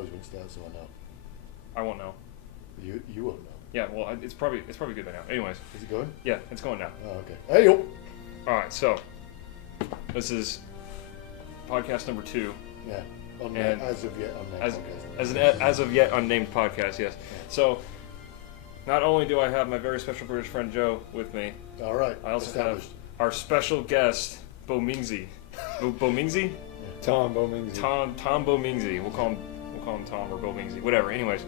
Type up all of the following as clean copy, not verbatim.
noise when it starts, so I know. I won't know. You won't know. Yeah, well, it's probably good by now. Anyways. Is it going? Yeah, it's going now. Oh, okay. Hey, yo! Alright, so, this is podcast number 2. Yeah. And as of yet unnamed podcast. As of yet unnamed podcast, yes. Yeah. So, not only do I have my very special British friend Joe with me, All right. I also have our special guest, Bo Mingzi. Bo Mingzi? Yeah. Tom Bomingzi. Tom Bo Mingzi. We'll call him Tom or Bo Mingzi. Whatever. Anyways,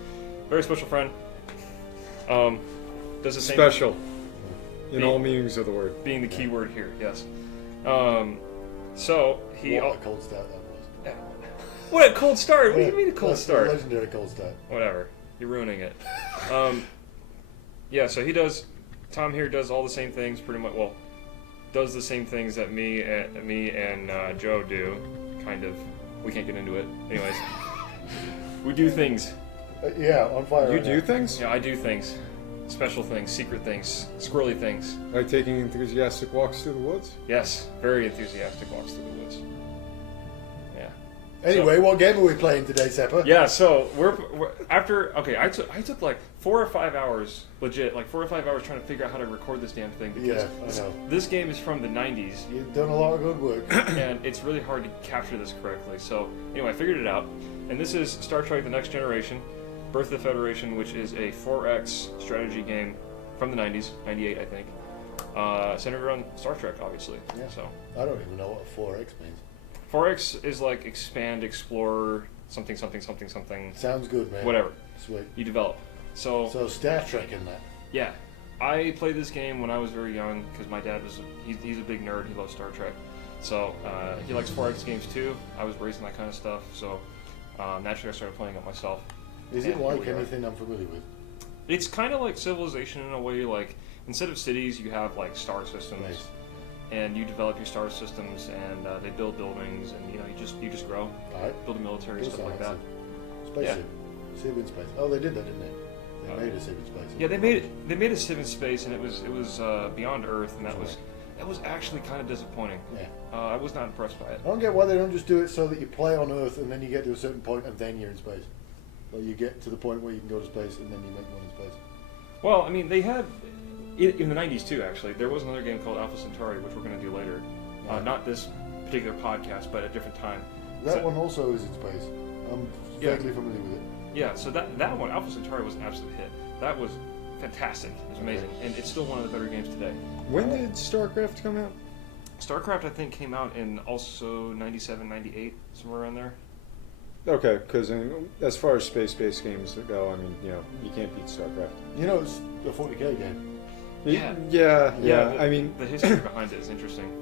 very special friend. Does the same. Special. In all meanings of the word. Being the key word here, yes. So he. What a cold start that was. Yeah. What a cold start! What do you mean a cold start? A legendary cold start. Whatever. You're ruining it. Yeah. So he does. Tom here does all the same things, pretty much. Well, does the same things that me and Joe do. Kind of. We can't get into it. Anyways, we do things. Yeah, on fire. You right do now. things? Yeah, I do things. Special things, secret things, squirrely things. Like taking enthusiastic walks through the woods? Yes, very enthusiastic walks through the woods. Yeah. Anyway, what game are we playing today, Seppa? Yeah, so we're after. Okay, I took like 4 or 5 hours, legit, like 4 or 5 hours trying to figure out how to record this damn thing because I know. this game is from the 90s. You've done a lot of good work. And it's really hard to capture this correctly. So anyway, I figured it out, and this is Star Trek: The Next Generation. Birth of the Federation, which is a 4X strategy game from the 90s, 98 I think, centered around Star Trek, obviously. Yeah. So I don't even know what a 4X means. 4X is like expand, explore, something. Sounds good, man. Whatever. Sweet. You develop. So Star Trek in that. yeah, I played this game when I was very young because my dad was he's a big nerd. He loves Star Trek. So he likes 4X games too. I was raised in that kind of stuff. So naturally I started playing it myself. Is And it here like we are. anything I'm familiar with? It's kind of like Civilization in a way. Like instead of cities, you have like star systems, Nice. and you develop your star systems, and they build buildings, and you just grow, Alright. build a military, Does stuff like sound that. Space Yeah. ship. Civ in space. Oh, they did that, didn't they? They made a Civ in space. Yeah, they made a Civ in space, and it was beyond Earth, and that was actually kind of disappointing. Yeah. I was not impressed by it. I don't get why they don't just do it so that you play on Earth and then you get to a certain point and then you're in space. Like you get to the point where you can go to space and then you make one in space. Well, I mean, they had in the 90s too. Actually, there was another game called Alpha Centauri, which we're going to do later. Right. Not this particular podcast, but at a different time. That one also is in space. I'm vaguely familiar with it. Yeah, so that one, Alpha Centauri, was an absolute hit. That was fantastic. It was amazing, and it's still one of the better games today. When did StarCraft come out? StarCraft, I think, came out in also 97, 98, somewhere around there. Okay, because as far as space-based games go, I mean, you can't beat StarCraft. You know, it's a 40k game. Yeah. I mean, the history behind it is interesting.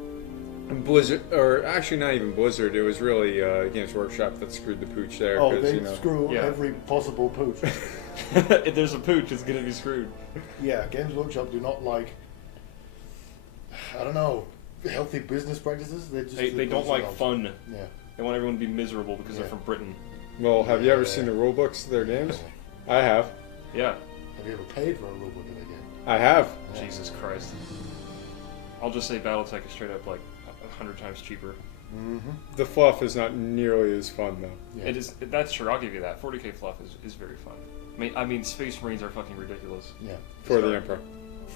Blizzard, or actually not even Blizzard, it was really Games Workshop that screwed the pooch there. Oh, they screw Yeah. every possible pooch. If there's a pooch, it's gonna be screwed. Yeah, Games Workshop do not like, I don't know, healthy business practices. They don't like fun. Yeah. They want everyone to be miserable because they're from Britain. Well, have you ever seen the rulebooks of their games? I have. Yeah. Have you ever paid for a rulebook of a game? I have. Yeah. Jesus Christ. I'll just say BattleTech is straight up like 100 times cheaper. Mm-hmm. The fluff is not nearly as fun, though. Yeah. It is. That's true. I'll give you that. 40k fluff is very fun. I mean, Space Marines are fucking ridiculous. Yeah. For the Emperor.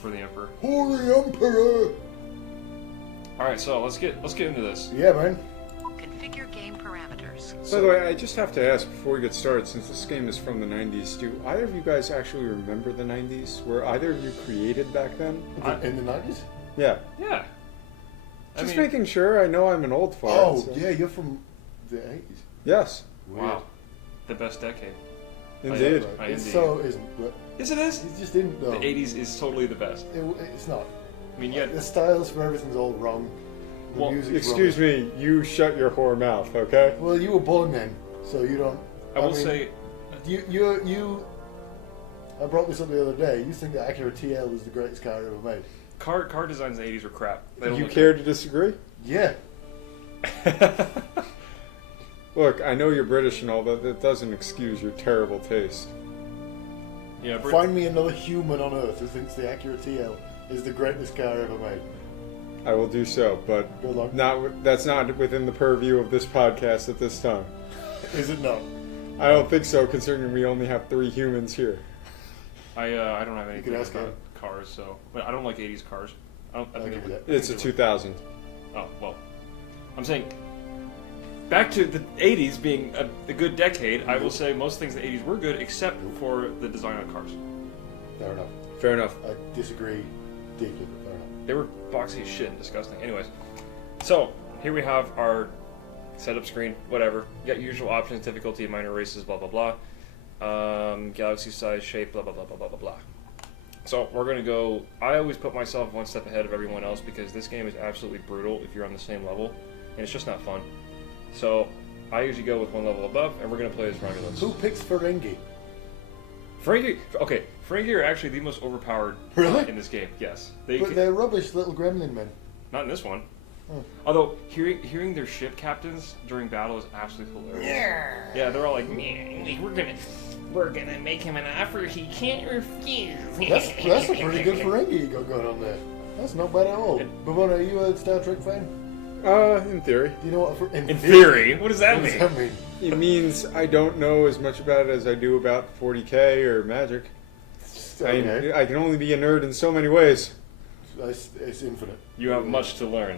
For the Emperor. Holy Emperor! All right, so let's get into this. Yeah, man. Configure game parameters. By the way, I just have to ask before we get started, since this game is from the 90s, do either of you guys actually remember the 90s? Were either of you created back then? In the 90s? Yeah. Yeah. Just making sure. I know I'm an old fart. Oh, so- yeah, you're from the 80s. Yes. Wow. The best decade. Indeed. I It indeed. so isn't, but Yes, it is. it just didn't, though. The 80s is totally the best. It's not. I mean, yeah. The styles for everything's all wrong. The Well, music's Excuse rubbish. me, you shut your whore mouth, okay? Well, you were born then, so you don't... I will mean, say, You... I brought this up the other day. You think that Acura TL is the greatest car ever made. car designs in the 80s were crap. They don't You look care to disagree? Yeah. good. Look, I know you're British and all, but that doesn't excuse your terrible taste. Yeah, Find me another human on Earth who thinks the Acura TL is the greatest car ever made. I will do so, but Good luck. that's not within the purview of this podcast at this time. Is it not? I don't think so, considering we only have 3 humans here. I don't have anything could ask about him. cars, so I don't like 80s cars. I I'll think give you it- that. It's a 2000. Oh well, I'm saying back to the 80s being a good decade. I will say most things in the 80s were good, except for the design of cars. Fair enough. Fair enough. I disagree deeply, but fair enough. They were boxy as shit and disgusting. Anyways, so here we have our setup screen. Whatever. You got your usual options: difficulty, minor races, blah blah blah. Galaxy size, shape, blah blah blah blah blah blah blah. So we're gonna go. I always put myself one step ahead of everyone else because this game is absolutely brutal if you're on the same level, and it's just not fun. So I usually go with one level above, and we're gonna play as Romulans. Who picks Ferengi? Ferengi are actually the most overpowered Really? in this game. Yes, But they're rubbish little gremlin men. not in this one. Oh. Although hearing their ship captains during battle is absolutely hilarious. Yeah, they're all like, "Man, we're gonna make him an offer he can't refuse." That's a pretty good Ferengi you got going on there. That's not bad at all. Bavona, are you a Star Trek fan? In theory. Do you know what In theory, what does that What does mean? that mean? It means I don't know as much about it as I do about 40K or Magic. Okay. I can only be a nerd in so many ways. It's infinite. You have much to learn.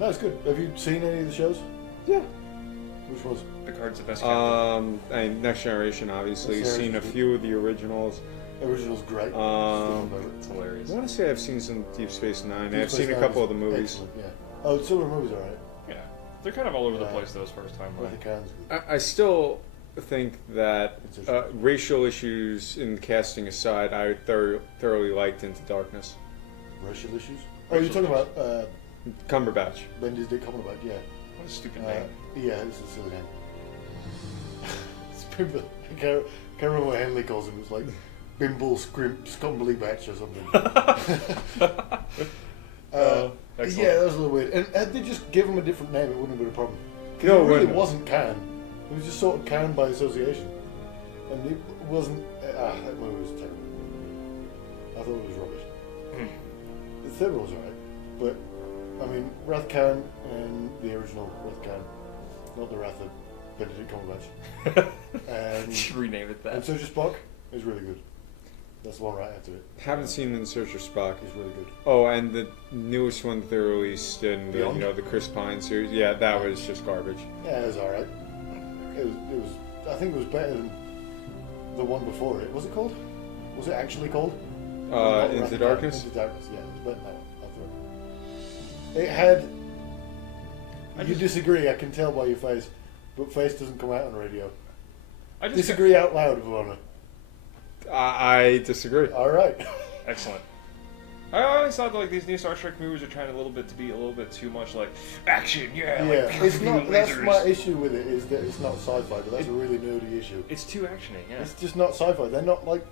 No, it's good. Have you seen any of the shows? Yeah. Which ones? Picard's the best captain. Next Generation, obviously. Next Seen a Generation. few of the originals. Original's great. Still my favorite. It's hilarious. I want to say I've seen some Deep Space Nine. Deep I've Space seen a Nine couple is of the movies. excellent, yeah. Oh, some of the movies are alright. Yeah, they're kind of all over the Yeah. place those first time. I think Khan's good. I still think that It's a- racial issues in casting aside, I thoroughly liked Into Darkness. Racial issues? Oh, you're talking about Cumberbatch. Bendy's Dick Cumberbatch, yeah. What a stupid name. Yeah, it's a silly name. It's Bimble. I can't remember what Henley calls him. It's like Bimble Scrimp Scumbly Batch or something. Excellent. Yeah, that was a little weird. And had they just give him a different name, it wouldn't have been a problem. 'Cause No, it really wouldn't. wasn't Khan. It was just sort of Khan by association. And it wasn't... that movie was terrible. I thought it was rubbish. The third one was alright. But, I mean, Wrath Khan and the original Wrath Khan. Not the Wrath of Benedict Cumberbatch. And, Rename it that. and Search of Spock is really good. That's the one right after it. Haven't seen In Search of Spock. It's really good. Oh, and the newest one that they released in the, Beyond? the Chris Pine series. Yeah, that was just garbage. Yeah, it was alright. It was. I think it was better than the one before it. Was it called? Was it actually called? Not Wrath Into of Darkness? Khan. Into Darkness, yeah. It was better than that one. It had... You disagree, I can tell by your face. But face doesn't come out on radio. I just Disagree out loud, Ivana. I disagree. Alright. Excellent. I always thought that, like these new Star Trek movies are trying to be a little bit too much like action. Yeah, Yeah, like it's not. That's lasers. my issue with it, is that it's not sci-fi, but that's a really nerdy issue. It's too actiony. Yeah. It's just not sci-fi. They're not like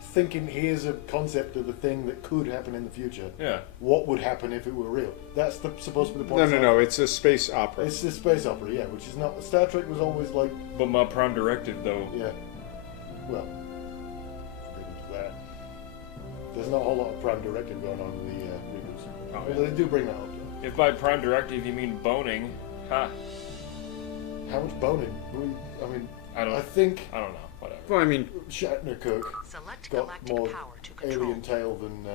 thinking, here's a concept of a thing that could happen in the future. Yeah. What would happen if it were real? That's supposed to be the point. No. It's a space opera. It's a space opera, yeah, which is not. Star Trek was always like, But my prime directive though. yeah. Well, get into that. There's not a whole lot of prime directive going on in the reboots. Oh, Although yeah. they do bring that up. If by prime directive you mean boning, ha. How much boning? I mean, I don't. I think I don't know. Whatever. Well, I mean, Shatner Kirk Select got galactic more power to control. alien tail than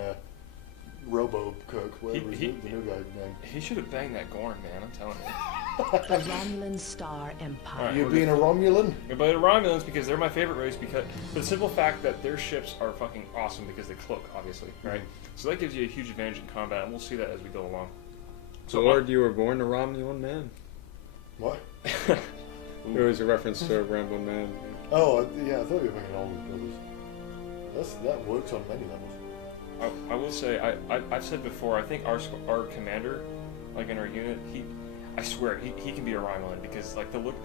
Robo Kirk, whatever He- the new guy's name. He should have banged that Gorn, man. I'm telling you. The Romulan Star Empire. Alright. You being a Romulan? But the Romulans, because they're my favorite race, because for the simple fact that their ships are fucking awesome because they cloak, obviously, right? So that gives you a huge advantage in combat, and we'll see that as we go along. so Lord, you were born a Romulan man. What? It was a reference to a Ramblin' Man. Oh, yeah, I thought you were making all the brothers. That works on many levels. I will say, I've said before, I think our commander, like in our unit, I swear, he can be a Romulan because, like, the look,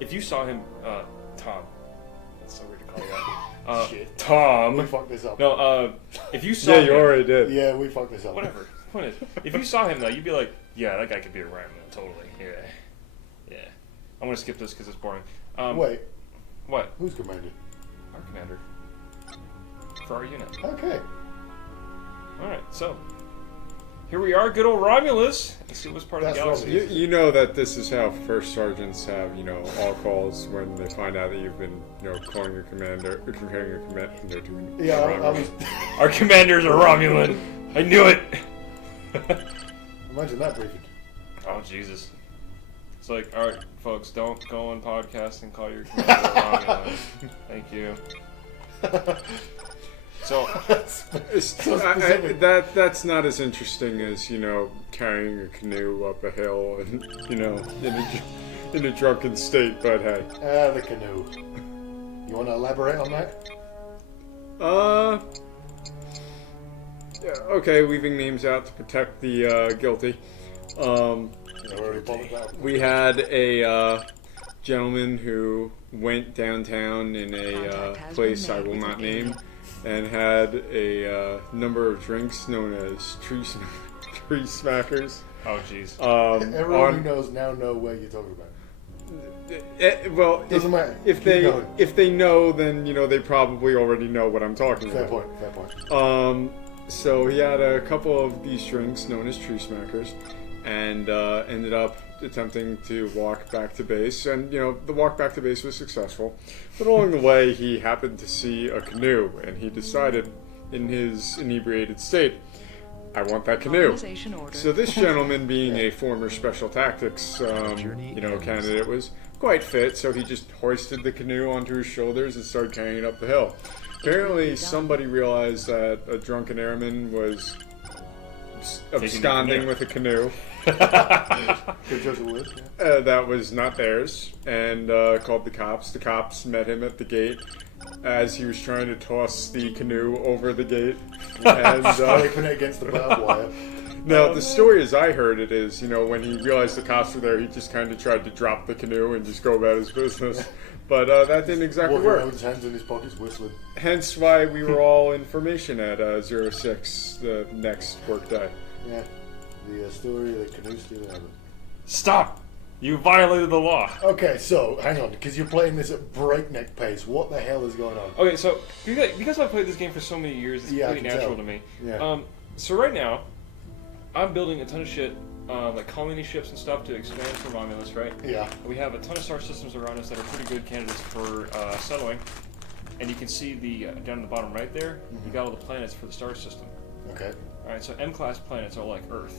if you saw him, Tom, that's so weird to call you that. Shit. Tom. We fucked this up. No, if you saw Yeah, him, you already did. Yeah, we fucked this up. whatever, point is, if you saw him though, you'd be like, yeah, that guy could be a Romulan, totally, yeah. I'm gonna skip this because it's boring. Wait, What? who's commander? Our commander. For our unit. Okay. Alright, so here we are, good old Romulus. Let's see what's part of the That's galaxy. You know that this is how first sergeants have, all calls when they find out that you've been, calling your commander, or comparing your commander to. Yeah, I was. Our commander's a Romulan. I knew it. Imagine that briefing. Oh Jesus. It's like, all right, folks, don't go on podcast and call your commander a Romulan. Thank you. So, that's not as interesting as carrying a canoe up a hill and in a drunken state. But hey, the canoe. You want to elaborate on that? Yeah, okay, leaving names out to protect the guilty. We had a gentleman who went downtown in a place I will not name. And had a number of drinks known as tree smackers. oh jeez. Everyone who knows now know what you're talking about. Well, Doesn't matter. If they know, then they probably already know what I'm talking Fair about. point. So he had a couple of these drinks known as tree smackers, and ended up attempting to walk back to base, and the walk back to base was successful, but along the way he happened to see a canoe, and he decided in his inebriated state, I want that canoe. So this gentleman, being a former special tactics candidate, was quite fit, so he just hoisted the canoe onto his shoulders and started carrying it up the hill. Apparently somebody realized that a drunken airman was absconding with a canoe. That was not theirs, and called the cops. The cops met him at the gate as he was trying to toss the canoe over the gate. And Put it against the barbed wire. now, the story as I heard it is, when he realized the cops were there, he just kind of tried to drop the canoe and just go about his business. But that didn't exactly Walking work. around with his hands in his pockets, whistling. Hence why we were all in formation at 06 the next work day. Yeah. The story of the canoe stealing album. Stop! You violated the law. Okay, so hang on, because you're playing this at breakneck pace. What the hell is going on? Okay, so because I've played this game for so many years, it's completely natural to me. Yeah. So right now, I'm building a ton of shit, like colony ships and stuff to expand for Romulus, right? Yeah. We have a ton of star systems around us that are pretty good candidates for settling, and you can see the down in the bottom right there. You got all the planets for the star system. Okay. All right, so M-class planets are like Earth.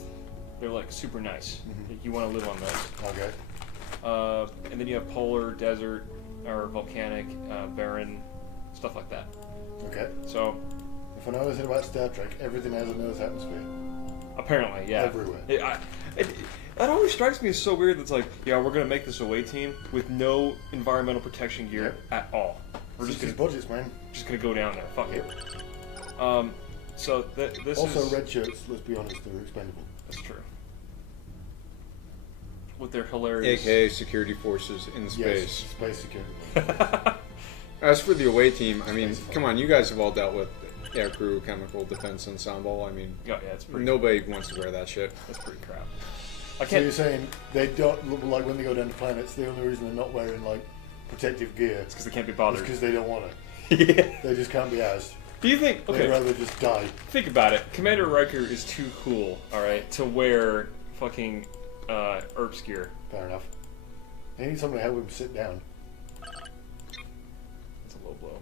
They're like super nice. You want to live on those. Okay. And then you have polar, desert, or volcanic, barren, stuff like that. Okay. So If I know anything about Star Trek, everything has an Earth atmosphere. apparently, yeah, Everywhere. It always strikes me as so weird. That's like, yeah, we're gonna make this away team with no environmental protection gear at all. We're just gonna budgets, man. go down there. Fuck it. So this Also, is red shirts. Let's be honest, they're expendable. that's true. With their hilarious, AKA security forces in space. Yes, space security. As for the away team, I mean, come on, you guys have all dealt with aircrew chemical defense ensemble. I mean, yeah, it's pretty. nobody wants to wear that shit. That's pretty crap. I So can't. you're saying they don't look like when they go down to planets? The only reason they're not wearing like protective gear It's because they can't be is bothered. because they don't want to. Yeah. They just can't be asked. Do you think? They'd Okay. rather just die. Think about it. Commander Riker is too cool, alright, to wear fucking ERPS gear. Fair enough. They need somebody to help him sit down. It's a low blow,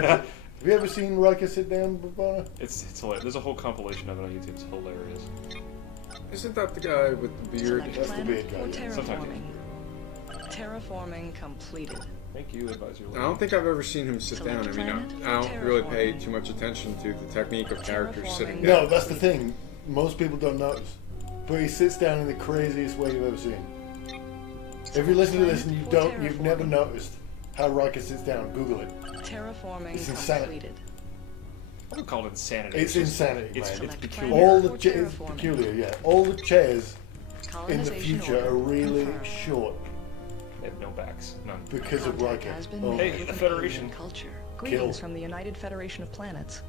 man. Have you ever seen Riker sit down, Barbara? it's hilarious. There's a whole compilation of it on YouTube. It's hilarious. Isn't that the guy with the beard? Select That's the planet big guy, for yeah. Sometimes. Terraforming completed. Thank you, Advisor. I don't think I've ever seen him sit down. I mean, I don't really pay Terraforming. too much attention to the technique of characters sitting Terraforming. down. No, that's the thing. Most people don't notice. But he sits down in the craziest way you've ever seen. If you listen to this and you've never noticed how Riker sits down, Google it. Terraforming It's insanity. completed. I would call it insanity. It's just- insanity, It's, man. it's Select peculiar. planet. All the For chairs, terraforming. peculiar, yeah. All the chairs in the Colonization future are order really confirmed. short They have no backs. None. because of Contact Riker. has been Oh, made Hey, the with Federation. alien culture. Greetings Kill. from the United Federation of Planets.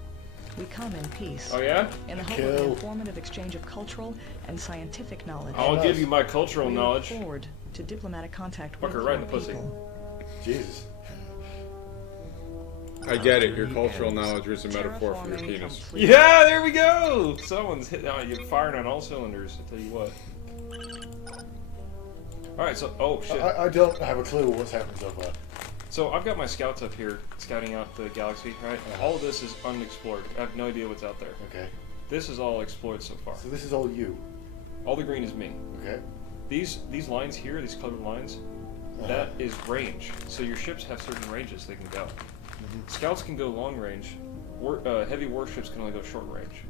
We come in peace. Oh yeah? In the hope of Kill. an informative exchange of cultural and scientific knowledge. I'll nice. give you my cultural We look knowledge. forward to diplomatic contact Fuck with her right in your the pussy. people. Jesus. I get it. Your cultural knowledge was a metaphor for your Terraforming penis. complete. Yeah, there we go! Someone's hitting out. You're firing on all cylinders, I tell you what. Alright, so, oh shit. I don't have a clue what's happened so far. So I've got my scouts up here scouting out the galaxy, right? All of this is unexplored. I have no idea what's out there. Okay. This is all explored so far. So this is all you. All the green is me. Okay. These lines here, these colored lines, that is range. So your ships have certain ranges they can go. Scouts can go long range. Heavy warships can only go short range.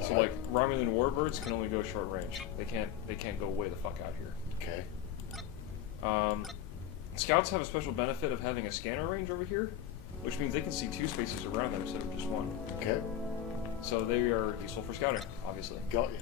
So like Romulan warbirds can only go short range. They can't go way the fuck out here. Okay. Scouts have a special benefit of having a scanner range over here, which means they can see 2 spaces around them instead of just 1. Okay. So they are useful for scouting, obviously. Got you.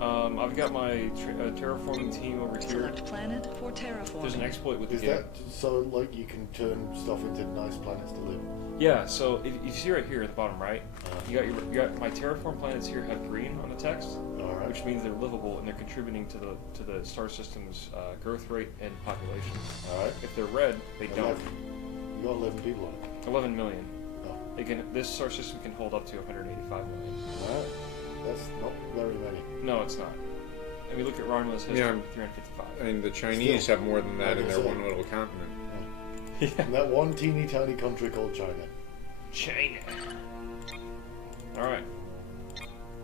I've got my terraforming team over here. Select planet for terraforming. There's an exploit with the Is game. that so? Like you can turn stuff into nice planets to live? Yeah. So if you see right here at the bottom right, you got my terraform planets here have green on the text, All right. which means they're livable and they're contributing to the star system's growth rate and population. All right. If they're red, they don't. You got 11 people on it. 11 million. Oh. This star system can hold up to 185 million. All right. That's not very many. No, it's not. And we look at Romulus history, Yeah. 355. I mean, the Chinese Still, have more than that in their like I one said. little continent. Yeah. In that one teeny tiny country called China. China. All right.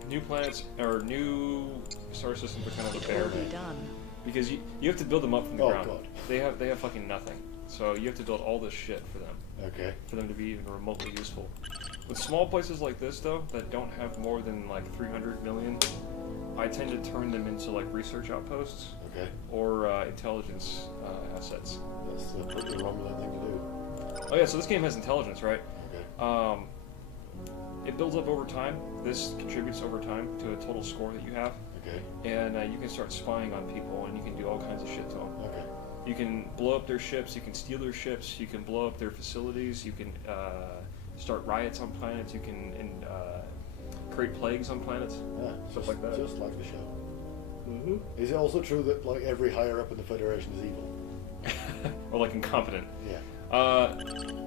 New planets or new star systems are kind of It bare will be done. because you have to build them up from the Oh, ground. God. They have fucking nothing. So you have to build all this shit for them Okay. for them to be even remotely useful. With small places like this though that don't have more than like 300 million, I tend to turn them into like research outposts Okay. or intelligence assets. That's a pretty Romulan thing to do. Oh yeah, so this game has intelligence, right? Okay. It builds up over time. This contributes over time to a total score that you have, Okay. and you can start spying on people, and you can do all kinds of shit to them. Okay. You can blow up their ships, you can steal their ships, you can blow up their facilities, you can start riots on planets, you can create plagues on planets. Yeah. Stuff Just, like that. Just like the show. Mm-hmm. Is it also true that like every higher up in the Federation is evil? Or like incompetent. Yeah. I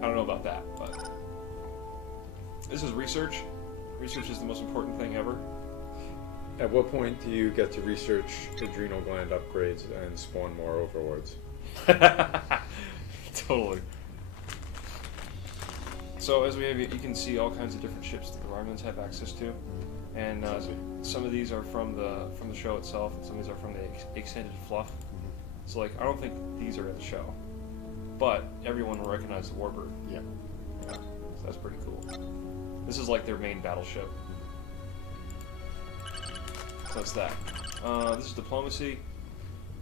don't know about that, but this is research. Research is the most important thing ever. At what point do you get to research adrenal gland upgrades and spawn more overlords? Totally. So as we have, you can see all kinds of different ships that the Romulans have access to, and some of these are from the show itself, and some of these are from the extended fluff. So like, I don't think these are in the show, but everyone will recognize the Warbird. Yeah. Yeah, so that's pretty cool. This is like their main battleship. So that's that. This is diplomacy.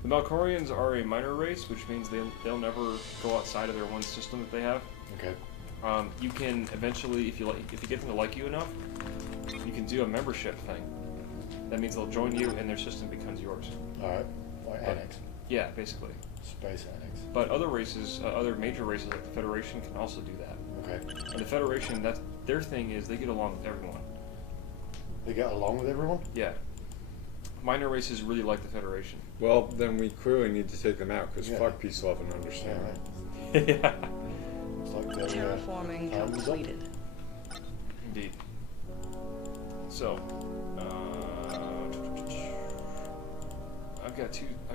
The Malkorians are a minor race, which means they'll never go outside of their one system that they have. Okay. You can eventually, if you get them to like you enough, you can do a membership thing. That means they'll join you, and their system becomes yours. All right. Like annex. Yeah, basically. Space annex. But other races, other major races like the Federation, can also do that. Okay. And the Federation, that's their thing is they get along with everyone. They get along with everyone? Yeah. Minor races really like the Federation. Well, then we clearly need to take them out, because Yeah. fuck peace, love, and Yeah, understanding. right. Yeah. It's like they're, Terraforming thumbs up. completed. Indeed. So, I've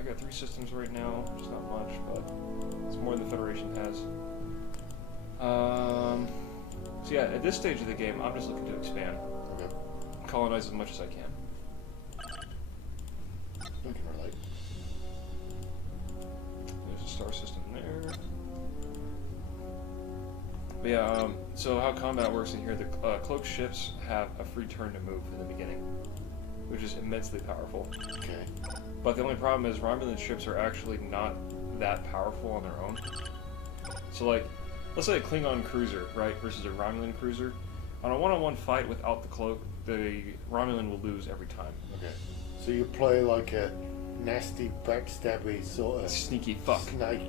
got 3 systems right now. It's not much, but it's more than the Federation has. So yeah, at this stage of the game, I'm just looking to expand, Okay. colonize as much as I can. We can relate. There's a star system there. But yeah, so how combat works in here, the cloaked ships have a free turn to move in the beginning, which is immensely powerful. Okay. But the only problem is Romulan ships are actually not that powerful on their own. So like, let's say a Klingon cruiser, right, versus a Romulan cruiser. On a one-on-one fight without the cloak, the Romulan will lose every time. Okay. So you play like a nasty, backstabby sort of Sneaky fuck. snake.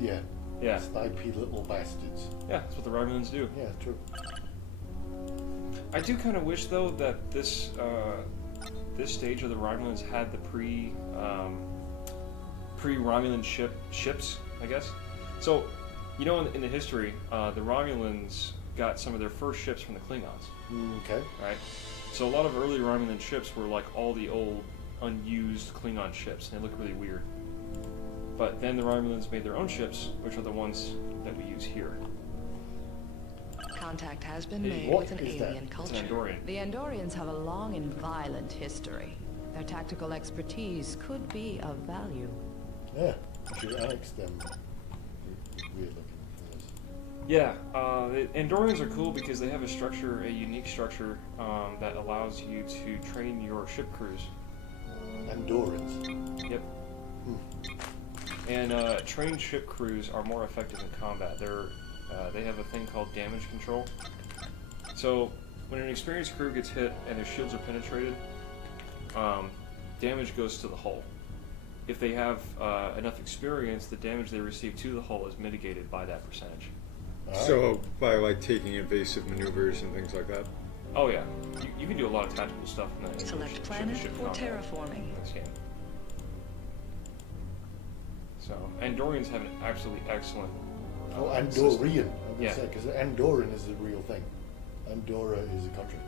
Yeah. Yeah. Snipey little bastards. Yeah, that's what the Romulans do. Yeah, true. I do kind of wish though that this stage of the Romulans had the pre-Romulan ships, I guess. So You know, in the history, the Romulans got some of their first ships from the Klingons. Okay. Right? So a lot of early Romulan ships were like all the old, unused Klingon ships, and they look really weird. But then the Romulans made their own ships, which are the ones that we use here. Contact has been Hey, made what with an is that? alien It's culture. an Andorian. The Andorians have a long and violent history. Their tactical expertise could be of value. Yeah. You should annex them. Weird looking. Yes. Yeah, the Andorians are cool because they have a structure, a unique structure, that allows you to train your ship crews. Andorans. Yep. And trained ship crews are more effective in combat. They have a thing called damage control. So when an experienced crew gets hit and their shields are penetrated, damage goes to the hull. If they have enough experience, the damage they receive to the hull is mitigated by that percentage. So by like taking evasive maneuvers and things like that. Oh yeah, you can do a lot of tactical stuff in the Select ship planet for combat terraforming. in this game. So Andorians have an absolutely excellent. Oh, system. Andorian. I was Yeah. going to say, because Andoran is a real thing. Andorra is a country.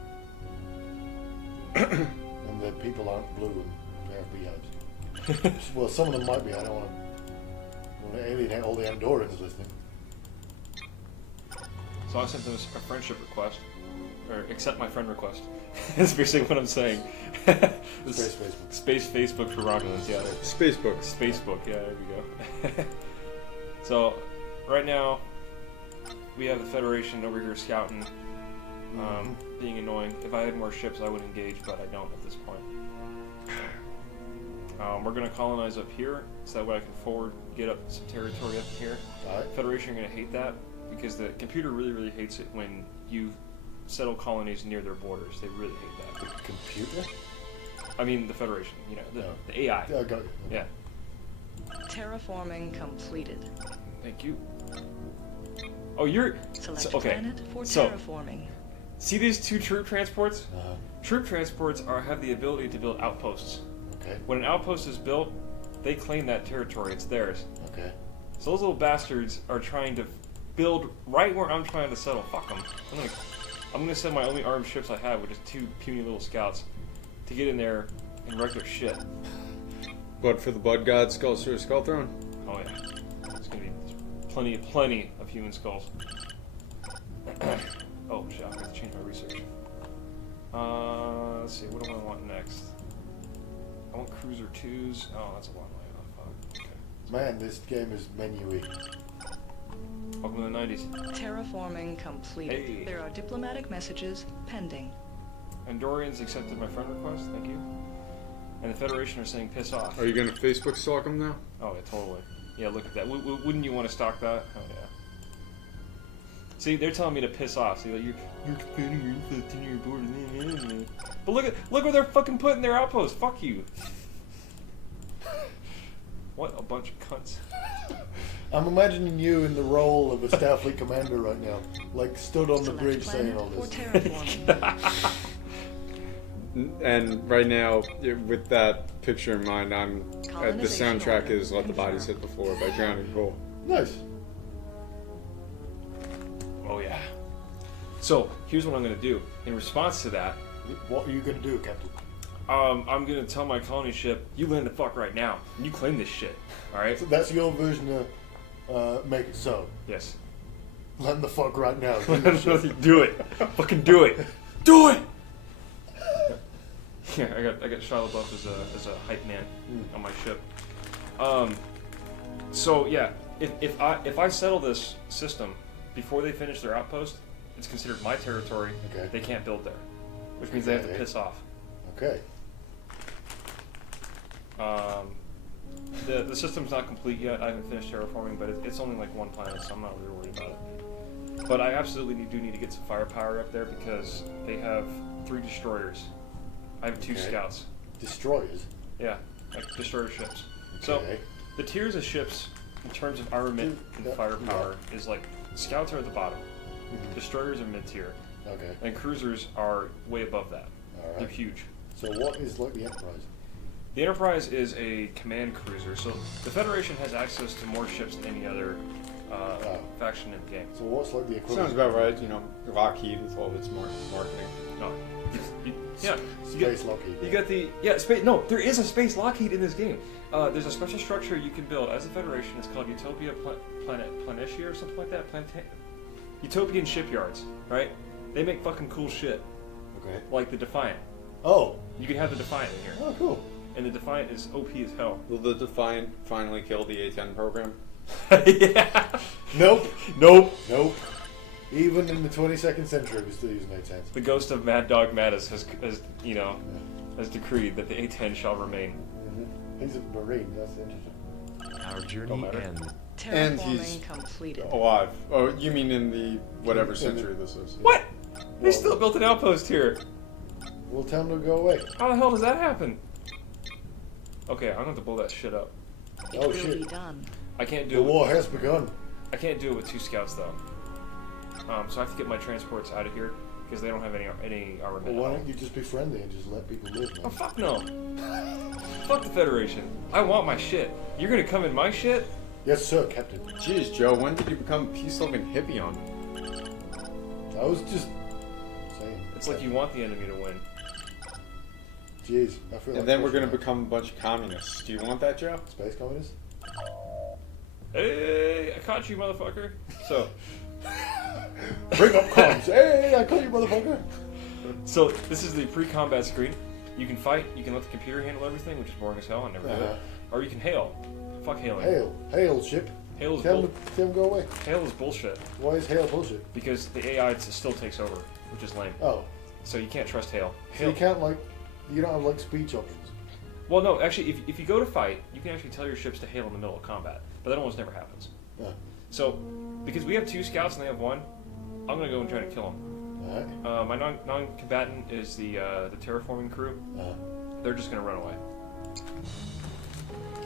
And the people aren't blue and have beehives. Well, some of them might be. I don't want to alienate all the Andorans listening. So I sent them a friendship request, or accept my friend request. That's basically what I'm saying. Space Facebook. Space Facebook for Romulans, yeah. Spacebook. Spacebook, yeah, there we go. So, right now, we have the Federation over here scouting, being annoying. If I had more ships, I would engage, but I don't at this point. We're going to colonize up here, so that way I can get up some territory up here. Alright. Federation are going to hate that, because the computer really, really hates it when you settle colonies near their borders. They really hate that. The computer? I mean, the Federation, you know, No. the AI. Yeah, I got it. Yeah. Terraforming completed. Thank you. Oh, you're... Select okay. planet for So- terraforming. See these two troop transports? Uh-huh. Troop transports have the ability to build outposts. Okay. When an outpost is built, they claim that territory. It's theirs. Okay. So those little bastards are trying to build right where I'm trying to settle. Fuck them. I'm gonna send my only armed ships I have, which is 2 puny little scouts, to get in there and wreck their shit. But for the Blood God Skull Skull Throne. Oh yeah. It's gonna be plenty of human skulls. Oh shit, I'm gonna have to change my research. Let's see, what do I want next? I want cruiser 2s. Oh, that's a long way off. Okay. Man, this game is menu-y. Welcome to the 90s. Terraforming completed. Hey. There are diplomatic messages pending. Andorians accepted my friend request, thank you. And the Federation are saying piss off. Are you gonna Facebook stalk them now? Oh yeah, totally. Yeah, look at that. Wouldn't you want to stalk that? Oh yeah. See, they're telling me to piss off. See, like, you're expanding your influence in your border. But look where they're fucking putting their outposts. Fuck you. What a bunch of cunts. I'm imagining you in the role of a Starfleet commander right now, like stood on the Select bridge saying planet all for this. terraforming. And right now, with that picture in mind, the Colonization soundtrack order is "Let the Bodies confirmed. Hit the Floor" by Drowning Pool. Nice. Oh yeah. So here's what I'm gonna do. In response to that, What are you going to do, Captain? I'm gonna tell my colony ship, you land the fuck right now, and you claim this shit. All right? So that's your version of make it so. Yes. Land the fuck right now. Do this shit. Do it. Fucking do it. Do it. Yeah, I got Shia LaBeouf as a hype man on my ship. So yeah, if I settle this system before they finish their outpost, it's considered my territory. Okay. They can't build there, which means they have to Okay. piss off. Okay. The system's not complete yet. I haven't finished terraforming, but it's only like one planet, so I'm not really worried about it. But I absolutely do need to get some firepower up there because they have 3 destroyers. I have 2 Okay. scouts. Destroyers. Yeah, like destroyer ships. So Okay. the tiers of ships in terms of armament and Yeah, firepower is like scouts are at the bottom, Mhm. destroyers are mid tier, Okay. and cruisers are way above that. All They're right. huge. So what is like the Enterprise? The Enterprise is a command cruiser, so the Federation has access to more ships than any other faction in the game. So what's like the equivalent? Sounds about right. You know, Lockheed with all of its marketing. No. Yeah. Space Lockheed. You got the space. No, there is a space Lockheed in this game. There's a special structure you can build as a Federation. It's called Utopia Planitia or something like that. Utopian shipyards, right? They make fucking cool shit. Okay. Like the Defiant. Oh. You can have the Defiant in here. Oh, cool. And the Defiant is OP as hell. Will the Defiant finally kill the A-10 program? Yeah. Nope. Nope. Nope. Even in the 22nd century, we're still using A10s. The ghost of Mad Dog Mattis has decreed that the A10 shall remain. Mm-hmm. He's a Marine. That's interesting. Our journey ends. And he's Terraforming completed. alive. Oh, you mean in the whatever century this is? What? They still built an outpost here. We'll tell him to go away. How the hell does that happen? Okay, I'm gonna have to blow that shit up. It Oh, will shit. be done. I can't The do it. war has begun. I can't do it with 2 scouts though. So I have to get my transports out of here because they don't have any armament. Well, why don't you just be friendly and just let people live, Oh man? fuck no! Fuck the Federation. I want my shit. You're gonna come in my shit? Yes, sir, Captain. Jeez, Joe, when did you become a peace-loving hippie on? I was just saying. It's like you want the enemy to win. Jeez, I feel like. And then we're gonna pushing become a bunch of communists. Do you want that, Joe? that. Space communists? Hey, I caught you, motherfucker. So, Bring up comms. Hey, I caught you, motherfucker. so this is the pre-combat screen. You can fight. You can let the computer handle everything, which is boring as hell. I never do it. Or you can hail. Fuck hailing. Hail. Hail, ship. Hail is Tell bull- him go away. Hail is bullshit Why is hail bullshit? because the AI still takes over, which is lame. Oh. So you can't trust hail. So you can't, like, you don't have, like, speech options. Well, no, actually, if you go to fight, you can actually tell your ships to hail in the middle of combat, but that almost never happens. Oh. So, because we have 2 scouts and they have 1, I'm gonna go and try to kill them. Alright. My non-combatant is the terraforming crew. They're just gonna run away.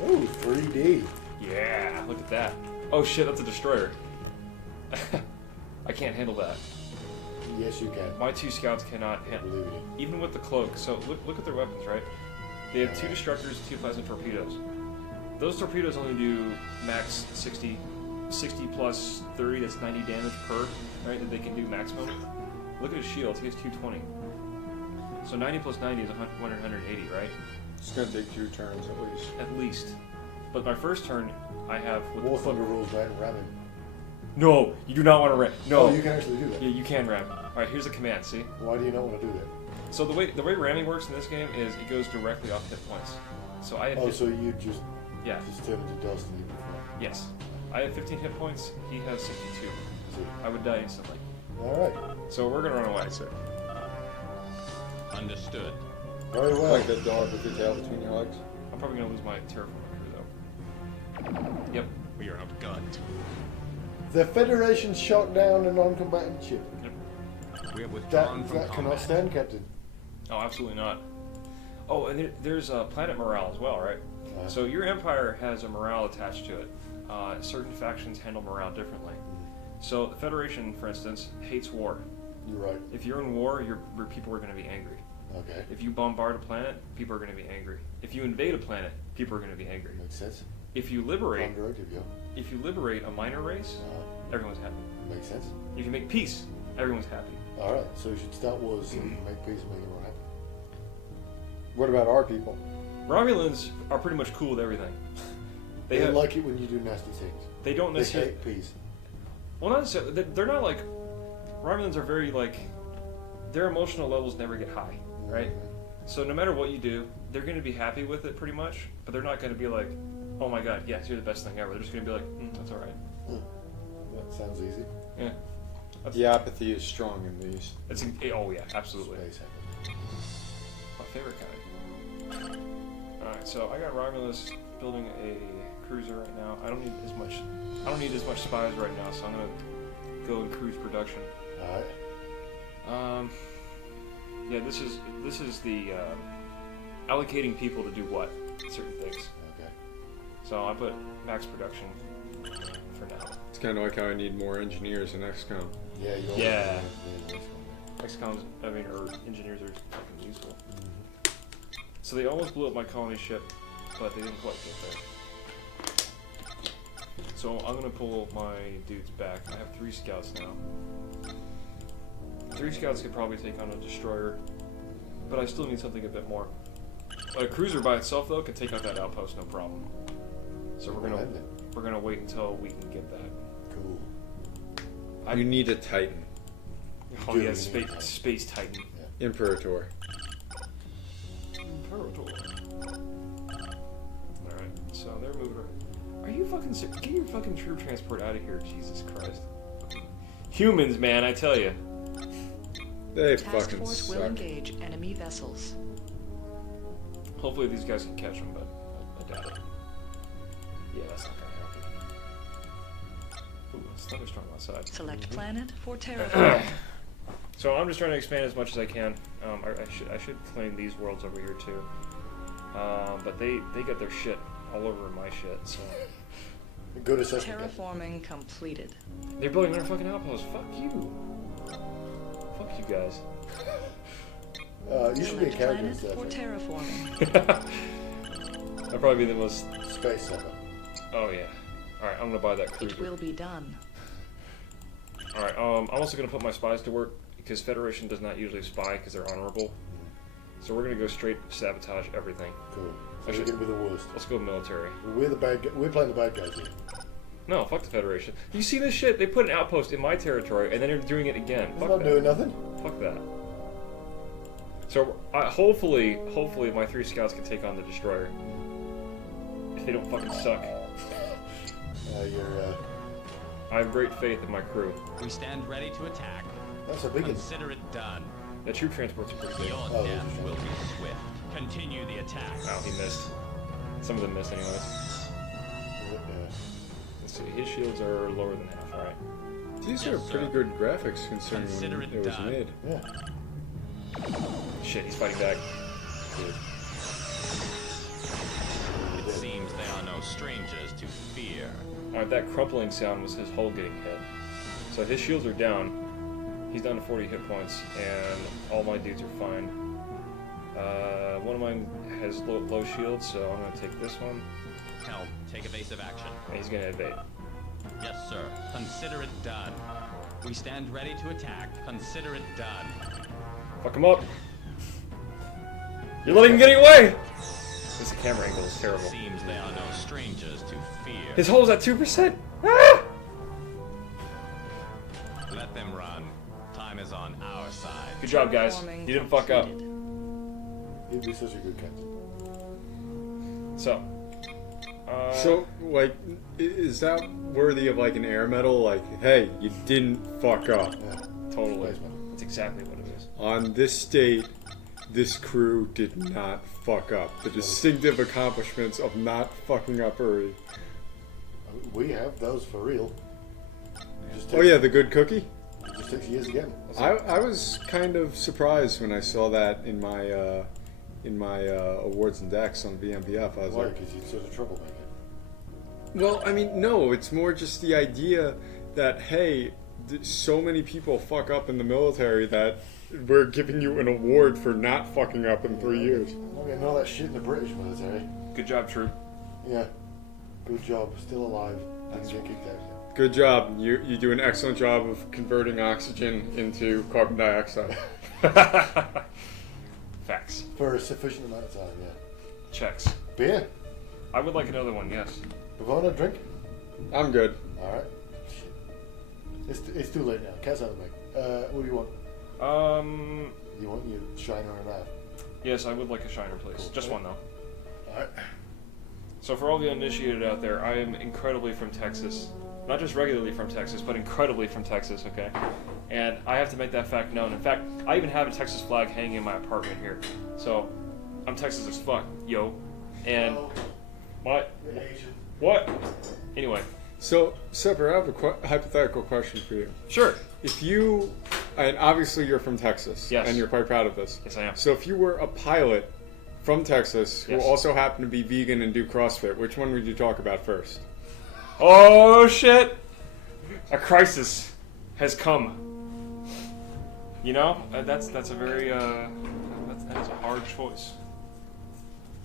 Oh, 3D. Yeah, look at that. Oh shit, that's a destroyer. I can't handle that. Yes, you can. My 2 scouts cannot I handle, believe you. even with the cloak. So look at their weapons, right? They have 2 destructors, 2 plasma torpedoes. Those torpedoes only do max 60 plus 30. That's 90 damage per, right? That they can do maximum. Look at his shields. He has 220. So 90 plus 90 is 180, right? It's gonna take 2 turns at least. At least. But my first turn, I have. With War Thunder rules, man. Ram him. No, you do not want to ram. No, Oh, you can actually do that. Yeah, you can ram. All right, here's the command. See. Why do you not want to do that? So the way ramming works in this game is it goes directly off hit points. So I have. Oh, so you just Yeah. turn into dust and you can fly. Yes. I have 15 hit points. He has 62. See. I would die instantly. Alright. So we're gonna run away. So. Understood. Very well. Like that dog with your tail between your legs. I'm probably gonna lose my terraforming crew though. Yep. We are outgunned. The Federation shot down a non-combatant ship. We have withdrawn That from cannot combat. stand, Captain. Oh, absolutely not. Oh, and there's planet morale as well, right? So your empire has a morale attached to it. Certain factions handle morale differently. So the Federation, for instance, hates war. You're right. If you're in war, your people are going to be angry. Okay. If you bombard a planet, people are going to be angry. If you invade a planet, people are going to be angry. Makes sense. If you liberate, Directive, yo. if you liberate a minor race, everyone's happy. Makes sense. If you make peace, everyone's happy. Alright, so we should start wars so we can make peace and make everyone happy. What about our people? Romulans are pretty much cool with everything. They like it when you do nasty things. They don't They necessarily. hate peace. Well, not necessarily. They're not like. Romulans are very like. Their emotional levels never get high, right? So no matter what you do, they're going to be happy with it pretty much, but they're not going to be like, oh my god, yes, you're the best thing ever. They're just going to be like, that's alright. That sounds easy. Yeah. The apathy is strong in these. Oh yeah, absolutely. Space happy. My favorite kind. Alright, so I got Romulus building a cruiser right now. I don't need as much spies right now, so I'm gonna go in cruise production. Alright. Yeah, this is the allocating people to do what? Certain things. Okay. So I put max production for now. It's kind of like how I need more engineers in XCOM. Yeah, you're Yeah. That's XCOMs, or engineers are fucking useful. So they almost blew up my colony ship, but they didn't quite get So I'm gonna pull my dudes back. I have 3 scouts now. 3 scouts could probably take on a destroyer, but I still need something a bit more. A cruiser by itself though can take out that outpost, no problem. So we're gonna wait until we can get that. Cool. You need a Titan. Oh yeah, space Titan. Yeah. Imperator. Imperator. All right, so they're moving. Are you fucking sick? Get your fucking troop transport out of here, Jesus Christ! Humans, man, I tell you. They Task fucking force will suck. engage enemy vessels. Hopefully these guys can catch them, but I doubt it. Yeah, that's not gonna happen. Ooh, it's thunderstorm outside. Select planet for terraforming. So I'm just trying to expand as much as I can. I should claim these worlds over here too. But they got their shit all over my shit. So Good assessment. Terraforming completed. they're building their fucking outpost. Fuck you. Fuck you guys. You should be a Select character planet instead. for Right? terraforming. That'd probably be the most. Space Center. Oh yeah. All right, I'm gonna buy that It cruiser. will be done. All right. I'm also gonna put my spies to work because Federation does not usually spy because they're honorable. So we're gonna go straight sabotage everything. Cool. I So should- we're gonna be the worst. Let's go military. We're the bad. We're playing the bad guys here. No, fuck the Federation. You see this shit? They put an outpost in my territory and then they're doing it again. It's Fuck not that. doing nothing. Fuck that. So hopefully my 3 scouts can take on the destroyer. If they don't fucking suck. I have great faith in my crew. We stand ready to attack. That's a big one. Consider it done. The troop transports are pretty big. Your Oh, death interesting. will be swift. Continue the attack. Wow, he missed. Some of them missed anyways. Let's see, his shields are lower than half, alright. These Yes, are pretty sir. good graphics considering Consider when it it was done. made. Yeah. Shit, he's fighting back. It seems they are no strangers to fear. Alright, that crumpling sound was his hull getting hit. So his shields are down. He's down to 40 hit points, and all my dudes are fine. One of mine has low shields, so I'm gonna take this one, Helm, take evasive action. and he's gonna evade. Yes, sir. Consider it done. We stand ready to attack. Consider it done. Fuck him up! You're letting him get away! This camera angle is It terrible. seems they are no strangers to fear. His hull's at 2%! Ah! Let them run. Time is on our side. Good job, guys. Terraforming You didn't fuck up. completed. He'd be such a good captain. So, So, like, is that worthy of like an air medal? Like, hey, you didn't fuck up. Yeah. totally. Thanks, man. That's exactly what it is. On this date, this crew did not fuck up. The distinctive accomplishments of not fucking up early. We have those for real. Just Oh takes- yeah, the good cookie. It just takes years again. I was kind of surprised when I saw that in my awards and decks on VMPF. I was Why? like, Because you're such a troublemaker. well, I mean, no, it's more just the idea that hey, so many people fuck up in the military that we're giving you an award for not fucking up in 3 years. I'm not getting all that shit in the British military. Good job, troop. Yeah. Good job. Still alive. Didn't get kicked out yet. Good job. You do an excellent job of converting oxygen into carbon dioxide. Facts. For a sufficient amount of time, yeah. Checks. Beer? I would like another one, yes. Bavona, drink? I'm good. Alright. It's too late now. Cat's out of the bag. What do you want? You want your shiner and that? Yes, I would like a shiner, please. Cool. Just one, though. Alright. So for all the uninitiated out there, I am incredibly from Texas. Not just regularly from Texas, but incredibly from Texas, okay? And I have to make that fact known. In fact, I even have a Texas flag hanging in my apartment here. So, I'm Texas as fuck, yo. And, what? Asian. What? Anyway, So, Sepper, I have a hypothetical question for you. sure. If you, and obviously you're from Texas, Yes. and you're quite proud of this. Yes, I am. So, if you were a pilot from Texas who Yes. also happened to be vegan and do CrossFit, which one would you talk about first? Oh shit! A crisis has come. You know, that's a very that is a hard choice.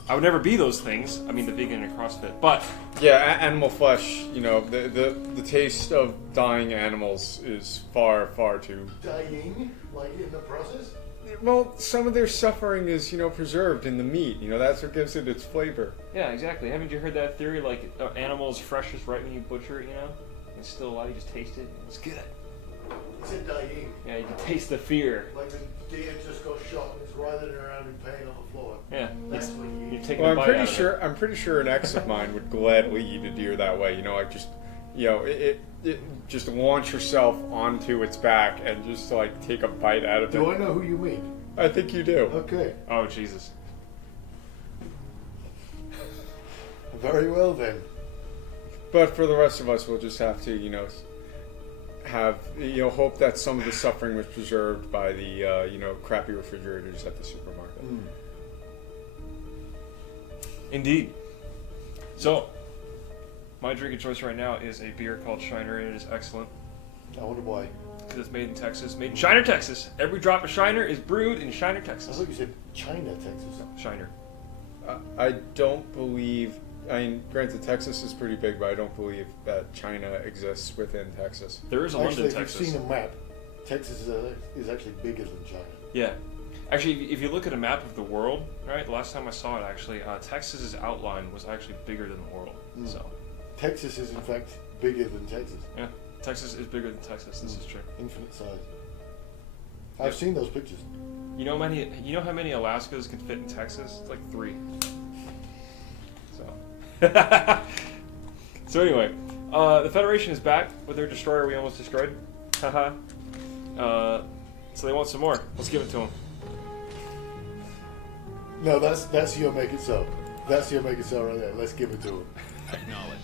I would never be those things. I mean, the vegan and CrossFit, but Yeah, animal flesh. You know, the taste of dying animals is far too. Dying, like in the process. Well, some of their suffering is, you know, preserved in the meat. You know, that's what gives it its flavor. yeah, exactly. Haven't you heard that theory? Like, animal is freshest right when you butcher it. You know, it's still alive. You just taste it. It's good. It's a dying. Yeah, you can taste the fear. Like the deer just got shot and it's writhing around in pain on the floor. Yeah, That's what you're you taking Well, a I'm bite pretty out of sure. it. I'm pretty sure an ex of mine would gladly eat a deer that way. You know, like just, you know, it just launch yourself onto its back and just like take a bite out of it. Do I know who you mean? I think you do. Okay. Oh Jesus. Very well then. But for the rest of us, we'll just have to, you know, have, you know, hope that some of the suffering was preserved by the, you know, crappy refrigerators at the supermarket. Indeed. So, my drink of choice right now is a beer called Shiner. It is excellent I wonder why. because it's made in Texas, made in Shiner, Texas. Every drop of Shiner is brewed in Shiner, I Texas. thought you said China, Texas. Shiner. I don't believe. I mean, granted, Texas is pretty big, but I don't believe that China exists within Texas. There is a Actually, London, if Texas. you've seen a map, Texas is actually bigger than China. Yeah. Actually, if you look at a map of the world, right? The last time I saw it, actually, Texas's outline was actually bigger than the world. So, Texas is in fact bigger than Texas. yeah, Texas is bigger than Texas. This is true. Infinite size. I've Yep. seen those pictures. You know how many Alaskas can fit in Texas? It's like 3. So. So anyway, the Federation is back with their destroyer we almost destroyed. Haha. So they want some more. Let's give it to them. No, that's your make it so. That's your make it so right there. Let's give it to him. Acknowledge.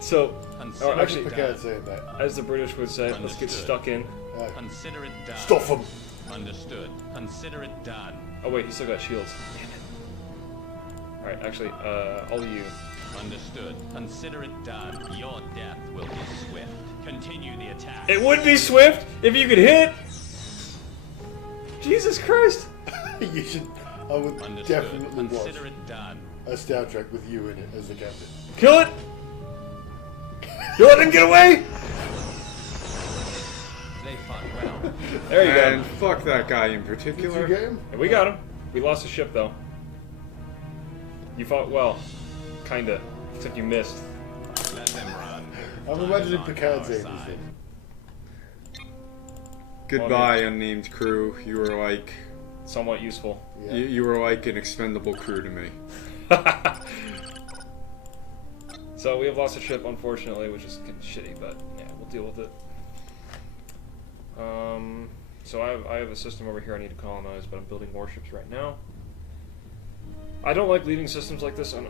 So, Consider or actually, it Picard done. saying that. as the British would say, let's get Understood. stuck in. Consider it done. Stuff him. Understood. Consider it done. Oh wait, he's still got shields. Damn it. Alright, actually, all of you. Understood. Consider it done. Your death will be swift. Continue the attack. It would be swift if you could hit! Jesus Christ! You should. I would Understood. definitely watch Consider it done. a Star Trek with you in it as the captain. Kill it! You let him get away! They fought well. There you And go. fuck that guy in Did particular. you get him? And we got him. We lost the ship though. You fought well. Kinda. Except you missed. Let them run. I'm Time imagining is on Picard our saying side. this thing. Goodbye, unnamed crew. You were like, Somewhat useful. Yeah. you were like an expendable crew to me. So we have lost the ship, unfortunately, which is kind of shitty, but yeah, we'll deal with it. So I have a system over here I need to colonize, but I'm building warships right now. I don't like leaving systems like this on.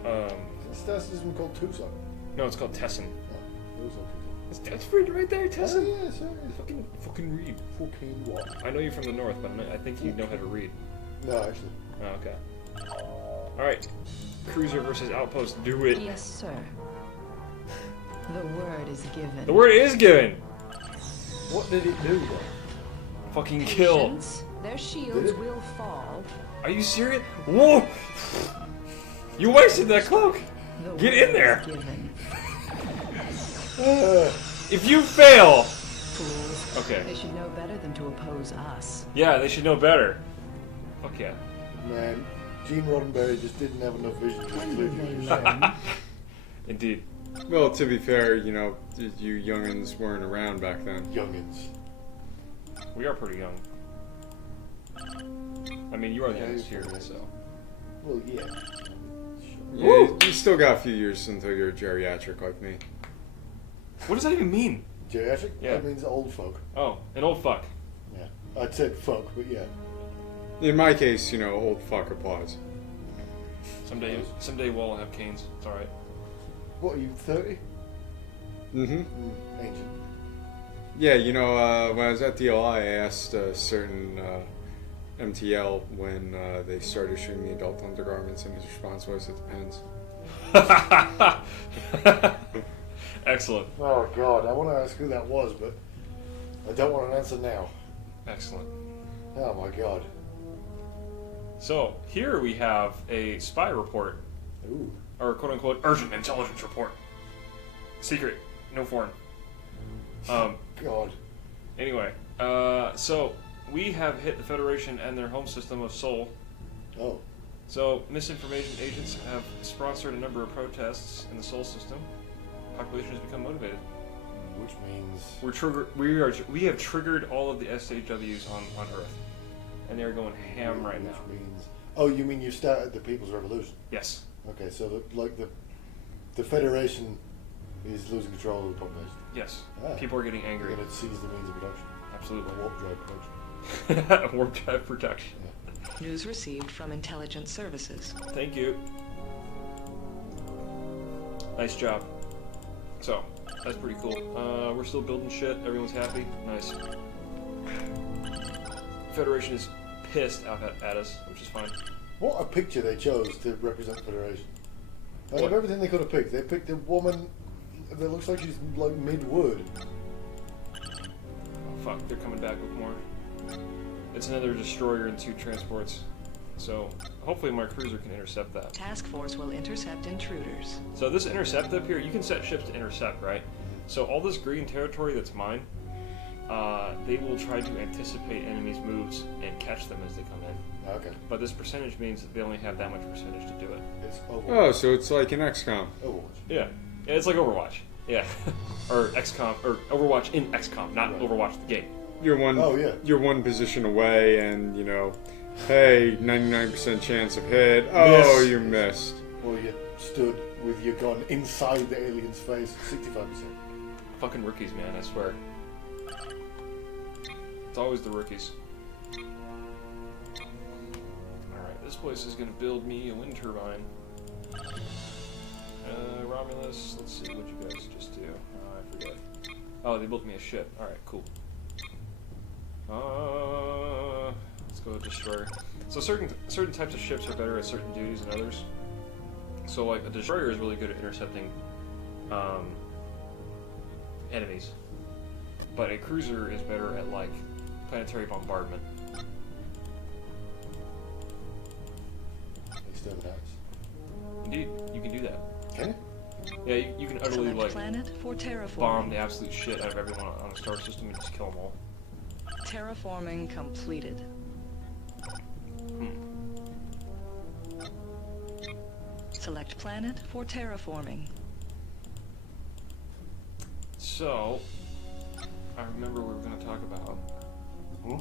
Is that system called Tucson? No, it's called Tessin. Oh, it was on Tucson. It's right there, Oh, Tessin. yeah, sorry. Fucking read. Fucking what? I know you're from the north, but I think you know how to read. No, actually. Oh, okay. All right. Cruiser versus outpost. Do it. Yes, sir. The word is given. The word is given. What did it do, though? Fucking kill. Patience, their shields it? will fall. Are you serious? Whoa! You wasted that cloak. The Get word in there. is given. If you fail. Fools. Okay. They should know better than to oppose us. Yeah, they should know better. Fuck yeah. Man, Gene Roddenberry just didn't have enough vision to When will include they you. learn? Indeed. Well, to be fair, you know, you youngins weren't around back then. Youngins. We are pretty young. I mean, you are the Yeah, youngest you're here, pretty so. Well, yeah. Yeah, you still got a few years until you're geriatric like me. What does that even mean? Geriatric? Yeah. That means old folk. Oh, an old fuck. Yeah. I'd said folk, but yeah. In my case, you know, old fuck applies. Someday we'll all have canes. It's alright. What are you, 30? Mm-hmm. Ancient. Yeah, you know, when I was at DLI, I asked a certain MTL when they started issuing the adult undergarments, and his response was, "It depends." Excellent. Oh, God. I want to ask who that was, but I don't want an answer now. Excellent. Oh, my God. So here we have a spy report, Ooh. or quote unquote urgent intelligence report. Secret, no foreign. God. Anyway, so we have hit the Federation and their home system of Sol. Oh. So misinformation agents have sponsored a number of protests in the Sol system. Population has become motivated. Which means... We have triggered all of the SHWs on Earth, and they're going ham right now. Which means... Oh, you mean you started the People's Revolution? Yes. Okay, so the Federation is losing control of the population. Yes. Ah. People are getting angry. And it sees the means of production. Absolutely. Warp drive production. Warp drive protection. Yeah. News received from intelligence services. Thank you. Nice job. So, that's pretty cool. We're still building shit. Everyone's happy. Nice. Federation is pissed out at us, which is fine. What a picture they chose to represent the Federation. Out What? of everything they could have picked, they picked a woman that looks like she's like mid-word. Oh, fuck, they're coming back with more. It's another destroyer and 2 transports. So, hopefully my cruiser can intercept that. Task force will intercept intruders. So this intercept up here, you can set ships to intercept, right? So all this green territory that's mine, they will try to anticipate enemies' moves and catch them as they come in. Okay. But this percentage means that they only have that much percentage to do it. It's Overwatch. Oh, so it's like an XCOM. Overwatch. Yeah, it's like Overwatch. Yeah, or XCOM, or Overwatch in XCOM, not Right. Overwatch the game. You're one. Oh, yeah. You're one position away, and hey, 99% chance of hit. Oh, Yes. you missed. Or you stood with your gun inside the alien's face, 65%. Fucking rookies, man, I swear. It's always the rookies. Alright, this place is gonna build me a wind turbine. Romulus, let's see what you guys just do. I forget. Oh, they built me a ship. Alright, cool. Let's go with Destroyer. So certain types of ships are better at certain duties than others. So like a Destroyer is really good at intercepting enemies. But a cruiser is better at like planetary bombardment. Exterminate. Indeed, you can do that. Can you? Yeah, you can utterly Select like planet for terraforming. bomb the absolute shit out of everyone on a star system and just kill them all. Terraforming completed. Select planet for terraforming. So, I remember we were going to talk about. Hmm?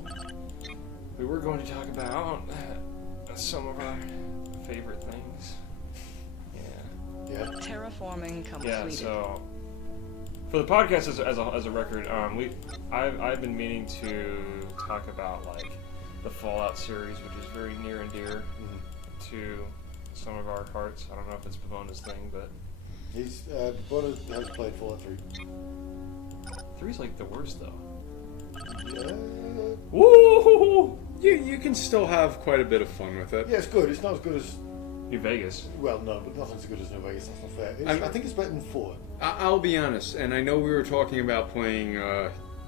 We were going to talk about some of our favorite things. Yeah. Yeah. Terraforming completed. Yeah. So, for the podcast as a record, I've been meaning to talk about like the Fallout series, which is very near and dear to some of our hearts. I don't know if it's Pavona's thing, but He's Bono has played Fallout 3. 3's like the worst though. Yeah. Woo! You can still have quite a bit of fun with it. Yeah, it's good. It's not as good as... New Vegas. Well, no, but nothing's as good as New Vegas. That's not fair. I'm- I think it's better than 4. I'll be honest, and I know we were talking about playing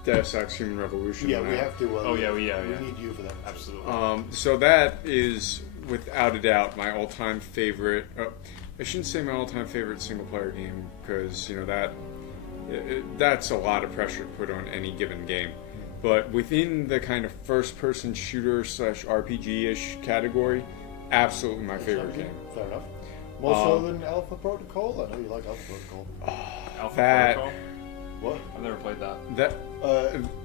Deus Ex Human Revolution. Yeah, we have to... Oh, yeah, we yeah. need you for that. Absolutely. So that is, without a doubt, my all-time favorite. I shouldn't say my all-time favorite single-player game because that's a lot of pressure to put on any given game. But within the kind of first-person shooter / RPG-ish category, absolutely my favorite game. Fair enough. More so than Alpha Protocol? I know you like Alpha Protocol. Alpha that- Protocol? What? I've never played that. That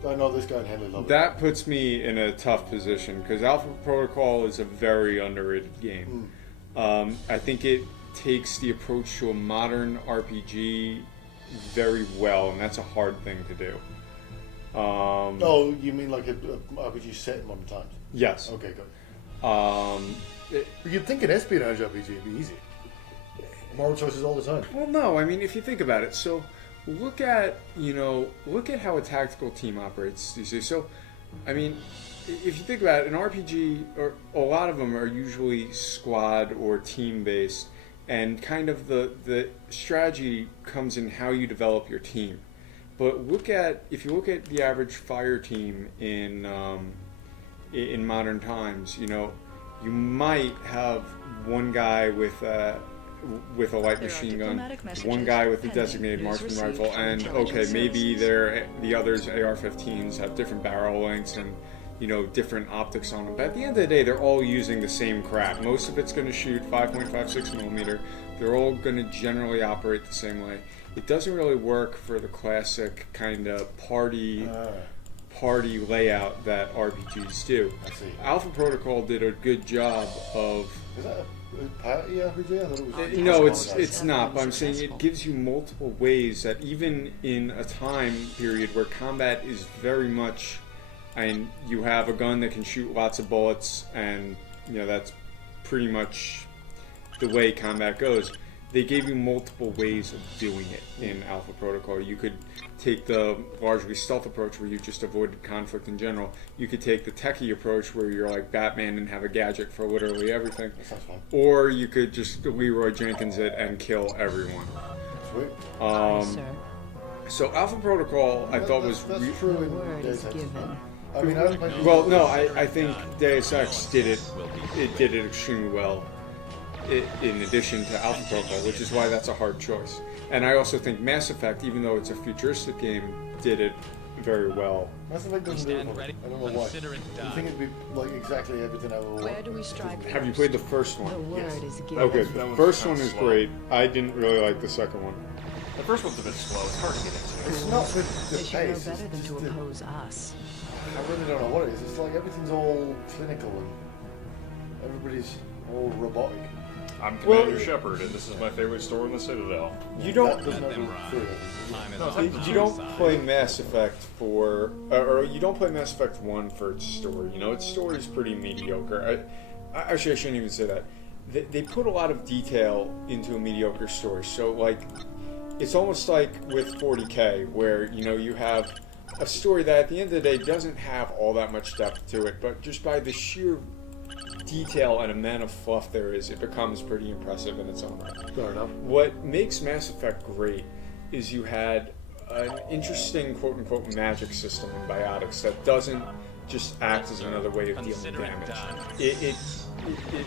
I know this guy and Henley love it. that puts me in a tough position because Alpha Protocol is a very underrated game. I think it takes the approach to a modern RPG very well, and that's a hard thing to do. Oh, you mean like a RPG set in modern times? Yes. Okay, good. You'd think an espionage RPG would be easy. Moral choices all the time. Well, no. I mean, if you think about it, so look at how a tactical team operates these days. So, I mean, if you think about it, an RPG, or a lot of them are usually squad or team based, and kind of the strategy comes in how you develop your team. But if you look at the average fire team in modern times, you might have one guy with a light There are machine gun, diplomatic messages one guy with a pending. designated News marksman received rifle, from and intelligence maybe services. the others AR-15s have different barrel lengths and different optics on them. But at the end of the day, they're all using the same crap. Most of it's going to shoot 5.56 millimeter. They're all going to generally operate the same way. It doesn't really work for the classic kind of party layout that RPGs do. I see. Alpha Protocol did a good job of. Is that a party RPG? I thought it was. No, it's not. But I'm saying it gives you multiple ways that even in a time period where combat is very much, and you have a gun that can shoot lots of bullets, and that's pretty much the way combat goes. They gave you multiple ways of doing it in Alpha Protocol. You could take the largely stealth approach where you just avoided conflict in general. You could take the techie approach where you're like Batman and have a gadget for literally everything. That sounds fun. Or you could just Leroy Jenkins it and kill everyone. Sweet. Aye, sir. So Alpha Protocol, I thought was that's re- true The in word Deus is Ex. given. I mean, well. No, I think Deus Ex did it. It did it extremely well. In addition to Alpha Protocol, which is why that's a hard choice. And I also think Mass Effect, even though it's a futuristic game, did it very well. Mass Effect doesn't do it for me. I don't know why. Consider it You done. think it'd be like exactly everything I would want? Where do we strike Have you first? played the first one? The word Yes. is given. Okay, That the one's first kinda one is slow. great. I didn't really like the second one. The first one's a bit slow. It's hard to get into. It's not the They should know pace. better than It's to the, oppose us. I really don't know what it is. It's like everything's all clinical and everybody's all robotic. I'm Well, Commander Shepard, and this is my favorite store in the Citadel. You don't. That doesn't have them to run. do it. Time is No, on it's like You don't play Mass Effect or you don't play Mass Effect 1 for its story. Its story is pretty mediocre. Actually, I shouldn't even say that. They put a lot of detail into a mediocre story. So, like, it's almost like with 40K, where, you have a story that at the end of the day doesn't have all that much depth to it, but just by the sheer detail and amount of fluff there is, it becomes pretty impressive in its own right. Fair enough. What makes Mass Effect great is you had an interesting quote-unquote magic system in Biotics that doesn't just act as another way of dealing Consider it damage. done. It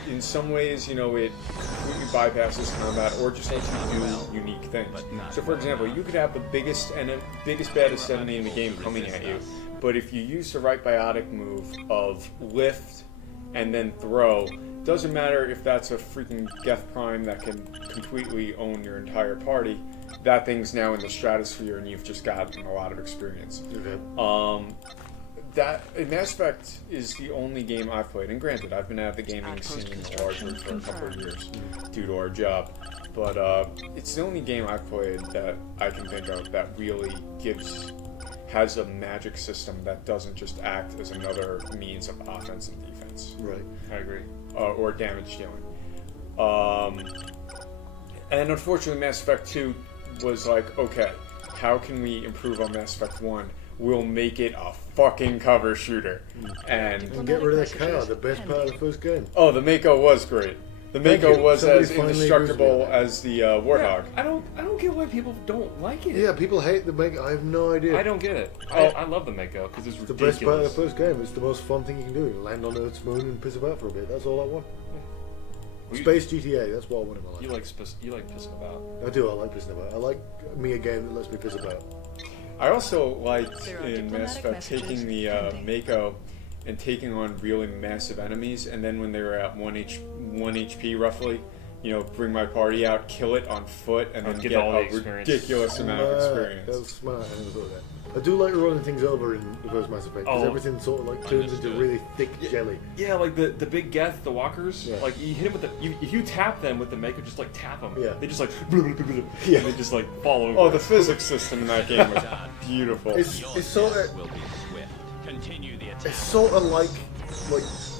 in some ways, it completely bypasses combat or just lets you do unique things. but not So, for example, you could have the biggest, baddest enemy in the game coming at you, but if you use the right biotic move of lift and then throw, doesn't matter if that's a freaking Geth Prime that can completely own your entire party, that thing's now in the stratosphere and you've just gotten a lot of experience. Okay. That Mass Effect is the only game I've played, and granted, I've been out of the gaming Outpost scene construction largely for a couple of confirmed. years due to our job, but it's the only game I've played that I can think of that really has a magic system that doesn't just act as another means of offense and defense. Right. I agree. Or damage dealing. And unfortunately, Mass Effect 2 was like, okay, how can we improve on Mass Effect 1? We'll make it a fucking cover shooter. And And get rid of that car, the best part of the first game. oh, the Mako was great. The Thank Mako you. was Somebody as finally indestructible agrees with me. as the Warthog. I don't get why people don't like it. Yeah, people hate the Mega. I have no idea. I don't get it. Oh. I love the Mako because it's The ridiculous. best part of the first game. It's the most fun thing you can do. Land on Earth's moon and piss about for a bit. That's all I want. Well, you- Space GTA. That's what I want in my life. You like pissing about. I do. I like pissing about. I like me a game that lets me piss about. I also liked There are in Mass diplomatic Effect taking the messages Mako and taking on really massive enemies, and then when they were at 1 HP roughly, bring my party out, kill it on foot, and then Get get all the a experience. ridiculous amount of That experience. was smart. I never thought of that. I do like rolling things over in the first Mass Effect because Oh. everything sort of like turns into Understood. really thick jelly. Yeah, like the big Geth, the walkers. Yeah. Like you hit them with if you tap them with the Mako, just like tap them. Yeah. They just like Yeah. and they just like fall over. Oh, the physics system in that game was beautiful. It's sort of Will be swift. Continue the attack. it's sort of like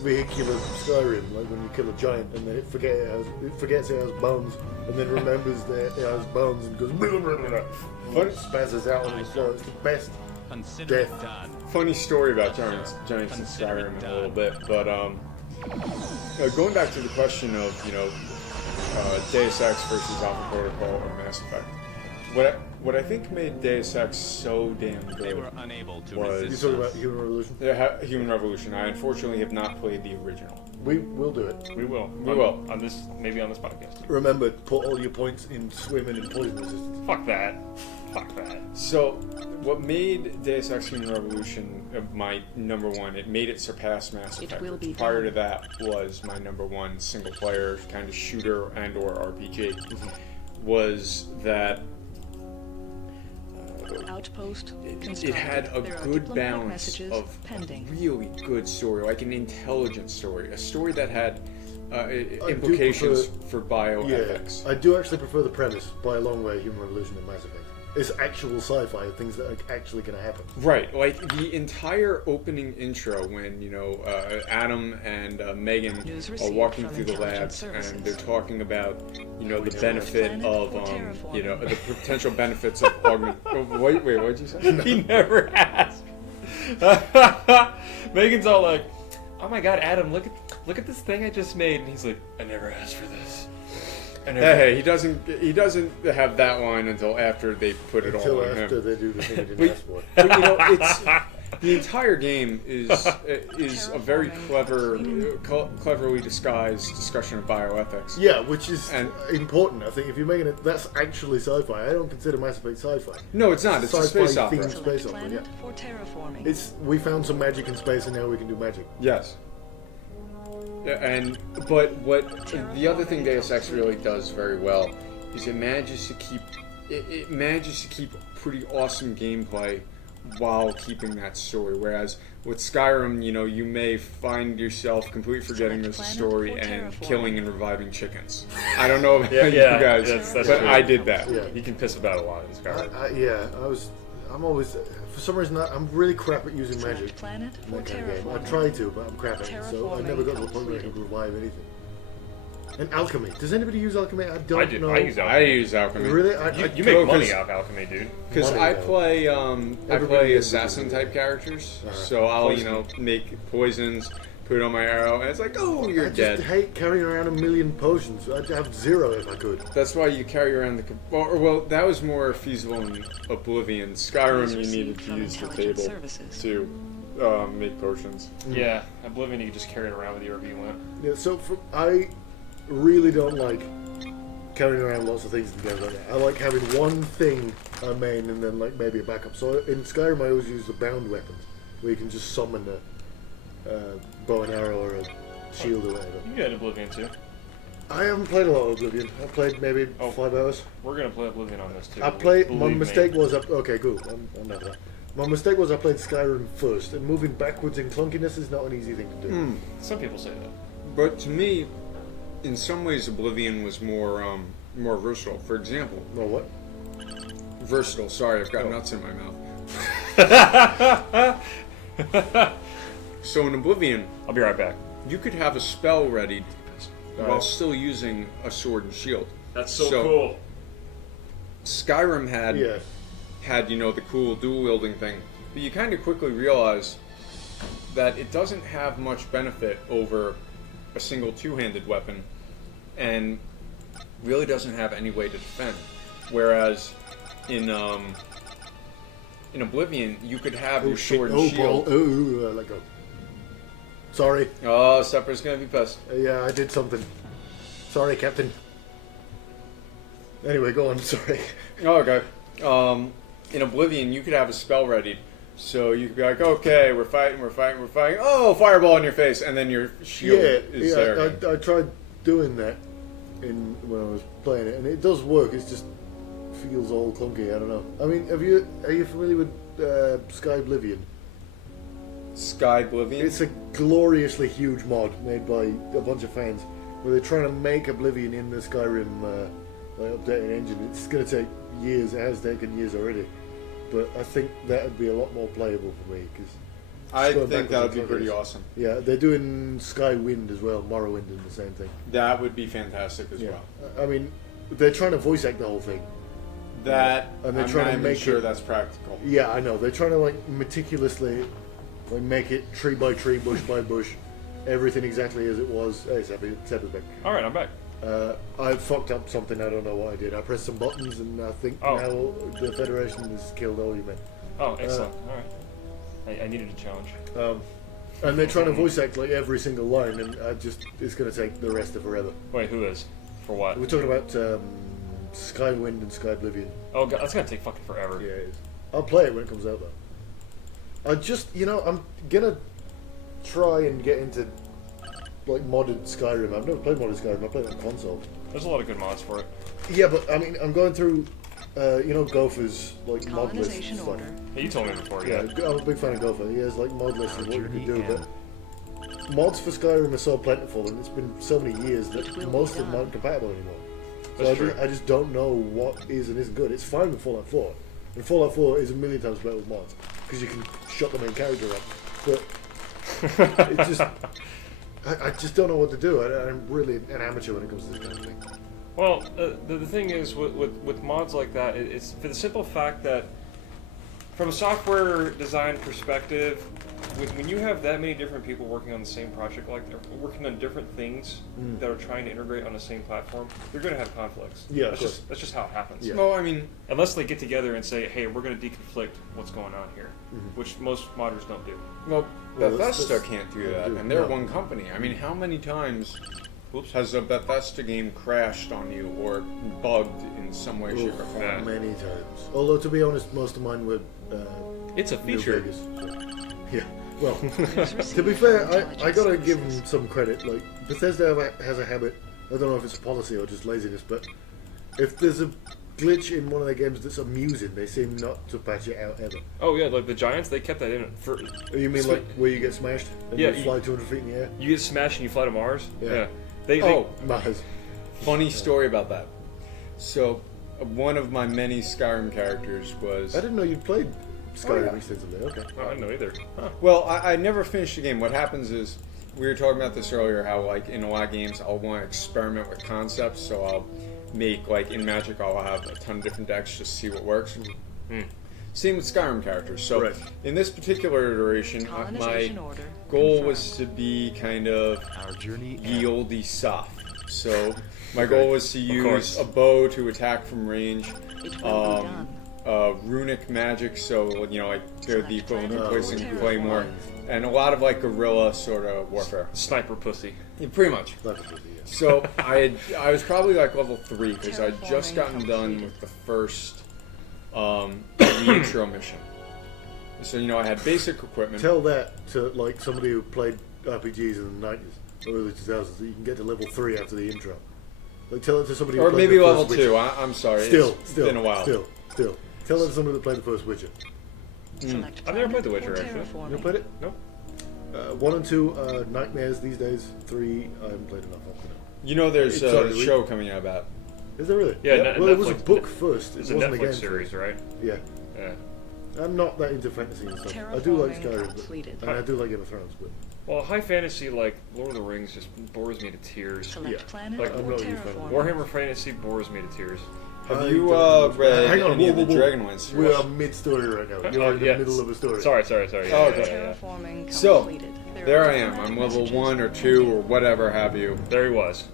vehicular Skyrim, like when you kill a giant and then it forgets it has bones and then remembers that it has bones and goes Fun- spazzes out on the floor. It's the best. Consider it Death. done. Funny story about giants in Skyrim in a little bit, but going back to the question of Deus Ex versus Alpha Protocol or Mass Effect, what I think made Deus Ex so damn They good were unable to was You resist talking us. about Human Revolution? Human Revolution. I unfortunately have not played the original. We will do it. We will. We will. On this, maybe on this podcast. Remember, put all your points in swimming and poison resistance. Fuck that. Fuck that. So, what made Deus Ex Human Revolution my number one? It made it surpass Mass It Effect. will be Prior to done. that was my number one single player kind of shooter and or RPG. Was that Outpost it constructed. had a There are good diplomatic balance messages of pending. really good story, like an intelligent story, a story that had do implications prefer- for bioethics. Yeah, I do actually prefer the premise by a long way, Human Revolution and Mass Effect. It's actual sci-fi, things that are actually going to happen. Right, like the entire opening intro when, you know, Adam and Megan News are received walking from through the intelligence labs and services. they're talking about, you know, the know benefit planet of, for terraforming. you know, the potential benefits of augment. Wait, what did you say? He never asked. Megan's all like, "Oh my God, Adam, look at this thing I just made," and he's like, "I never asked for this." I never. Hey, he doesn't have that line until after they put it Until all on after him. they do the thing they didn't But- ask for. But you know, it's the entire game is a very cleverly disguised discussion of bioethics. Yeah, which is And- important. I think if you're making it, that's actually sci-fi. I don't consider Mass Effect sci-fi. No, it's not. It's a Sci-fi space opera. themed Select space opera. planet Yeah, for terraforming. it's we found some magic in space and now we can do magic. Yes. But what the other thing Deus Ex really does very well is it manages to keep pretty awesome gameplay while keeping that story. Whereas with Skyrim, you know, you may find yourself completely forgetting Select there's a planet story for and terraforming. killing and reviving chickens. I don't know about Yeah, you yeah, guys, that's but true. I did that. Yeah. You can piss about a lot in Skyrim. I'm always, for some reason, I'm really crap at using Select magic. planet in for that kind of game. I terraforming. try to, but I'm crap at it. So I never got to the point where I could revive anything. And alchemy. Does anybody use alchemy? I don't I do. know. I use I alchemy. use alchemy. Really? You make Well, money 'cause- off alchemy, dude. Because Money, I though. play, Everybody does assassin it. type characters, Alright. so I'll Poison. make poisons, put it on my arrow, and it's like, oh, you're I just dead. hate carrying around a million potions. I'd have 0 if I could. That's why you carry around the. Well, that was more feasible in Oblivion. Skyrim, News you needed received to from use the intelligence table services. to make potions. Yeah, Oblivion, you could just carry it around with you wherever you went. Yeah, so I really don't like carrying around lots of things in games like that. I like having one thing I main and then like maybe a backup. So in Skyrim I always use the bound weapons, where you can just summon a bow and arrow or a shield or whatever. You got Oblivion too. I haven't played a lot of Oblivion. I played maybe 5 hours. We're gonna play Oblivion on this too. I played. My Believe me. mistake was okay, cool. I'm not that. My mistake was I played Skyrim first, and moving backwards in clunkiness is not an easy thing to do. Some people say that. But to me, in some ways, Oblivion was more versatile. For example, No, what? versatile. Sorry, I've got Oh. nuts in my mouth. So in Oblivion, I'll be right back. you could have a spell ready while Alright. still using a sword and shield. That's so cool. Skyrim had Yeah. you know, the cool dual wielding thing, but you kind of quickly realize that it doesn't have much benefit over a single two-handed weapon, and really doesn't have any way to defend. Whereas in Oblivion, you could have your sword and shield. Let go. Sorry. Oh, Sepper's gonna be pissed. Yeah, I did something. Sorry, Captain. Anyway, go on. Sorry. Oh, okay. In Oblivion, you could have a spell ready, so you could be like, okay, we're fighting. Oh, fireball in your face, and then your shield is there. I tried doing that when I was playing it, and it does work. It just feels all clunky. I don't know. I mean, are you familiar with Sky Oblivion? Sky Oblivion. It's a gloriously huge mod made by a bunch of fans, where they're trying to make Oblivion in the Skyrim updated engine. It's going to take years. It has taken years already, but I think that would be a lot more playable for me because I think that would be pretty awesome. Yeah, they're doing Skywind as well, Morrowind, and the same thing. That would be fantastic as Yeah, well. I mean, they're trying to voice act the whole thing. That And they're I'm trying not to even make sure it- that's practical. Yeah, I know. They're trying to like meticulously make it tree by tree, bush by bush, everything exactly as it was. Hey, Seb's back. All right, I'm back. I fucked up something. I don't know what I did. I pressed some buttons, and I think Oh. now the Federation has killed all you men. Oh, excellent. All right. I needed a challenge. And they're trying to voice act like every single line, and it's going to take the rest of forever. Wait, who is? For what? We're talking about Skywind and Sky Oblivion. Oh god, that's gonna take fucking forever. Yeah, it is. I'll play it when it comes out, though. I'm gonna try and get into like modded Skyrim. I've never played modded Skyrim. I played it on console. There's a lot of good mods for it. Yeah, but I mean, I'm going through, Gopher's like mod list Colonization stuff. order. Yeah, you told me before, Yeah, yeah. I'm a big fan of Gopher. He has like mod lists of what you can do, journey but mods for Skyrim are so plentiful, and it's been so many years that It will most be of them done. aren't compatible anymore. That's So true. I just don't know what is and isn't good. It's fine with Fallout 4. And Fallout 4 is a million times better with mods because you can shut the main character up. But it just, I just don't know what to do. I'm really an amateur when it comes to this kind of thing. Well, the thing is, with mods like that, it's for the simple fact that, from a software design perspective, when you have that many different people working on the same project, like they're working on different things that are trying to integrate on the same platform, you're going to have conflicts. Yeah, of that's course. that's just how it happens. Yeah. Well, I mean, Unless they get together and say, "Hey, we're going to deconflict what's going on here," which most modders don't do. well, Well, Bethesda that's- can't do that's- that, and they're no. one company. I mean, how many times has a Bethesda game crashed on you or bugged in some way, shape, or form? Yeah. Many times. Although, to be honest, most of mine were It's a New feature. Vegas. Yeah. Well, Received to be fair, I intelligence gotta give services. them some credit. Like, Bethesda has a habit, I don't know if it's a policy or just laziness, but if there's a glitch in one of their games that's amusing, they seem not to patch it out ever. Oh yeah, like the Giants, they kept that in for. You mean like where you get smashed and Yeah, you fly 200 feet in the air? You get smashed and you fly to Mars. Yeah. They Oh, Mars. funny story about that. So, one of my many Skyrim characters was... I didn't know you'd played Skyrim yeah. extensively. Okay. Oh, I didn't know either. Huh. Well, I never finished the game. What happens is, we were talking about this earlier, how like in a lot of games I'll want to experiment with concepts, so I'll make, like in Magic I'll have a ton of different decks just to see what works. Same with Skyrim characters. So Right. in this particular iteration, my Colonization order. goal confirmed. was to be kind of Our journey ye olde soft. So my goal was to use course. a bow to attack from range. It will be done. Runic magic, so like they're the equivalent of Oh, poison terraforming. claymore, and a lot of like guerrilla sort of warfare. Sniper pussy. Yeah, pretty much. That's what it is, yeah. So I was probably like level 3 because I'd just Terraforming gotten done completed. with the first the intro mission. So I had basic equipment. Tell that to like somebody who played RPGs in the 90s, early 2000s, that you can get to level 3 after the intro. Like tell it to somebody who Or played maybe the first level Witcher. 2. I'm sorry. Still, it's been a while. Still. Tell it to somebody that played the first Witcher. Select I've never played planet The Witcher, for actually. You terraforming. ever played it? Nope. 1 and 2 are nightmares these days. 3, I haven't played enough of it. There's It's a already- show coming out about. Is there really? Yeah, Well, it was a Netflix- book first. It's it a wasn't a game Netflix series, right? first. Yeah. Yeah. I'm not that into fantasy and stuff. I do like Terraforming Skyrim, completed. and I do like Game of Thrones, but Well, high fantasy like Lord of the Rings just bores me to tears. Select Yeah. planet Like, for I'm not a huge fan of terraforming. Warhammer Fantasy bores me to tears. Have I you don't know. read Hang on, any of the whoa. Dragonlance We are series? mid-story right now. You're Oh, in the yeah. middle of a story. Sorry. Oh, Yeah, okay. yeah. Terraforming So, completed. There are I am. I'm automatic level messages 1 or 2 or whatever have you. There he was.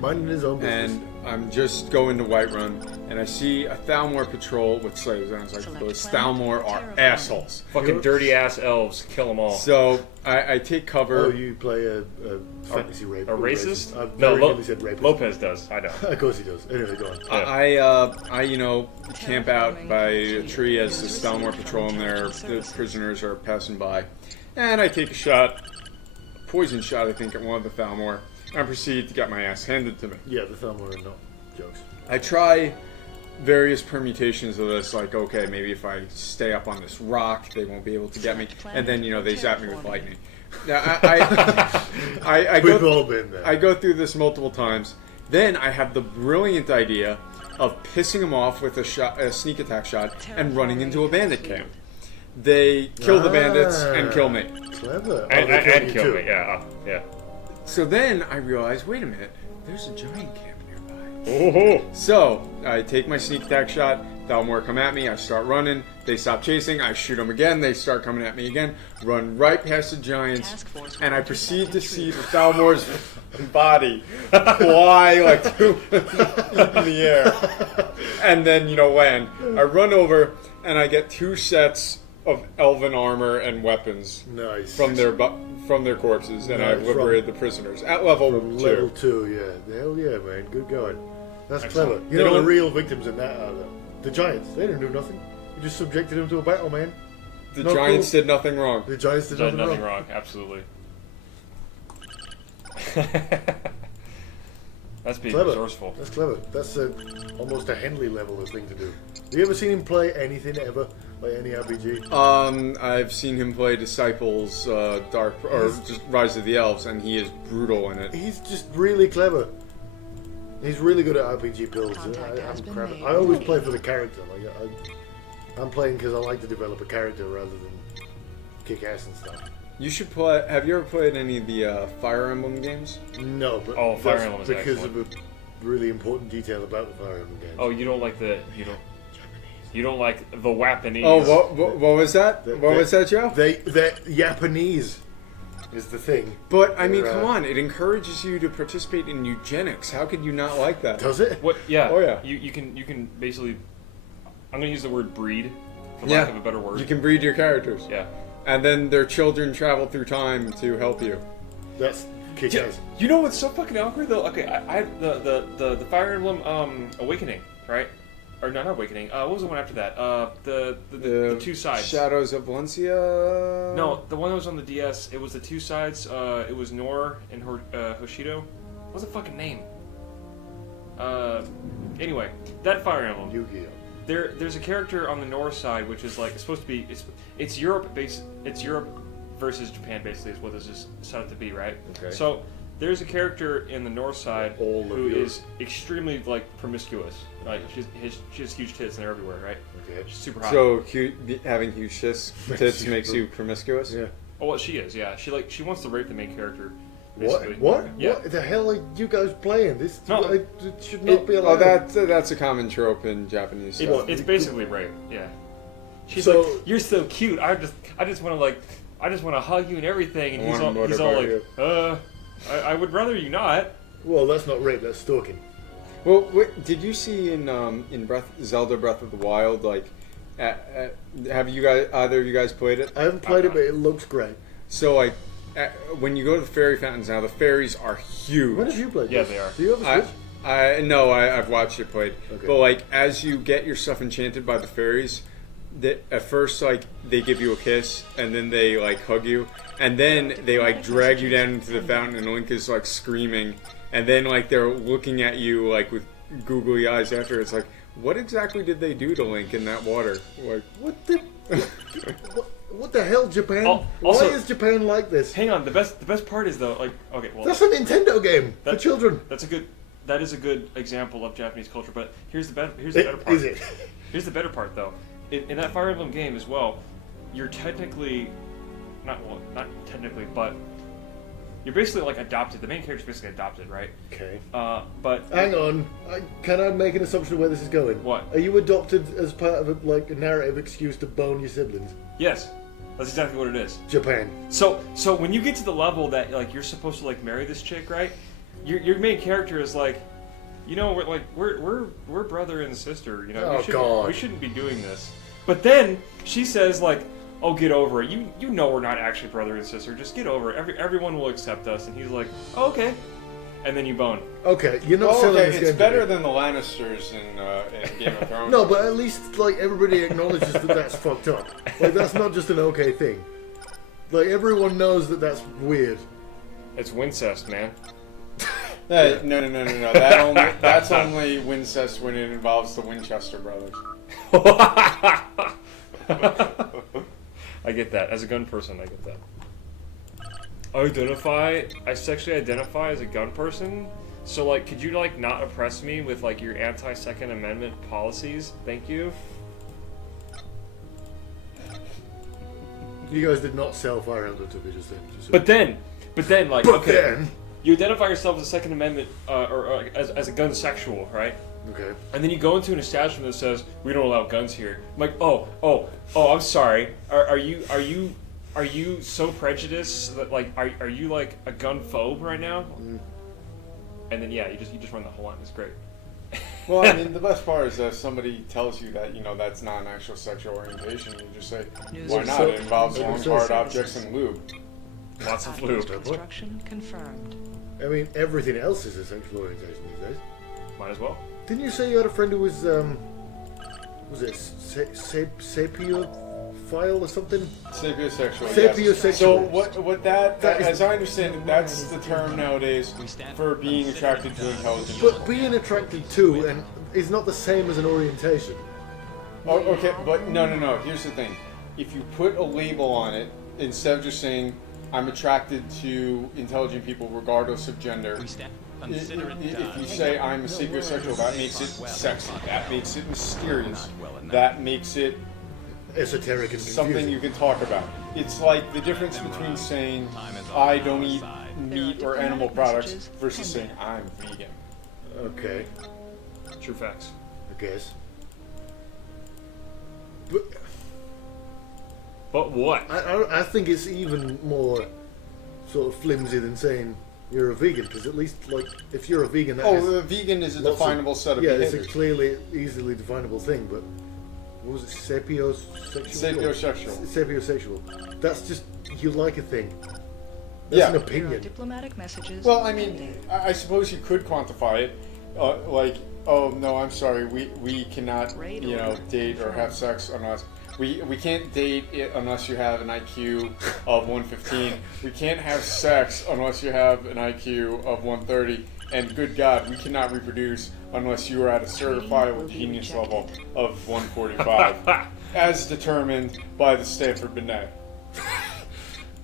Minding his own business. And I'm just going to Whiterun, and I see a Thalmor patrol with slaves, and I was like, Select those planet Thalmor for are terraforming. assholes. Fucking dirty ass elves. Kill them all. So I take cover. Oh, you play a fantasy rape. A racist? I've No, very nearly said rapist. Lopez does. I know. Of course he does. Anyway, go on. I camp out by a tree as the Thalmor patrol and the prisoners are passing by, and I take a shot, a poison shot, I think, at one of the Thalmor, and proceed to get my ass handed to me. Yeah, the Thalmor are not jokes. I try various permutations of this, like, okay, maybe if I stay up on this rock, they won't be able to get me, and then, they zap me with lightning. Now, I We've go, all been there. I go through this multiple times. Then I have the brilliant idea of pissing them off with a sneak attack shot and running into a bandit camp. They kill the bandits and kill me. Clever. And, they and you kill too. me. Yeah. Yeah. So then I realize, wait a minute, there's a giant camp nearby. Oh. So I take my sneak attack shot. Thalmor come at me. I start running. They stop chasing. I shoot them again. They start coming at me again. Run right past the giants, Task force and I Roger proceed to second see the troop. Thalmor's body fly like 2 feet in the air, and then land. I run over and I get 2 sets of elven armor and weapons Nice. from their corpses, and I've Nice. liberated the prisoners at level From 2. level 2, yeah. Hell yeah, man. Good going. That's Excellent. clever. You They know, the don't- real victims in that are the giants. They didn't do nothing. You just subjected them to a battle, man. The Not giants cool. did nothing wrong. The giants did Done nothing, nothing wrong. Absolutely. That's being Clever. resourceful. That's clever. That's almost a Henley level of thing to do. Have you ever seen him play anything ever? Like any RPG? I've seen him play Disciples, Dark, or just Rise of the Elves, and he is brutal in it. He's just really clever. He's really good at RPG builds. Contact has been made. I always play for the character. Like I'm playing because I like to develop a character rather than kick ass and stuff. You should play. Have you ever played any of the Fire Emblem games? No, but Oh, Fire that's Emblem is because excellent. of a really important detail about the Fire Emblem games. Oh, you don't like the you don't like the Wapanese. Oh, what was that? The- What the- was that, Joe? The Japanese is the thing. But I mean, They're, come on! It encourages you to participate in eugenics. How could you not like that? Does it? What? Yeah. Oh, yeah. You can basically. I'm gonna use the word breed, for Yeah. lack of a better word. You can breed your characters, Yeah. and then their children travel through time to help you. That's kick ass. You know what's so fucking awkward though? Okay, I the Fire Emblem Awakening, right? Or not Awakening. What was the one after that? The two sides. Shadows of Valencia. No, the one that was on the DS. It was the two sides. It was Nor and Hoshido. What's the fucking name? Anyway, that Fire Emblem. Yu-Gi-Oh. There's a character on the north side which is like it's supposed to be it's Europe versus Japan basically is what this is set up to be, right? Okay. So there's a character in the north side All of who Europe. is extremely like promiscuous. Like she has huge tits and they're everywhere, right? Okay. She's super hot. So having huge tits makes you promiscuous. Yeah. Oh, well, she is. Yeah, she wants to rape the main character. What? Basically. What? Yeah. What the hell are you guys playing? This No. it should not be allowed. That's a common trope in Japanese It- stuff. it's basically rape. Yeah. She's So- like, you're so cute. I just want to hug you and everything. And I he's wanna all motorbike like, I would rather you not. Well, that's not rape. That's stalking. Well, did you see in Zelda Breath of the Wild, like, have you guys, either of you guys played it? I haven't played it, but it looks great. So, like, when you go to the fairy fountains now, the fairies are huge. When have you played Yeah, this? they are. Do you have a Switch? I've watched it played. Okay. But, like, as you get your stuff enchanted by the fairies, at first, like, they give you a kiss, and then they, like, hug you, and then they, like, drag you down into the fountain, and Link is, like, screaming, and then, like, they're looking at you, like, with googly eyes after. It's like, what exactly did they do to Link in that water? Like, What the? what the hell, Japan? Oh, also- Why is Japan like this? Hang on. The best part is though, like, okay, well, That's a Nintendo game for That- children. that is a good example of Japanese culture. But here's the better part. Is it? Here's the better part though. In that Fire Emblem game as well, you're technically not technically, but you're basically like adopted. The main character's basically adopted, right? Okay. But Hang on. Can I make an assumption of where this is going? What? Are you adopted as part of a narrative excuse to bone your siblings? yes, that's exactly what it is. Japan. So when you get to the level that like you're supposed to like marry this chick, right? Your main character is like, you know, we're brother and sister. You know, Oh, God. we shouldn't be doing this. But then she says like, oh, get over it. You know we're not actually brother and sister. Just get over it. Everyone will accept us. And he's like, oh, okay. And then you bone. Okay, you're not oh, selling okay, this it's game to better me. than the Lannisters in Game of Thrones. No, but at least like everybody acknowledges that that's fucked up. Like that's not just an okay thing. Like everyone knows that that's weird. It's Wincest, man. No. That's only Wincest when it involves the Winchester brothers. I get that. As a gun person, I get that. I sexually identify as a gun person. So, like, could you, like, not oppress me with, like, your anti-Second Amendment policies? Thank you. You guys did not sell Fire Emblem to me just then. But then, like, But okay, then- you identify yourself as a Second Amendment, or as a gun sexual, right? Okay. And then you go into an establishment that says we don't allow guns here. I'm like, oh, I'm sorry. Are you so prejudiced that like are you like a gun phobe right now? And then yeah, you just run the whole line. It's great. Well, I mean, the best part is that if somebody tells you that, that's not an actual sexual orientation, you just say, why not? It involves long, hard objects and lube. Lots of lube. Construction confirmed. I mean, everything else is a sexual orientation these days. Might as well. Didn't you say you had a friend who was it sapiophile or something? Sapiosexual. Sapiosexual. Yes. So what that is- as I understand it, that's the term nowadays for being attracted to intelligent. But being attracted to and is not the same as an orientation. Oh, okay, but no. Here's the thing: if you put a label on it instead of just saying I'm attracted to intelligent people regardless of gender. Consider it If done. you say I'm a sapiosexual, that makes it sexy. That makes it mysterious. That makes it Esoteric and something confusing. you can talk about. It's like the difference between saying I don't eat meat or animal products versus saying I'm vegan. Okay, True facts. I guess. But what? I think it's even more sort of flimsy than saying you're a vegan, because at least, like, if you're a vegan, that is Oh, vegan is a lots of- definable set of yeah, behaviors. it's a clearly, easily definable thing, but what was it, sapiosexual? Sapiosexual. Sapiosexual. That's just, you like a thing. That's Yeah. an There are opinion. diplomatic messages. Well, I mean, pending. I suppose you could quantify it, like, oh no, I'm sorry, we cannot, Raid you know, order. date or have sex unless we can't date it unless you have an IQ of 115. We can't have sex unless you have an IQ of 130. And good God, we cannot reproduce unless you are at a certifiable genius level of 145, as determined by the Stanford Binet.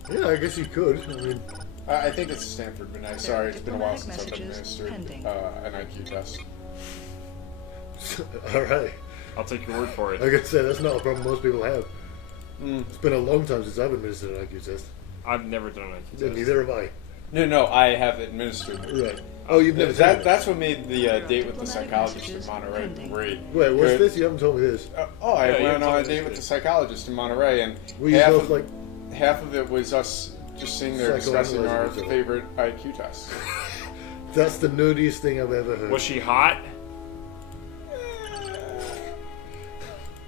Yeah, I guess you could. I mean, I think it's Stanford Binet. Sorry, it's been a while since I've Diplomatic administered messages an IQ test. alright. I'll take your word for it. Like I said, that's not a problem most people have. Mm. It's been a long time since I've administered an IQ test. I've never done an IQ Yeah, test. neither have I. No, I have administered it. Right. Oh, you've never taken it? That's what made the date with the Diplomatic psychologist in messages Monterey pending. great. Wait, what's Good. this? You haven't told me this. I Yeah, you went told on a me date this. with the psychologist in Monterey, and Were you half both of, like, half of it was us just sitting there discussing our Psychoanalyzing each other. favorite IQ tests. that's the nerdiest thing I've ever heard. Was she hot?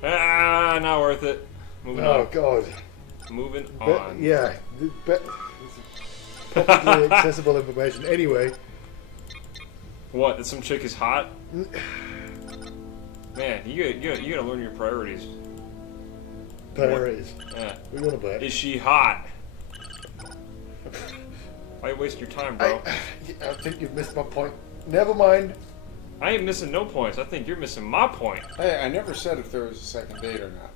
Not worth it. Moving Oh, on. God. Moving But, on. yeah. Publicly accessible information. Anyway, What? That some chick is hot? Man, you gotta learn your priorities. priorities. Yeah. We want to bet. Is she hot? Why you waste your time, bro? I think you've missed my point. Never mind. I ain't missing no points. I think you're missing my point. Hey, I never said if there was a second date or not.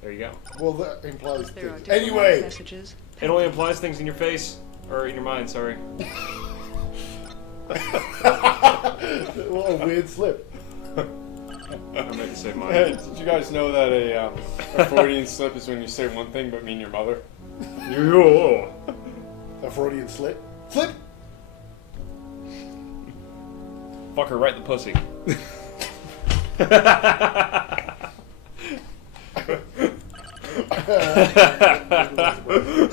There you go. Well, that implies There are things. diplomatic Anyway. messages It only implies things in your face or in your mind. Sorry. What a weird slip. I meant to say Hey, mine. did you guys know that a Freudian slip is when you say one thing but mean your mother? Yo. A Freudian slip. Slip! Fuck her right in the pussy.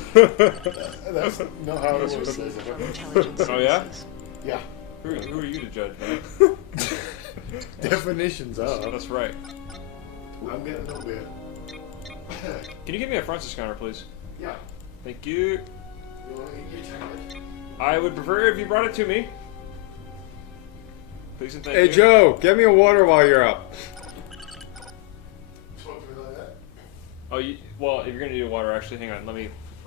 That's not how it was works. received is from it? intelligence Oh, yeah? services. Yeah. Who are you to judge, man? Definitions are. That's right. I'm getting nowhere. Can you give me a Franciscaner, please? Yeah. Thank you. You want to eat your chocolate? I would prefer if you brought it to me. Please and thank Hey you. Joe, get me a water while you're up. Talk to me like that. Oh, well, if you're gonna do water, actually, hang on. Let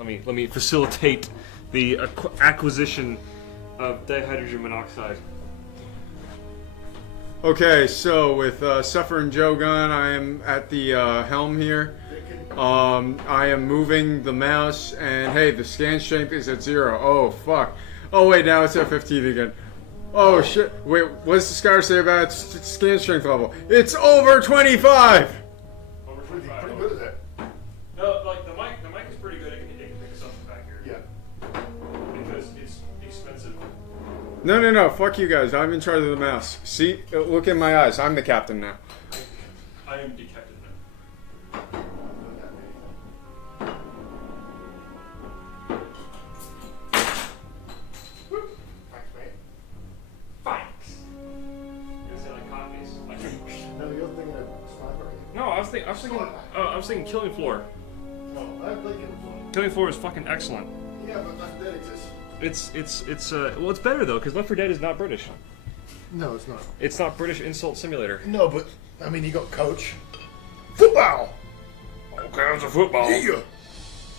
me facilitate the acquisition of dihydrogen monoxide. Okay, so with Suffering Joe Gunn, I am at the helm here. I am moving the mouse, and hey, the scan strength is at 0. Oh, fuck. Oh, wait, now it's at 15 again. Oh, shit. Wait, what does the scar say about its scan strength level? It's over 25! Over Pretty 25. good at that. No, like the mic is pretty good. It can pick us up back here. Yeah. Because it's expensive. No, fuck you guys. I'm in charge of the mouse. See? Look in my eyes. I'm the captain now. I am detective now. Thanks, mate. Thanks. You're gonna say like coffees. I was thinking Killing Floor. No, I like it before. Killing Floor is fucking excellent. Yeah, but Left 4 Dead exists. It's well, it's better though because Left 4 Dead is not British. No, it's not. It's not British insult simulator. No, but I mean, you got Coach. Football. All kinds of football. Yeah.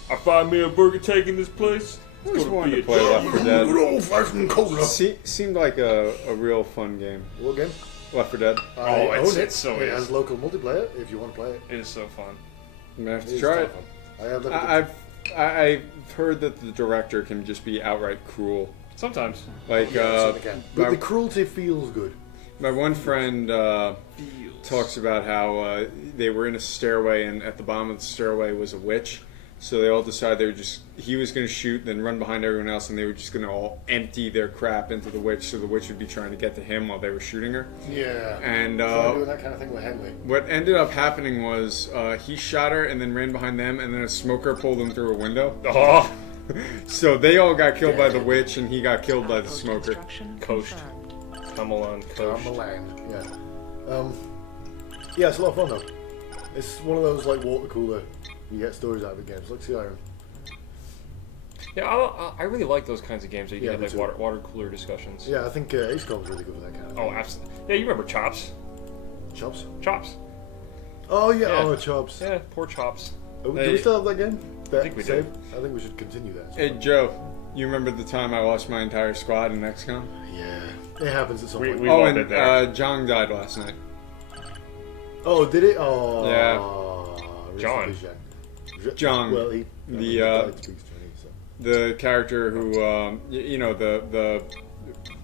I find me a burger taking this place. I always wanted to play Left 4 Dead. Good old fashioned cola. Seemed like a real fun game. What game? Left 4 Dead. I own it's so it is. has local multiplayer if you want to play it. It is so fun. I'm gonna have to It is try tough it. fun. I have Left 4 Dead. I've heard that the director can just be outright cruel. Sometimes. Like Yeah, it can. But my, the cruelty feels good. my one friend talks about how they were in a stairway and at the bottom of the stairway was a witch. So they all decided he was going to shoot, then run behind everyone else, and they were just going to all empty their crap into the witch, so the witch would be trying to get to him while they were shooting her. Yeah. And Try doing that kind of thing with Henley. what ended up happening was he shot her and then ran behind them, and then a smoker pulled him through a window. Oh, So they all got killed by the witch, and he got killed by the Outpost smoker. construction Coached. confirmed. come on, coach. On the land. Yeah. Yeah, it's a lot of fun though. It's one of those like water cooler. You get stories out of the games, like Skyrim. Yeah, I really like those kinds of games that you Yeah, have me like too. water cooler discussions. Yeah, I think XCOM's really good for that kind of thing. Oh, absolutely. Yeah, you remember Chops? Chops? Chops. Oh yeah, Yeah. oh Chops. Yeah, poor Chops. Do Hey. we still have that game? That think we save? do. I think we should continue that. Hey Joe, you remember the time I lost my entire squad in XCOM? Yeah, it happens at some We- point. we- Oh, all and been there. John died last night. Oh, did it? Oh, Yeah. rest John. in peace, John, Well, he the, died speaks Chinese, so. The character who, you know, the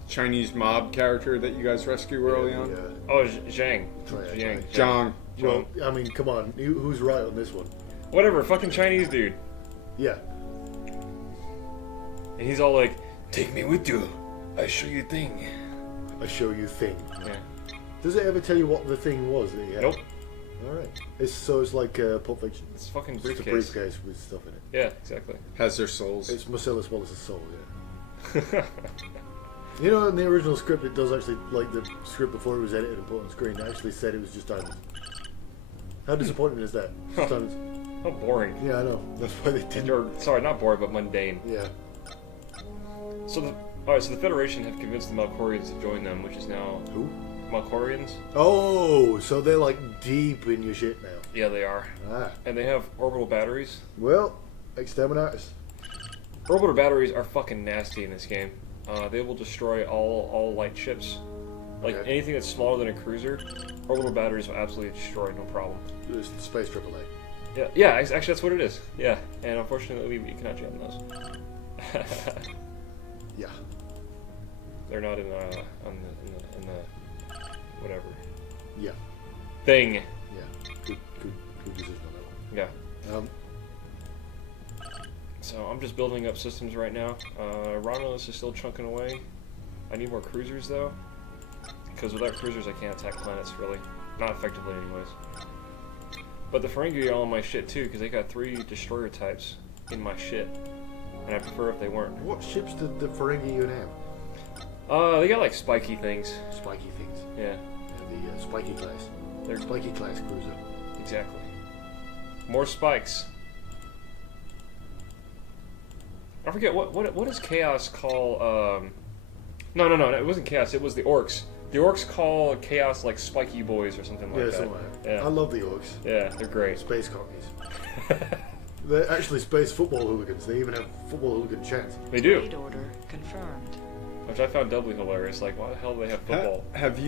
Chinese mob character that you guys rescue early on. Yeah. Oh, Zhang. Try it, Zhang. John. Well, I mean, come on, who's right on this one? Whatever, fucking Chinese dude. Yeah. And he's all like, "Take me with you. I show you thing." I show you thing. Yeah. Does it ever tell you what the thing was that he had? Nope. All right. It's like Pulp Fiction. It's fucking It's just a briefcase. briefcase with stuff in it. Yeah, exactly. Has their souls. It's Marcellus Wallace's soul. Yeah. You know, in the original script, it does actually, like the script before it was edited and put on screen, it actually said it was just diamonds. How disappointing is that? Just diamonds. How boring. Yeah, I know. That's why they didn't. Or, sorry, not boring, but mundane. Yeah. So the Federation have convinced the Malkorians to join them, which is now Who? Malkorians. Oh, so they're like deep in your shit now. Yeah, they are, Ah. and they have orbital batteries. Well, exterminators. Orbital batteries are fucking nasty in this game. They will destroy all light ships. Like Okay. anything that's smaller than a cruiser, orbital batteries will absolutely destroy, no problem. It's the Space AAA. Yeah, actually that's what it is. Yeah, and unfortunately we cannot jam those. Yeah. They're not in the whatever Yeah. thing. Yeah. Good decision on that Yeah. one. So I'm just building up systems right now. Romulus is still chunking away. I need more cruisers though, because without cruisers I can't attack planets really, not effectively anyways. But the Ferengi are all in my shit too, because they got 3 destroyer types in my shit, and I prefer if they weren't. What ships did the Ferengi you have? They got like spiky things. Spiky things. Yeah, Yeah, the Spiky class. they're Spiky class cruiser. exactly. More spikes. I forget what does Chaos call? No, it wasn't Chaos. It was the Orcs. The Orcs call Chaos like Spiky Boys or something like Yeah, that. something like that. Yeah. I love the Orcs. Yeah, they're great. Space cockneys. They're actually space football hooligans. They even have football hooligan chants. They do, Raid order confirmed. which I found doubly hilarious. Like, why the hell do they have football? Have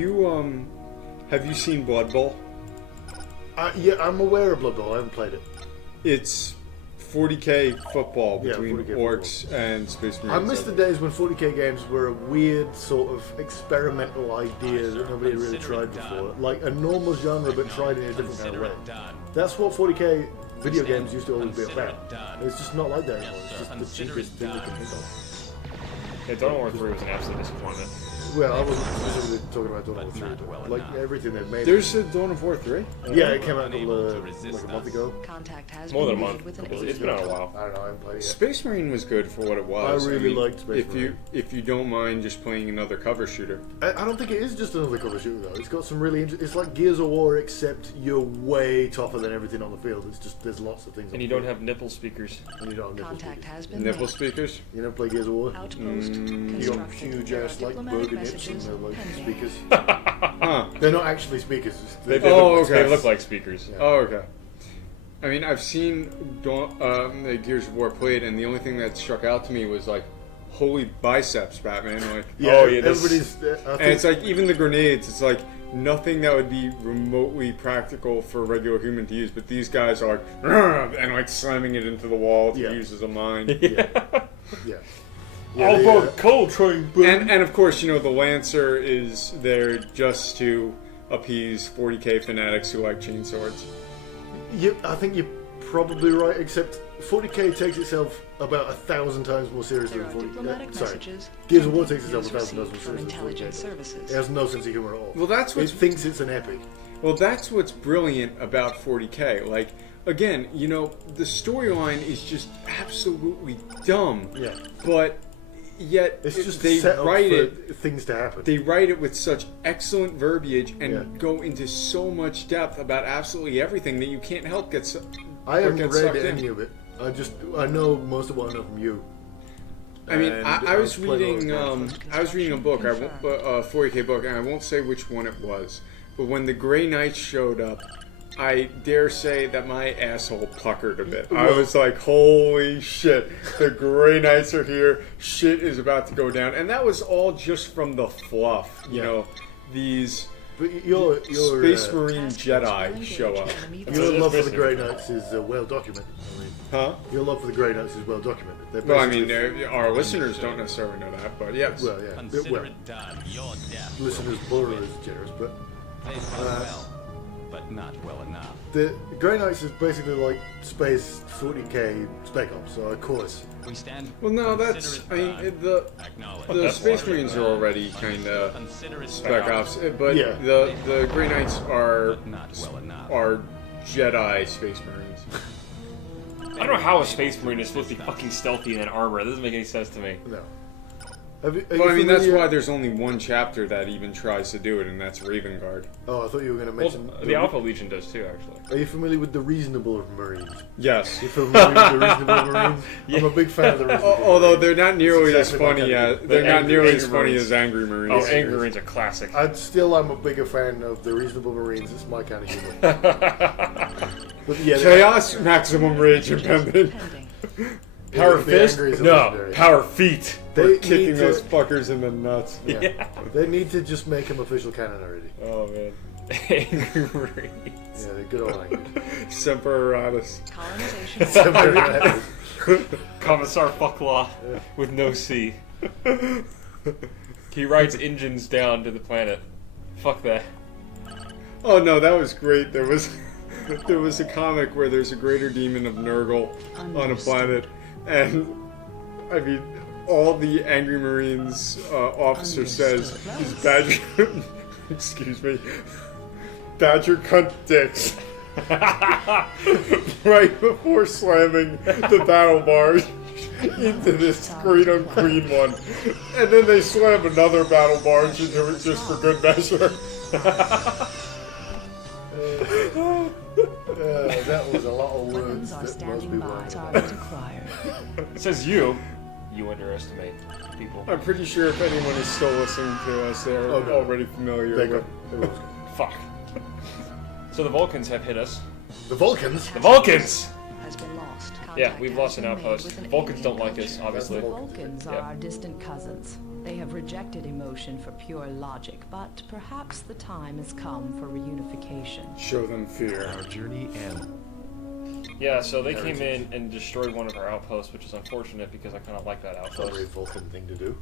you seen Blood Bowl? Yeah, I'm aware of Blood Bowl. I haven't played it. It's 40k football Yeah, between 40K orcs and Space Marines. I miss the days when 40k games were a weird sort of experimental idea that nobody had really tried before. Like a normal genre, but tried in a different kind of way. That's what 40k video games used to always be about. It's just not like that anymore. It's just the cheapest thing you can think of. Yeah, Dawn of War 3 was an absolute disappointment. Well, I wasn't specifically talking about Dawn of War But 3, not but well like enough. everything they've made. There's a Dawn of War 3? Yeah, it came out Unable to like resist a month us. ago. Contact has More than a been month. made with an It's been out a while. I don't know, I haven't played it yet. Space Marine was good for what it was. I really liked Space Marine. If you don't mind just playing another cover shooter. I don't think it is just another cover shooter though. It's got some really it's like Gears of War, except you're way tougher than everything on the field. It's just there's lots of things. And on you the don't field. have nipple speakers. And you don't have nipple Contact speakers. has been Nipple made. speakers? You never play Gears of War? Outpost You got constructed. huge There are ass like diplomatic burger nips and messages they're like pending. speakers. Huh. They're not actually speakers. They, They're, they Oh, look, okay. they look like speakers. Yeah. Oh, okay. I mean, I've seen the Gears of War played, and the only thing that struck out to me was like, holy biceps, Batman! Like, yeah, Oh, yeah, that's- everybody's. I and it's think, like even the grenades. It's like nothing that would be remotely practical for a regular human to use, but these guys are like, "Rrr," and like slamming it into the wall to Yeah. use as a mine. yeah. I'll they, go Coltrane, And of course, you know, the Lancer is there just to appease 40k fanatics who like chainswords. I think you're probably right, except 40k takes itself about 1,000 times more seriously There than are 40. diplomatic Sorry, messages. Gears of War pending takes itself news 1,000 times more received from seriously than 40k. intelligence It services. has no sense of humor at all. Well, that's it what's thinks it's an epic. Well, that's what's brilliant about 40k. Like, again, you know, the storyline is just absolutely dumb. Yeah. But yet It's just they set up write for it. things to happen. They write it with such excellent verbiage and Yeah. go into so much depth about absolutely everything that you can't help get. I haven't get read sucked in. any of it. I know most of what I know from you. I mean, And I was I've played all reading. of it. I was reading a book, a 40k book, and I won't say which one it was. But when the Grey Knights showed up, I dare say that my asshole puckered a bit. I was like, "Holy shit! The Grey Knights are here. Shit is about to go down." And that was all just from the fluff. You Yeah. know, these But your Space Marine Jedi show up. your love for the Basically. Grey Knights is well documented. I mean, Huh? your love for the Grey Knights is well documented. They're Well, I mean, basically- our listeners don't necessarily know that, but yes. well, yeah, Consider well, it done. Your death. listeners plural is generous, but They fought well, but not well enough. the Grey Knights is basically like space 40k Spec Ops, so of course. We stand. Well, no, consider that's. it I mean, done. the Acknowledge. the Space Marines are already kind of Consider it Spec done, Ops, but Yeah. the Grey Knights are but not well enough. Jedi Space Marines. I don't know how a Space Marine is supposed to be fucking stealthy in an armor. That doesn't make any sense to me. No. Are Well, I you mean, that's familiar- why there's only one chapter that even tries to do it, and that's Raven Guard. Oh, I thought you were going to Well, mention. the Alpha Legion does too, actually. Are you familiar with the Reasonable Marines? Yes. You familiar with the Reasonable Marines? I'm a big fan of the Reasonable Although Marines. they're not nearly It's as exactly funny my kind as of- they're not Angry- nearly Angry as funny Marines. as Angry Marines. Oh, Yeah. Angry Marine's a classic. I'm a bigger fan of the Reasonable Marines. It's my kind of humor. But yeah, Chaos, maximum rage, impending. Pending. Power the fist? Angry is a No, legendary. power feet. They We're need kicking to- those fuckers in the nuts. Yeah. They need to just make them official canon already. Oh man, Angry Marines. Yeah, they're good old language. Semper Aratus. Colonization. Commissar Fucklaw with no C. He rides engines down to the planet. Fuck that. Oh no, that was great. There was a comic where there's a greater demon of Nurgle on a planet, and I mean, all the Angry Marines officer says is Badger. Excuse me, Badger cunt dicks. Right before slamming the battle barge into this great unclean one, and then they slam another battle barge into it just for good measure. That was a lot of Weapons words are that most standing people by. don't. Target acquired. It says you. You underestimate people. I'm pretty sure if anyone is still listening to us, they're Oh, no. already familiar They with. go. It was- Fuck. So the Vulcans have hit us. The Vulcans? The Vulcans! Has been lost. Yeah, Contact we've has lost an been made outpost. with an Vulcans alien don't like us, culture. obviously. That's The Vulcans are Yeah. our distant cousins. They have rejected emotion for pure logic, but perhaps the time has come for reunification. Show them fear. Our journey ends. Yeah, so they came in and destroyed one of our outposts, which is unfortunate because I kind of like that That's not a very outpost. Vulcan thing to do.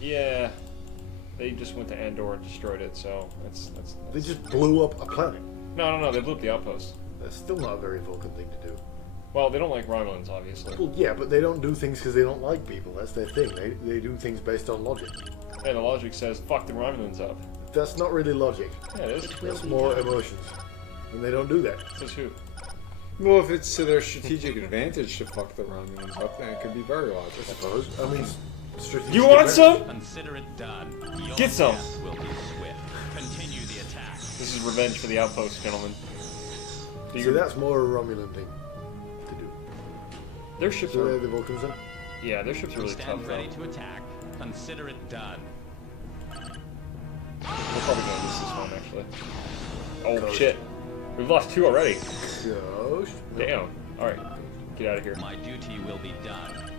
Yeah, they just went to Andor and destroyed it, so that's They just blew up a planet. No, they blew up the outpost. That's still not a very Vulcan thing to do. Well, they don't like Romulans, obviously. Well, yeah, but they don't do things because they don't like people. That's their thing. They do things based on logic. And the logic says, fuck the Romulans up. That's not really logic. Yeah, it is. It will That's be more done. emotions. And they don't do that. Says who? Well, if it's to their strategic advantage to fuck the Romulans up, then it could be very I logical. suppose. I mean, strategic You want advantage. some? Consider it done. Your Get some. death will be swift. Continue the attack. This is revenge for the outpost, gentlemen. Do See, you- that's more a Romulan thing to do. Their ships So they're are... the Vulcans then? Yeah, their ships are We really tough, stand though. ready to attack. Consider it done. We're probably gonna lose this one, actually. Oh, Ghost. shit. We've lost 2 already. Ghost. Damn. Alright. Get out of here. My duty will be done.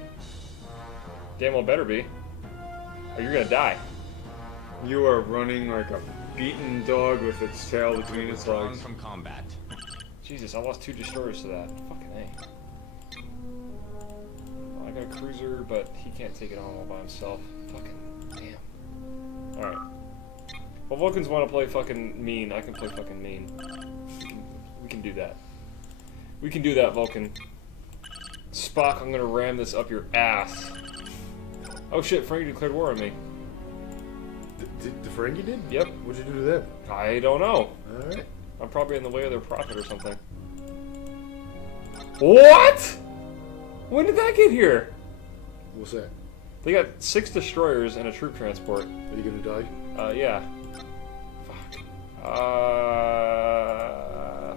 Damn well better be. Or you're gonna die. You are running like a beaten dog with its tail between its Withdrawn legs. from combat. Jesus, I lost 2 destroyers to that. Fucking A. Well, I got a cruiser, but he can't take it on all by himself. Fucking damn. Alright. Well, Vulcans want to play fucking mean. I can play fucking mean. We can do that. We can do that, Vulcan. Spock, I'm gonna ram this up your ass. Oh shit, Frankie declared war on me. The Ferengi did? Yep. What'd you do to them? I don't know. Alright. I'm probably in the way of their profit or something. What? When did that get here? What's that? They got 6 destroyers and a troop transport. Are you gonna die? Yeah. Fuck.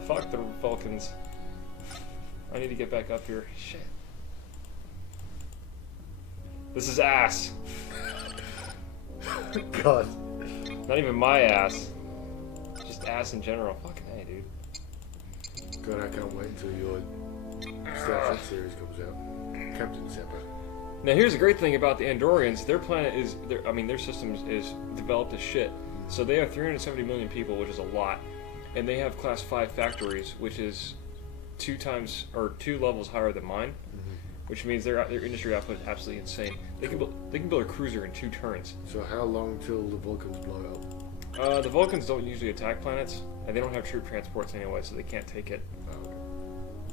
Fuck the Vulcans. I need to get back up here. Shit. This is ass. God. Not even my ass. Just ass in general. Fucking A, dude. God, I can't wait until your Star Trek series comes out. Captain Zephyr. Now here's the great thing about the Andorians. Their planet is, their system is developed as shit. So they have 370 million people, which is a lot, and they have class 5 factories, which is 2 levels higher than mine, which means their industry output is absolutely insane. They can build a cruiser in 2 turns. So how long till the Vulcans blow up? The Vulcans don't usually attack planets, and they don't have troop transports anyway, so they can't take it.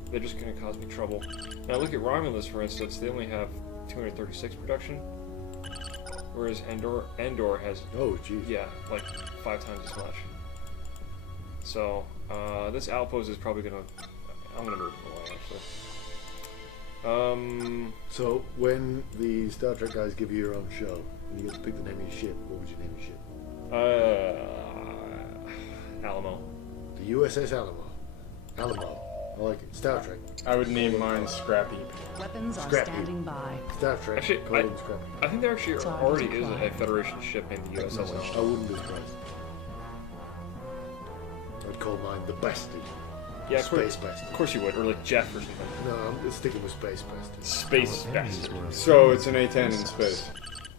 They're just going to cause me trouble. Now look at Romulus, for instance. They only have 236 production, whereas Andor has, Oh, jeez. yeah, like 5 times as much. So this outpost is probably going to... I'm going to move it away, actually. So when the Star Trek guys give you your own show, and you get to pick the name of your ship, what would you name your ship? Alamo. The USS Alamo. Alamo. I like it. Star Trek. I would name mine Scrappy. Weapons are Scrap standing by. Star Trek. Actually, colon Scrap. I think there actually Target already is a acquired. Federation ship named the USS No, Alamo. I wouldn't be surprised. I'd call mine the Bestie. Yeah, of course, Space Bestie. of course you would, or like Jeff or something. No, I'm sticking with Space Bestie. Space bastard. So it's an A10 in space.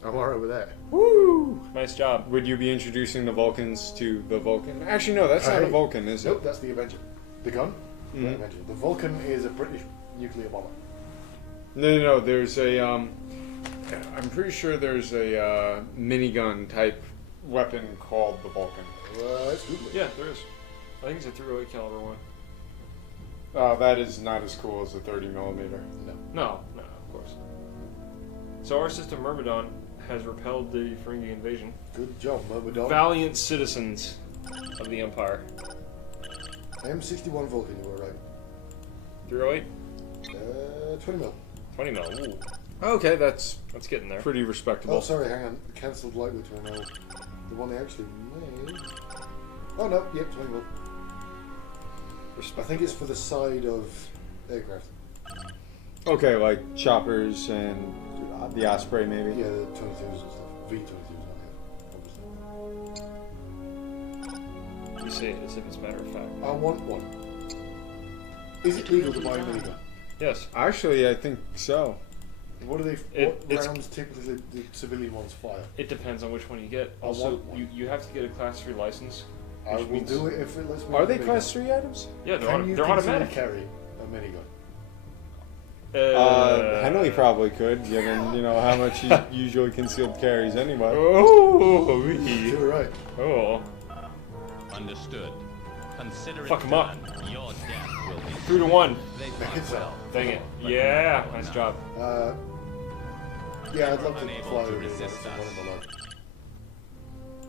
I'm alright with that. Woo! Nice job. Would you be introducing the Vulcans to the Vulcan? Actually, no, that's not a Hey. Vulcan, is it? Nope, that's the Avenger. The gun? The Mhm. Avenger. The Vulcan is a British nuclear bomber. No. There's a, I'm pretty sure there's a minigun type weapon called the Vulcan. Let's Google it. Yeah, there is. I think it's a 308 caliber one. That is not as cool as a 30mm. No, of course. So our system Myrmidon has repelled the Ferengi invasion. Good job, Myrmidon. Valiant citizens of the Empire. M61 Vulcan, you were right. 308, 20 mil. 20 mil. Ooh, Okay, that's that's getting there. pretty respectable. Oh, sorry, hang on. Cancelled lightly 20 mil. The one they actually made. Oh, no, yep, 20 mil. I think it's for the side of aircraft. Okay, like choppers and the Osprey, maybe. Yeah, the 22s and stuff. V-22s, not yet, obviously. You say it as if it's matter of fact. I want one. Is it legal to buy a minigun? Yes. Actually, I think so. What do they? It- What it's- rounds typically the civilian ones fire? It depends on which one you get. I Also, want one. you have to get a class 3 license. I which will means- do it if it lets me. Are have a they minigun. class 3 items? Yeah, they're, Can you they're consider automatic. carry a minigun? Henley probably could, given how much he usually concealed carries anyway. Oh, You're right. oh. Understood. Consider Fuck it 'em up. done. Your death will be 3-1. They Make fought it so. well. Dang it. Yeah, nice job. Yeah, I'd love to Unable fly to over there. resist That's one us. in my life.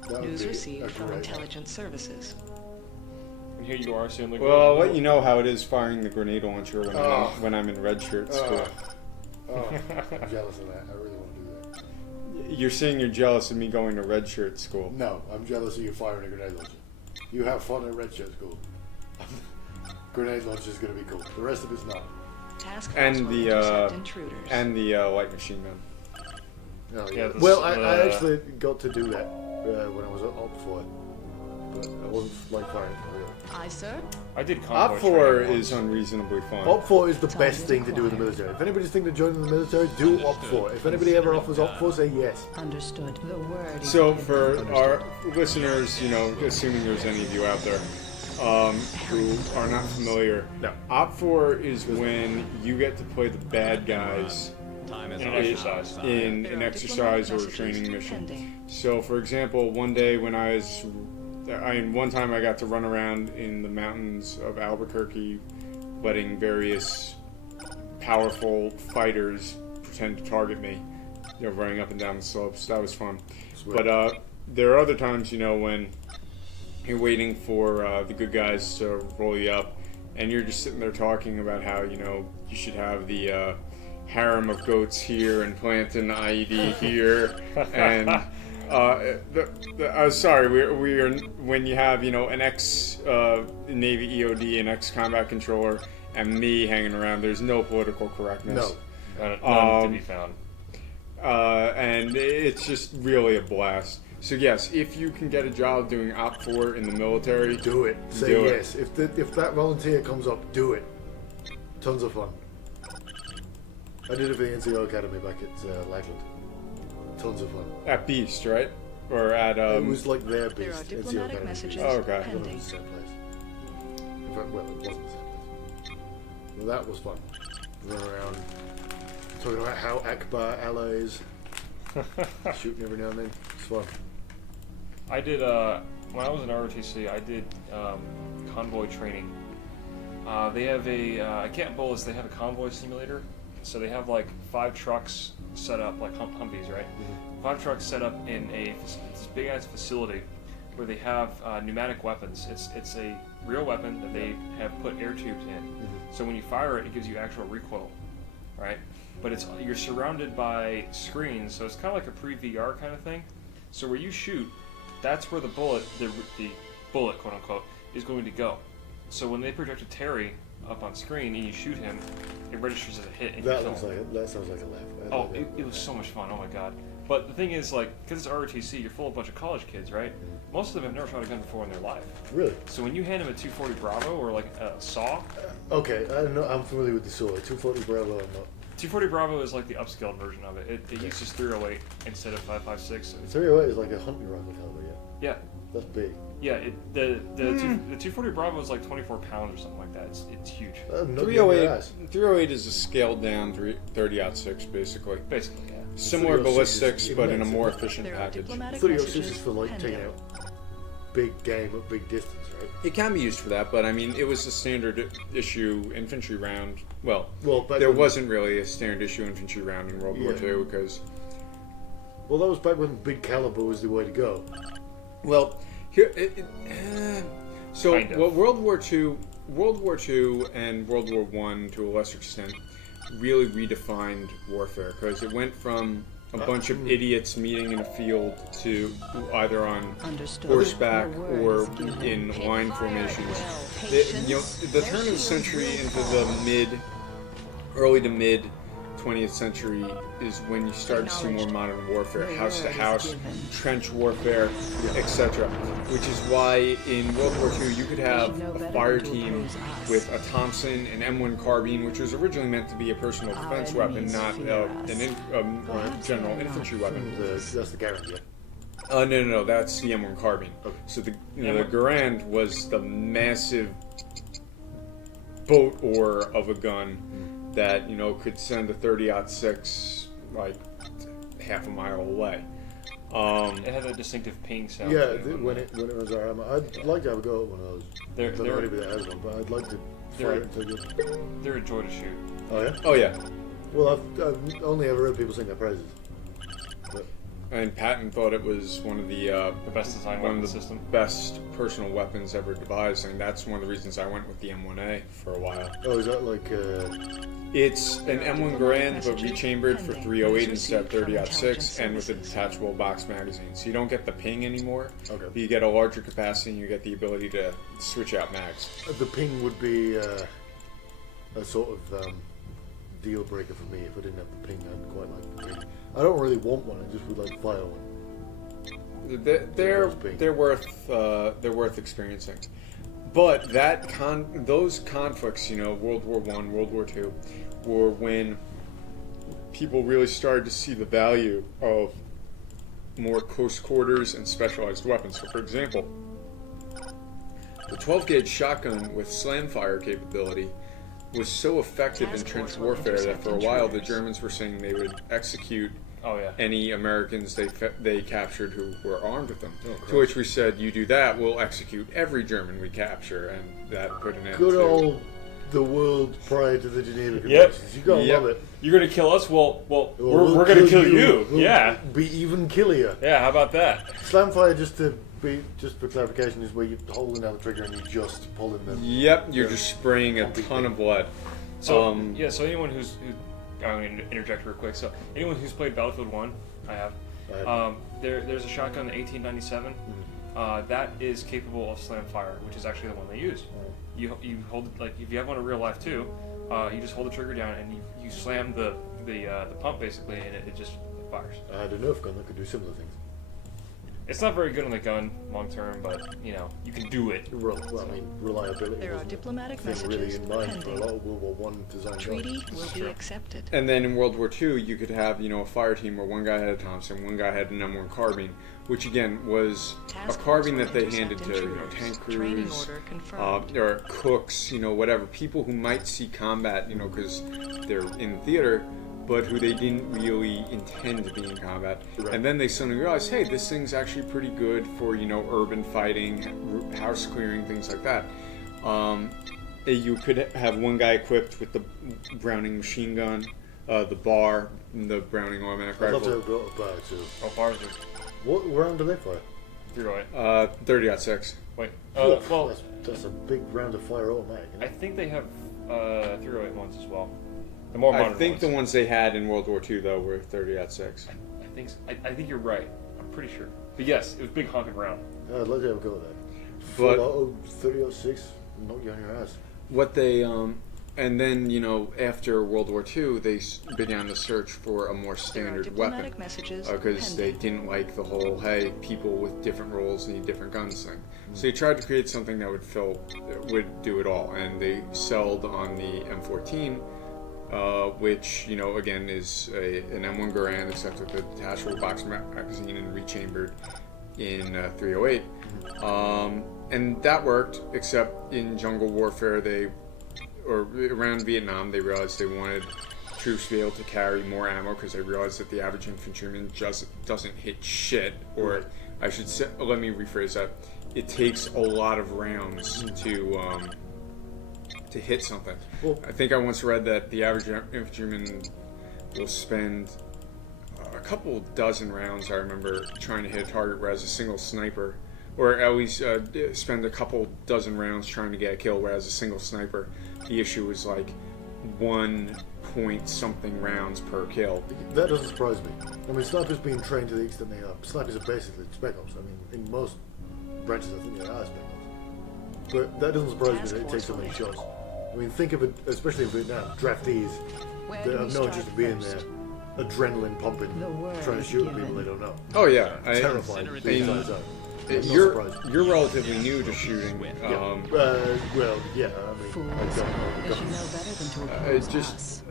That would News be received a from great intelligence services. And here you are, soon. Like, Well, I'll let you know how it is firing the grenade launcher when I'm in red shirt one. school. I'm jealous of that. I really want to do that. You're saying you're jealous of me going to red shirt school. No, I'm jealous of you firing a grenade launcher. You have fun at red shirt school. Grenade launcher is going to be cool. The rest of it's not. Task force And will the intercept intruders. light machine gun. Oh, Yeah, yeah. the Well, s- I actually got to do that when I was at Op 4. But I wasn't like firing for real. Aye, sir. I did convoy Op 4 training is once. unreasonably fun. Op 4 is the Time best is thing to do in the required. military. If anybody's thinking of joining the military, do Op 4. If anybody ever offers Op 4, say yes. Understood. The word is So given. for our listeners, assuming there's any of you out there who are not familiar, No. Op 4 is when you get to play the bad guys Time is In on an our exercise. side. in There an are exercise or a diplomatic training messages mission. pending. So, for example, one day when one time I got to run around in the mountains of Albuquerque, letting various powerful fighters pretend to target me, running up and down the slopes. That was fun. Sweet. But there are other times, when you're waiting for the good guys to roll you up, and you're just sitting there talking about how you should have the harem of goats here and plant an IED here, and sorry, we are when you have an ex Navy EOD, an ex combat controller, and me hanging around. There's no political correctness. No. None to be found. And it's just really a blast. So yes, if you can get a job doing Op 4 in the military, Do it. Say Do it. yes. If that volunteer comes up, do it. Tons of fun. I did it for the NCO Academy back at Lakeland. Tons of fun. at Beast, right? Or at It was like their There are beast. NCO diplomatic Academy messages beast. Oh, okay. It was pending. the same place. In fact, well, it wasn't the same place. Well, that was fun. Run around talking about how Akbar allies, shooting every now and then. It's fun. I did, when I was in ROTC, I did convoy training. They have a, at Camp Bullis, they have a convoy simulator. So they have like 5 trucks set up, like Humvees, right? 5 trucks set up in this big ass facility where they have pneumatic weapons. It's a real weapon that they have put air tubes in. So when you fire it, it gives you actual recoil, right? But you're surrounded by screens, so it's kind of like a pre-VR kind of thing. So where you shoot, that's where the bullet, the bullet, quote unquote, is going to go. So when they project a Terry up on screen and you shoot him, it registers as a hit. And you kill him. That sounds like a laugh. I Oh, like that. it was so much fun. Oh my god. But the thing is, like, because it's ROTC, you're full of a bunch of college kids, right? Most of them have never shot a gun before in their life. Really? So when you hand them a 240 Bravo or like a saw, Okay, I don't know. I'm familiar with the sword. 240 Bravo. I'm not. 240 Bravo is like the upscaled version of it. It uses 308 instead of 5.56. 308 is like a hunting rifle caliber. Yeah, Yeah, that's big. yeah. The 240 Bravo is like 24 pounds or something like that. It's huge. Not 308 is a scaled down 30-06 basically. Basically, yeah. Similar 306 ballistics, is but in a immense. more efficient There are package. diplomatic 306 messages is for like taking pending. out big game at big distance, right? It can be used for that, but I mean, it was a standard issue infantry round. Well, Back there when- wasn't really a standard issue infantry round in World War Yeah. II because, Well, that was back when big caliber was the way to go. well, here, so Kind of. what World War II and World War I to a lesser extent really redefined warfare because it went from a bunch of idiots meeting in a field to either on Understood. horseback The word or is given. in line formations. Well, The turn of the century into the early to mid 20th century is when you start to see more modern warfare, The house to word is house, given. trench warfare, etc. Which is why in World War II you could have should know a better fire than to team oppose us. with a Thompson, an M1 carbine, which was originally meant to be a personal Our defense weapon, enemies not fear us. a general infantry weapon. That's the Garand, yeah. No, that's the M1 carbine. Okay. So the Garand was the massive boat oar of a gun that could send a 30-06 like half a mile away. It had a distinctive ping sound. Yeah, too, when it was our hammer. I'd like to have a go at one of those. They're- I don't know they're- anybody that has one, but I'd like to They're, fight until you... they're a joy to shoot. Oh yeah. Oh yeah. Well, I've only ever heard people sing their praises. But And Patton thought it was one of the best design one weapon of the system. best personal weapons ever devised, and that's one of the reasons I went with the M1A for a while. oh, is that like? It's an M1 Garand, but Messaging rechambered for pending. 308 News instead of received from 30-06, intelligence and with a services. detachable box magazine. So you don't get the ping anymore. Okay. But you get a larger capacity, and you get the ability to switch out mags. The ping would be a sort of deal breaker for me if I didn't have the ping. I'd quite like the ping. I don't really want one. I just would like fire one. They're worth experiencing. But those conflicts, you know, World War I, World War II, were when people really started to see the value of more close quarters and specialized weapons. So, for example, the 12-gauge shotgun with slam fire capability was so effective in Task trench force will warfare that intercept for a while the intruders. Germans were saying they would execute Oh yeah. any Americans they captured who were armed with them. Oh, to which we said, you do that, we'll execute every German we capture, and that put an end Good to... old the world prior to the Geneva Yep. Conventions. You gotta Yep. love it. You're gonna kill us? Well, We'll we're gonna kill you. We'll Yeah. Be even killier. Yeah. How about that? Slamfire, just for clarification, is where you're holding down the trigger and you just pulling them. Yep, you're just spraying a ton of blood. So yeah. So anyone I'm going to interject real quick. So anyone who's played Battlefield 1, I have. There's a shotgun, the 1897. That is capable of slam fire, which is actually the one they use. You hold it, like if you have one in real life too, you just hold the trigger down and you slam the pump basically, and it just fires. I had a Nerf gun that could do similar things. It's not very good on the gun long term, but you know you can do it. Well, I mean, reliability. There are wasn't diplomatic a thing really messages in mind for a pending. lot of World War One design Treaty guns. will be accepted. And then in World War II, you could have, you know, a fire team where one guy had a Thompson, one guy had an M1 carbine, which again was Task a carbine force that they will handed to, you know, intercept tank intruders. Training crews, order confirmed. or cooks, you know, whatever, people who might see combat, you know, because they're in theater, but who they didn't really intend to be in combat. Right. And then they suddenly realized, hey, this thing's actually pretty good for, you know, urban fighting, house clearing, things like that. You could have one guy equipped with the Browning machine gun, the bar, the Browning automatic I'd love to rifle. have got a bar too. Oh, bars are What round do they fire? 308. 30-06. Wait. Well, Well, that's a big round of fire automatic. Isn't I it? think they have 308 ones as well. The more I modern think ones. the ones they had in World War II, though, were 30-06. I think you're right. I'm pretty sure. But yes, it was big honking round. I'd love to have a go at that. But- Full auto 3006, knock you on your ass. What they, and then, you know, after World War II, they began the search for a more There are standard diplomatic weapon. messages Because they pending. didn't like the whole, hey, people with different roles need different guns thing. So they tried to create something that would do it all. And they settled on the M14, which, you know, again is an M1 Garand, except with a detachable box magazine and rechambered in 308. And that worked, except in jungle warfare, around Vietnam, they realized they wanted troops to be able to carry more ammo because they realized that the average infantryman just doesn't hit shit. Or I should say, let me rephrase that. It takes a lot of rounds to hit something. Well- I think I once read that the average infantryman will spend a couple dozen rounds, I remember, trying to hit a target, whereas a single sniper, or at least spend a couple dozen rounds trying to get a kill, whereas a single sniper, the issue was like 1 point something rounds per kill. That doesn't surprise me. I mean, snipers being trained to the extent they are. Snipers are basically spec ops. I mean, in most branches, I think they are spec ops. But that doesn't surprise me Task that it takes so force many will shots. I mean, think of it, especially in Vietnam, draftees Where that do we have no strike interest in being first? there, adrenaline pumping, The word trying to is shoot at given. people they don't know. Oh yeah, Terrifying. Consider it These done. guys are. I'm not you're surprised. relatively new to shooting. Well, yeah, I mean, Fools, I don't know. because you know better than to oppose just us.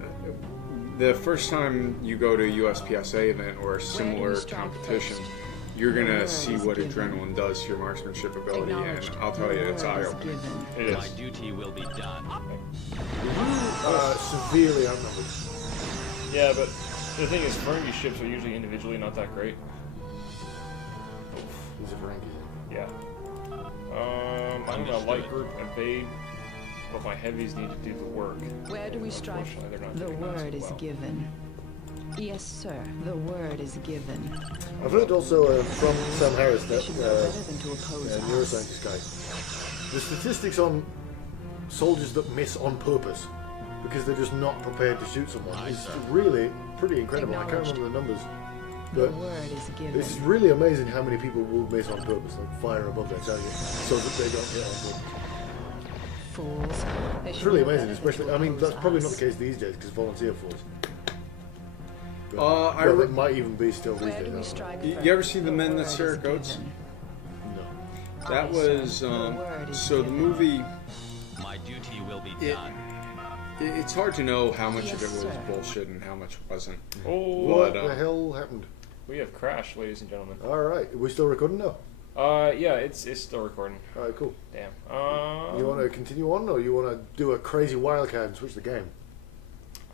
the first time you go to a USPSA event or a similar strike competition, first? you're gonna word see is what given. adrenaline does to your marksmanship ability, and Acknowledged. I'll tell you, The it's word is eye-opening. given. It My is. duty will be done. Severely outnumbered. Yeah, but the thing is, Ferengi ships are usually individually not that great. He's a Ferengi. Yeah. I don't know, light group, evade. but my heavies need to do the work. Where do we strike? Unfortunately, they're not The doing that so word is well. given. Yes, sir. The word is given. I've heard also from Sam Harris, They that should know better than to oppose us. neuroscientist guy, the statistics on soldiers that miss on purpose because they're just not prepared to shoot someone is really pretty incredible. I can't remember the numbers, The but word is given. it's really amazing how many people will miss on purpose, like fire above their target, so that they don't hit on purpose. Fools. They It's should really know amazing, better than especially, to I mean, oppose that's probably not us. the case these days because volunteer force. But, I well, re- it might even be still these Where days. do I we don't strike You first? ever see The Men The That word Stare is at Goats? given. know. That Aye, sir. was The word is so the given. movie. My duty will be It- done. It's hard to know how much of it Yes, was sir. bullshit and how much wasn't. Oh, What But, the hell happened? we have crashed, ladies and gentlemen. Alright, are we still recording now? Yeah, it's still recording. Alright, cool. Damn. You want to continue on, or you want to do a crazy wildcard and switch the game?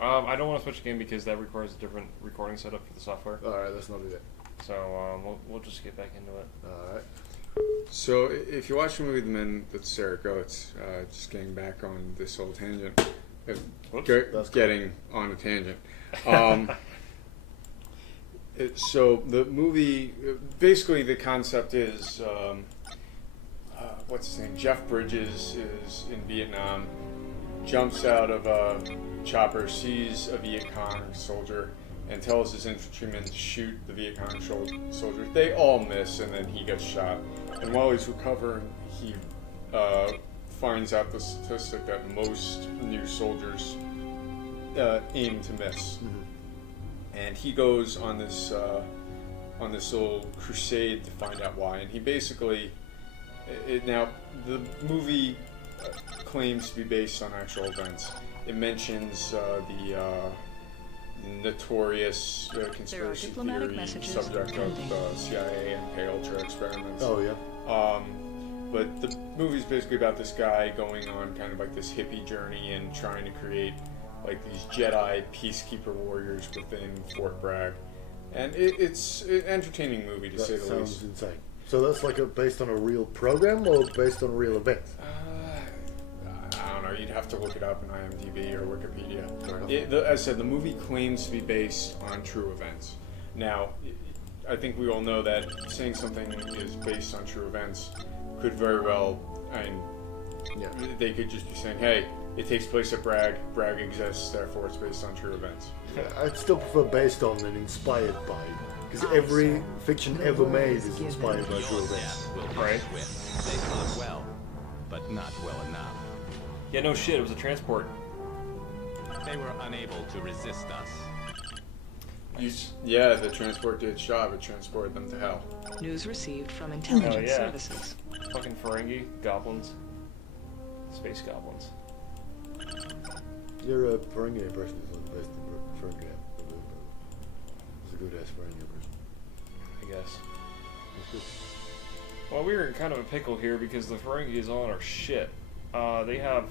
I don't want to switch the game because that requires a different recording setup for the software. Alright, let's not do that. So we'll just get back into it. Alright. So if you watch the movie The Men That Stare at Goats, just getting back on this whole tangent, Whoops. That's getting on a tangent. So the movie, basically the concept is, what's his name? Jeff Bridges is in Vietnam, jumps out of a chopper, sees a Viet Cong soldier, and tells his infantrymen to shoot the Viet Cong soldiers. They all miss, and then he gets shot. And while he's recovering, he finds out the statistic that most new soldiers aim to miss. And he goes on this little crusade to find out why. And he basically, now the movie claims to be based on actual events. It mentions the notorious conspiracy diplomatic theory messages subject pending. of CIA and Ultra experiments. Oh, yeah. But the movie's basically about this guy going on kind of like this hippie journey and trying to create like these Jedi peacekeeper warriors within Fort Bragg. And it's an entertaining movie to That say the sounds least. insane. So that's like based on a real program or based on real events? I don't know, you'd have to look it up in IMDb or Wikipedia. Fair enough. As I said, the movie claims to be based on true events. Now, I think we all know that saying something is based on true events could very well, Yeah. they could just be saying, hey, it takes place at Bragg, Bragg exists, therefore it's based on true events. I'd still prefer based on than inspired by, because Aye, every sir. fiction The ever word made is is given. inspired by Your true events. death will be Right. swift. They fought well, but not well enough. Yeah, no shit. It was a transport. They were unable to resist us. Yeah, the transport did its job, it transported them to hell. News received from intelligence yeah. services. Fucking Ferengi goblins, space goblins. Your Ferengi impression is not the best Ferengi. It's a good ass Ferengi impression. I guess. It's good. Well, we're in kind of a pickle here because the Ferengi is all in our shit. They have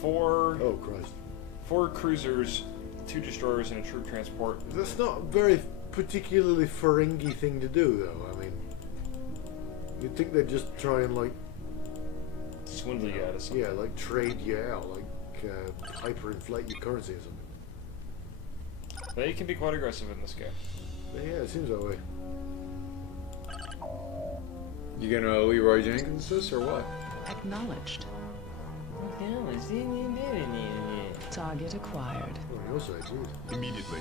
four Oh Christ. cruisers, 2 destroyers, and a troop transport. That's not a very particularly Ferengi thing to do, though. I mean, you'd think they'd just try and like, Swindle you out of something. yeah, like trade you out, like hyperinflate your currency or something. They can be quite aggressive in this game. But yeah, it seems that way. You gonna Leroy Jenkins this or what? Acknowledged. Target acquired. On your side, jeez. Immediately.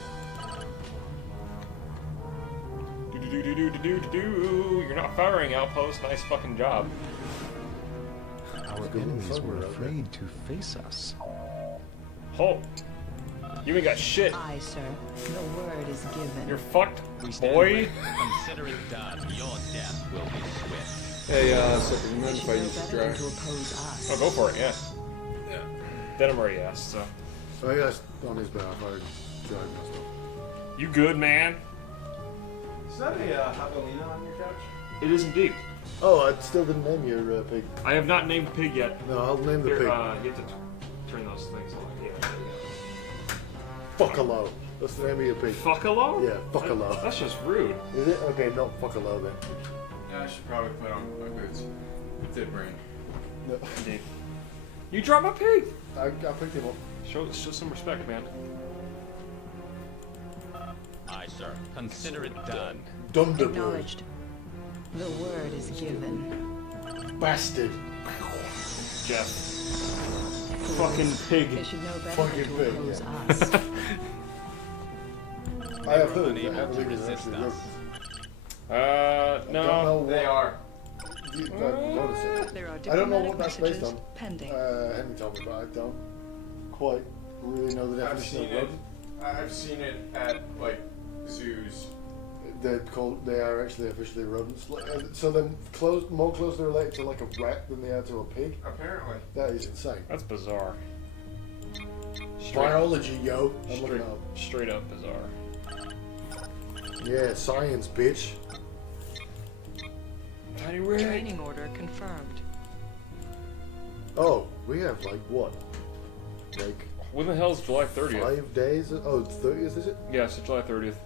Do. You're not firing, Outpost. Nice fucking job. Our good enemies little were thunder out there. afraid to face us. Halt. You ain't got shit. Aye, sir. The word is given. You're fucked, We stand boy. ready. Consider it done. Your death will be swift. Hey, so you mind They if should I know use the better than drive? to oppose us. Oh, go for it, yeah. Yeah. Then I'm already asked, so. I guess on his behalf, I would drive myself. You good, man? Is that a javelina on your couch? It is indeed. Oh, I still didn't name your pig. I have not named Pig yet. No, I'll name the Here, pig. you have to turn those things on. Yeah, there you Fuckalo. That's the name of your pig. go. Fuckalo? Yeah, Fuckalo. That's just rude. Is it? Okay, not Fuckalo then. Yeah, I should probably put on my boots. It did rain. No. Indeed. You dropped my pig! I picked him up. Show some respect, man. Aye, sir. Consider it done. Dunderberg. Acknowledged. The word is given. Bastard. Jeff. Fucking pig. They should know better Fucking to pig, oppose yeah. us. I have heard unable that to Heavenly is resist actually us. rodents. No. Don't know They what- are. I've noticed it. There are I don't know diplomatic what that's based messages on. pending. Henry told me, but I don't quite really know the I've definition seen of it. rodent. I've seen it at like zoos. They are actually officially rodents. So they're more closely related to like a rat than they are to a pig. Apparently. That is insane. That's bizarre. Biology, yo. I'm looking Straight, up. straight up bizarre. Yeah, science, bitch. Tiny Ray. Training order confirmed. Oh, we have like what? Like When the hell's July 30th? 5 days? Oh, 30th is it? Yeah, it's July 30th.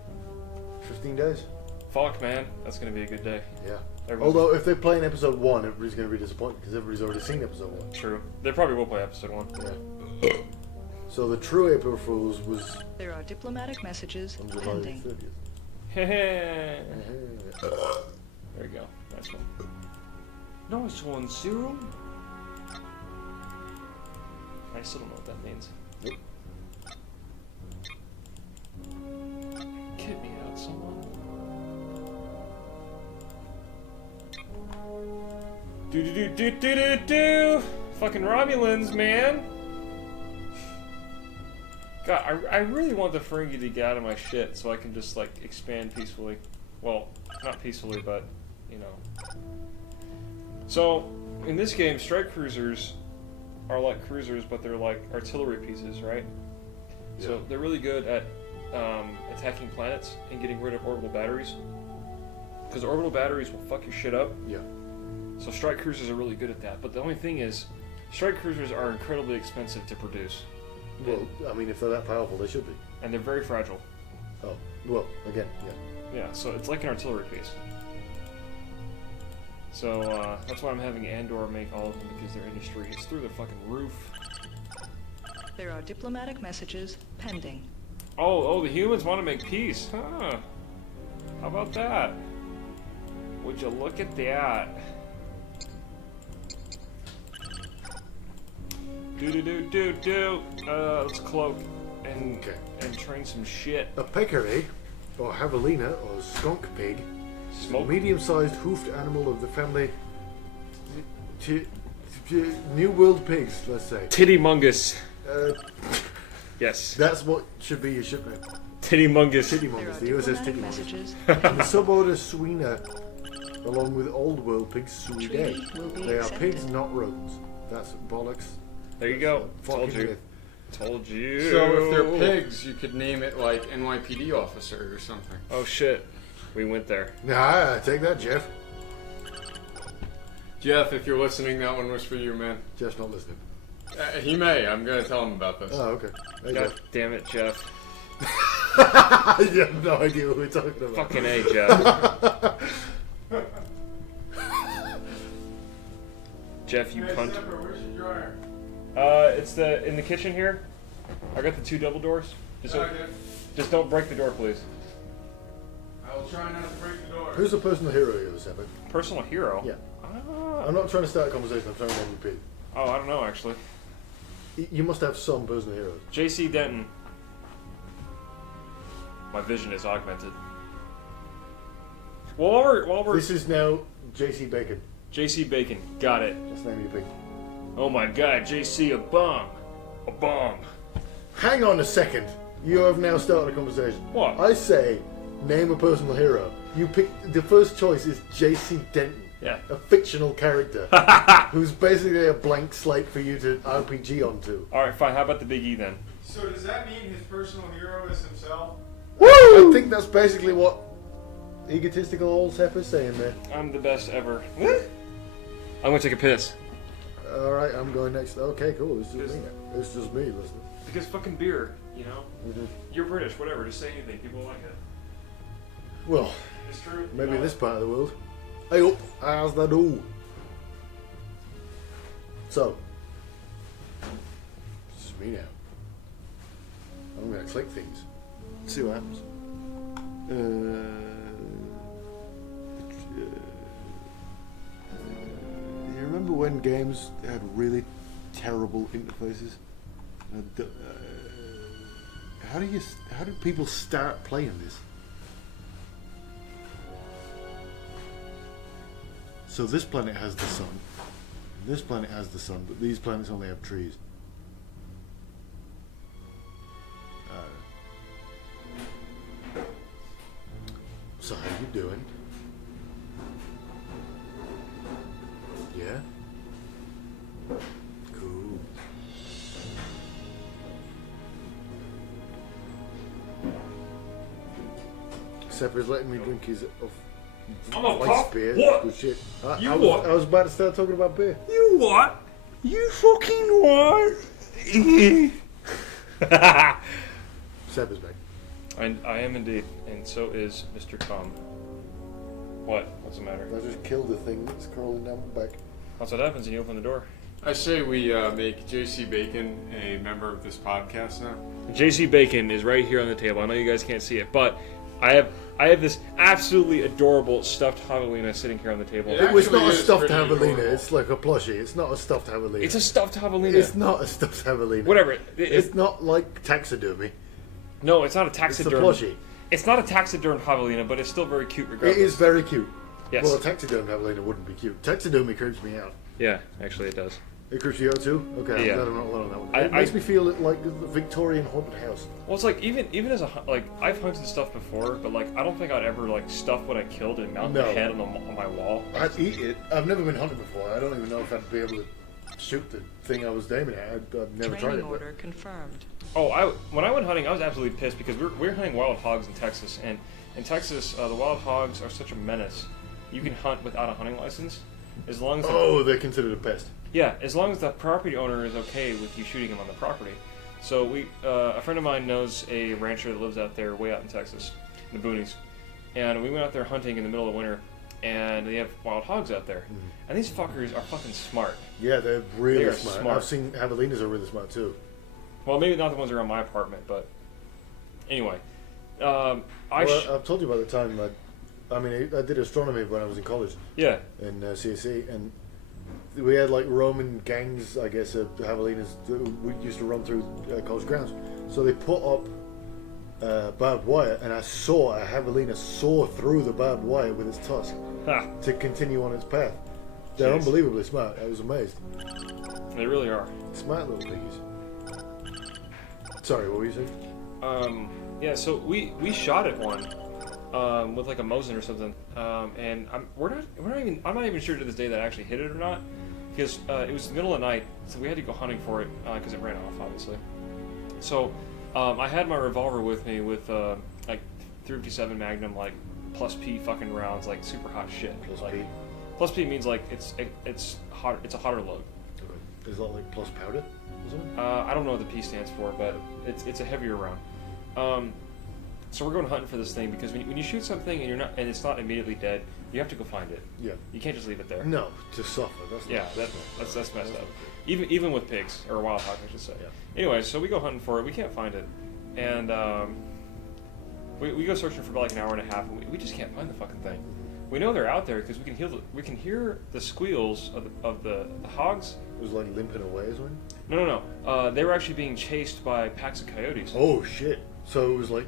15 days? Fuck, man. That's gonna be a good day. Yeah. Everyone's- Although, if they're playing episode 1, everybody's going to be disappointed because everybody's already seen episode 1. True. They probably will play episode 1. Yeah. So the true April Fools was There are diplomatic messages on July pending. 30th. there Yeah. you go. Nice one. Nice one, Zero. I still don't know what that means. Nope. Get me out, someone. Do. Fucking Romulans, man. God, I really want the Ferengi to get out of my shit so I can just like expand peacefully. Well, not peacefully, but you know. So in this game, strike cruisers are like cruisers, but they're like artillery pieces, right? So Yeah. they're really good at attacking planets and getting rid of orbital batteries. Because orbital batteries will fuck your shit up. Yeah. So strike cruisers are really good at that. But the only thing is, strike cruisers are incredibly expensive to produce. Well, I mean, if they're that powerful, they should be. And they're very fragile. Oh, well, again, yeah. Yeah, so it's like an artillery piece. So that's why I'm having Andor make all of them, because their industry is through the fucking roof. There are diplomatic messages pending. Oh, the humans want to make peace, huh? How about that? Would you look at that? Do. Let's cloak and Okay. and train some shit. A peccary, or javelina, or skunk pig, is a Smoke. medium-sized hoofed animal of the family New World pigs, let's say. Titty mungus. Uh, Yes. that's what should be your ship name. Titty mungus. Titty There are Mongers, the USS diplomatic Titty Mongers. messages And the pending. suborder Suina, along with Old World pigs, Suidae. Treaty will be They are accepted. pigs, not rodents. That's bollocks. There you go. Fucking Told you. myth. Told you. So if they're pigs, you could name it like NYPD officer or something. Oh shit. We went there. Nah, take that, Jeff. Jeff, if you're listening, that one was for you, man. Jeff's not listening. He may. I'm gonna tell him about this. Oh, okay. Hey, God Jeff. damn it, Jeff. You have no idea what we're talking about. Fucking A, Jeff. Jeff, you cunt. Where's your dryer? It's in the kitchen here. I got the 2 double doors. Just Okay. just don't break the door, please. I will try not to break the door. Who's the personal hero here, Seven? Personal hero. Yeah. Ah. I'm not trying to start a conversation, I'm trying to MVP. Oh, I don't know actually. You must have some personal heroes. J.C. Denton. My vision is augmented. Well, while we're This is now JC Bacon. J.C. Bacon. Got it. That's the name of your pig. Oh my God, J.C. a bomb. A bomb. Hang on a second. You have now started a conversation. What? I say, name a personal hero. You pick. The first choice is JC Denton. Yeah. A fictional character who's basically a blank slate for you to RPG onto. All right, fine. How about the Big E then? So does that mean his personal hero is himself? Woo! I think that's basically what egotistical old Sepp is saying there. I'm the best ever. I'm gonna take a piss. All right, I'm going next. Okay, cool. It's just me. It's just me listening. Because fucking beer, you know. Mhm. You're British, whatever. Just say anything. People like it. Well, It's true. maybe No. in this part of the world. Hey up, how's that all? So, me now. I'm gonna click things. See what happens. You remember when games had really terrible interfaces? How do people start playing this? So this planet has the sun. This planet has the sun, but these planets only have trees. So how you doing? Yeah? Cool. Sepp is letting me drink his I'm a ice pop. beer. What? Good shit. You I what? I was about to start talking about beer. You what? You fucking what? Sepp is back. I am indeed, and so is Mr. Com. What? What's the matter? I just killed the thing that's crawling down my back. That's what happens when you open the door. I say we make JC Bacon a member of this podcast now. JC Bacon is right here on the table. I know you guys can't see it, but I have this absolutely adorable stuffed javelina sitting here on the table. Yeah. It's not a Actually, stuffed it's pretty javelina. adorable. It's like a plushie. It's not a stuffed javelina. It's a stuffed javelina. It's not a stuffed javelina. Whatever. It's not like taxidermy. No, it's not a It's a taxiderm. plushie. It's not a taxiderm javelina, but it's still very cute It regardless. is very cute. Yes. Well, a taxidermy javelina wouldn't be cute. Taxidermy creeps me out. Yeah, actually it does. It creeps you out too? Okay, Yeah. I'm glad I'm not alone on that one. I- It makes me feel like the Victorian haunted house. Well, it's like even as a like I've hunted stuff before, but like I don't think I'd ever like stuff what I killed and mount No. the head on my wall. I'd eat it. I've never been hunted before. I don't even know if I'd be able to shoot the thing I was aiming at. I've never tried Training it. But order confirmed. Oh, when I went hunting, I was absolutely pissed because we're hunting wild hogs in Texas, and in Texas, the wild hogs are such a menace. You can hunt without a hunting license, as long as oh, they're considered a pest. as long as the property owner is okay with you shooting them on the property. So a friend of mine knows a rancher that lives out there, way out in Texas, in the boonies, and we went out there hunting in the middle of winter, and they have wild hogs out there, and these fuckers are fucking smart. Yeah, they're really They are smart. smart. I've seen javelinas are really smart too. Well, maybe not the ones around my apartment, but anyway, I've told you about the time I did astronomy when I was in college yeah. in CSE, and we had like Roman gangs, I guess, of javelinas that we used to run through college grounds. So they put up barbed wire, and I saw a javelina soar through the barbed wire with its tusk Ha, to continue on its path. They're Jeez. unbelievably smart. I was amazed. they really are. Smart little piggies. Sorry, what were you saying? Yeah, so we shot at one with like a Mosin or something, and I'm not even sure to this day that I actually hit it or not, because it was the middle of the night, so we had to go hunting for it because it ran off, obviously. So I had my revolver with me with like 357 Magnum, like plus P fucking rounds, like super hot shit. Plus like, P? Plus P means like it's hot. It's a hotter load. Okay. Is that like plus powder or something? I don't know what the P stands for, but it's a heavier round. So we're going hunting for this thing because when you shoot something and it's not immediately dead, you have to go find it. Yeah. You can't just leave it there. No, to suffer. That's Yeah, not, that's messed up. Even with pigs or wild hog, I should say. Yeah. Anyway, so we go hunting for it. We can't find it, and we go searching for about like an hour and a half, and we just can't find the fucking thing. We know they're out there because we can hear the squeals of the hogs. It was like limping away or something? No. They were actually being chased by packs of coyotes. Oh shit! So it was like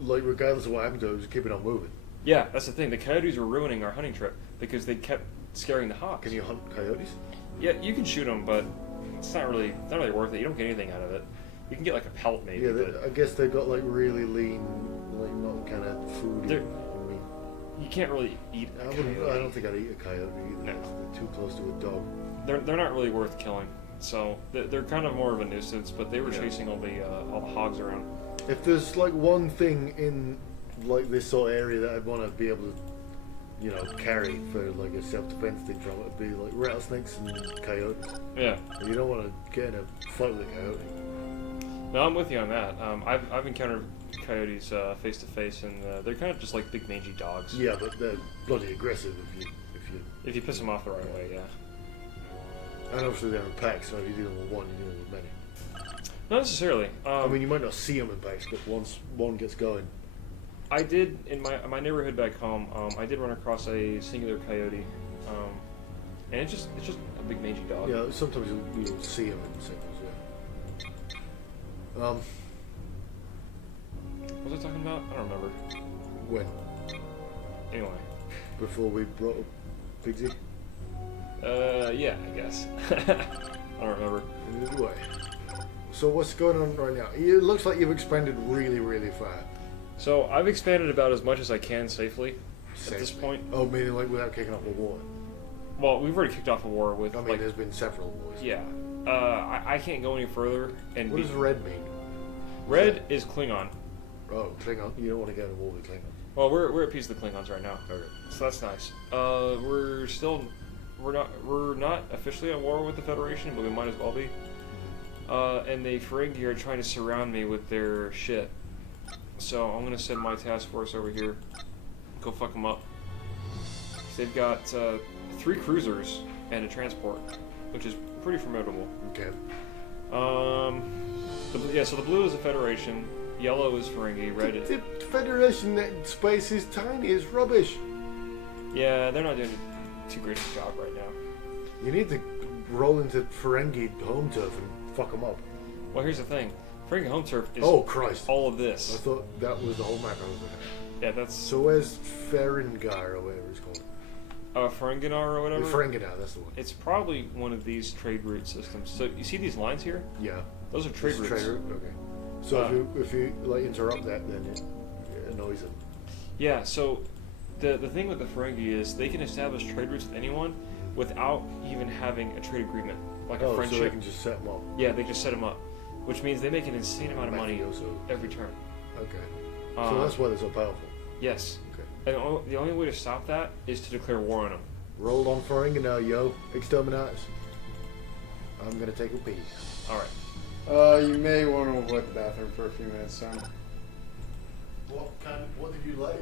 regardless of what happened to it, it was keeping on moving. Yeah, that's the thing. The coyotes were ruining our hunting trip because they kept scaring the hogs. Can you hunt coyotes? Yeah, you can shoot them, but it's not really worth it. You don't get anything out of it. You can get like a pelt maybe. Yeah, but I guess they got like really lean, like not kind of food. They're- you can't really eat a I coyote. don't think I'd eat a coyote either. No. They're too close to a dog. They're not really worth killing. So they're kind of more of a nuisance. But they were Yeah. chasing all the hogs around. If there's like one thing in like this sort of area that I'd want to be able to, carry for like a self-defense thing from, it'd be like rattlesnakes and coyotes. Yeah. You don't want to get in a fight with a coyote. No, I'm with you on that. I've encountered coyotes face to face, and they're kind of just like big mangy dogs. Yeah, but they're bloody aggressive If you piss them off the right way, yeah. and obviously they're in packs, so if you're dealing with one, you're dealing with many. Not necessarily. I mean, you might not see them in base, but once one gets going. I did in my neighborhood back home. I did run across a singular coyote, and it's just a big mangy dog. Yeah, sometimes you'll see them in signals, yeah. What was I talking about? I don't remember. When? Anyway. Before we brought up Pigsy? Yeah, I guess. I don't remember. Anyway. So what's going on right now? It looks like you've expanded really, really far. So I've expanded about as much as I can safely at this point. Oh, meaning like without kicking off a war? Well, we've already kicked off a war with. I mean, there's been several wars. Yeah. I can't go any further. And What does red mean? Red is Klingon. Oh, Klingon. You don't want to get in a war with Klingon. Well, we're at peace with the Klingons right now. Okay. So that's nice. We're not officially at war with the Federation, but we might as well be. And the Ferengi are trying to surround me with their shit. So I'm gonna send my task force over here, go fuck them up. They've got 3 cruisers and a transport, which is pretty formidable. Okay. So the blue is the Federation, yellow is Ferengi, red is... The Federation space is tiny. It's rubbish. Yeah, they're not doing too great a job right now. You need to roll into Ferengi home turf and fuck them up. Well, here's the thing. Ferengi home turf is Oh, Christ. all of I this. thought that was the whole map I was looking at. Yeah, that's... So where's Ferengar or whatever it's called? Ferenginar or whatever? Ferenginar, that's the one. It's probably one of these trade route systems. So you see these lines here? Yeah. Those are trade It's a routes. trade route? Okay. So if you like interrupt that, then it annoys them. Yeah, so the thing with the Ferengi is they can establish trade routes with anyone without even having a trade agreement, like a friendship. So they can just set them up. Yeah, they just set them up, which means they make an insane amount of money Mafioso. every turn. Okay. So that's why they're so powerful. Yes. Okay. And the only way to stop that is to declare war on them. Roll on Ferenginar, yo. Exterminators. I'm gonna take a pee. All right. You may want to avoid the bathroom for a few minutes, son. What did you lay?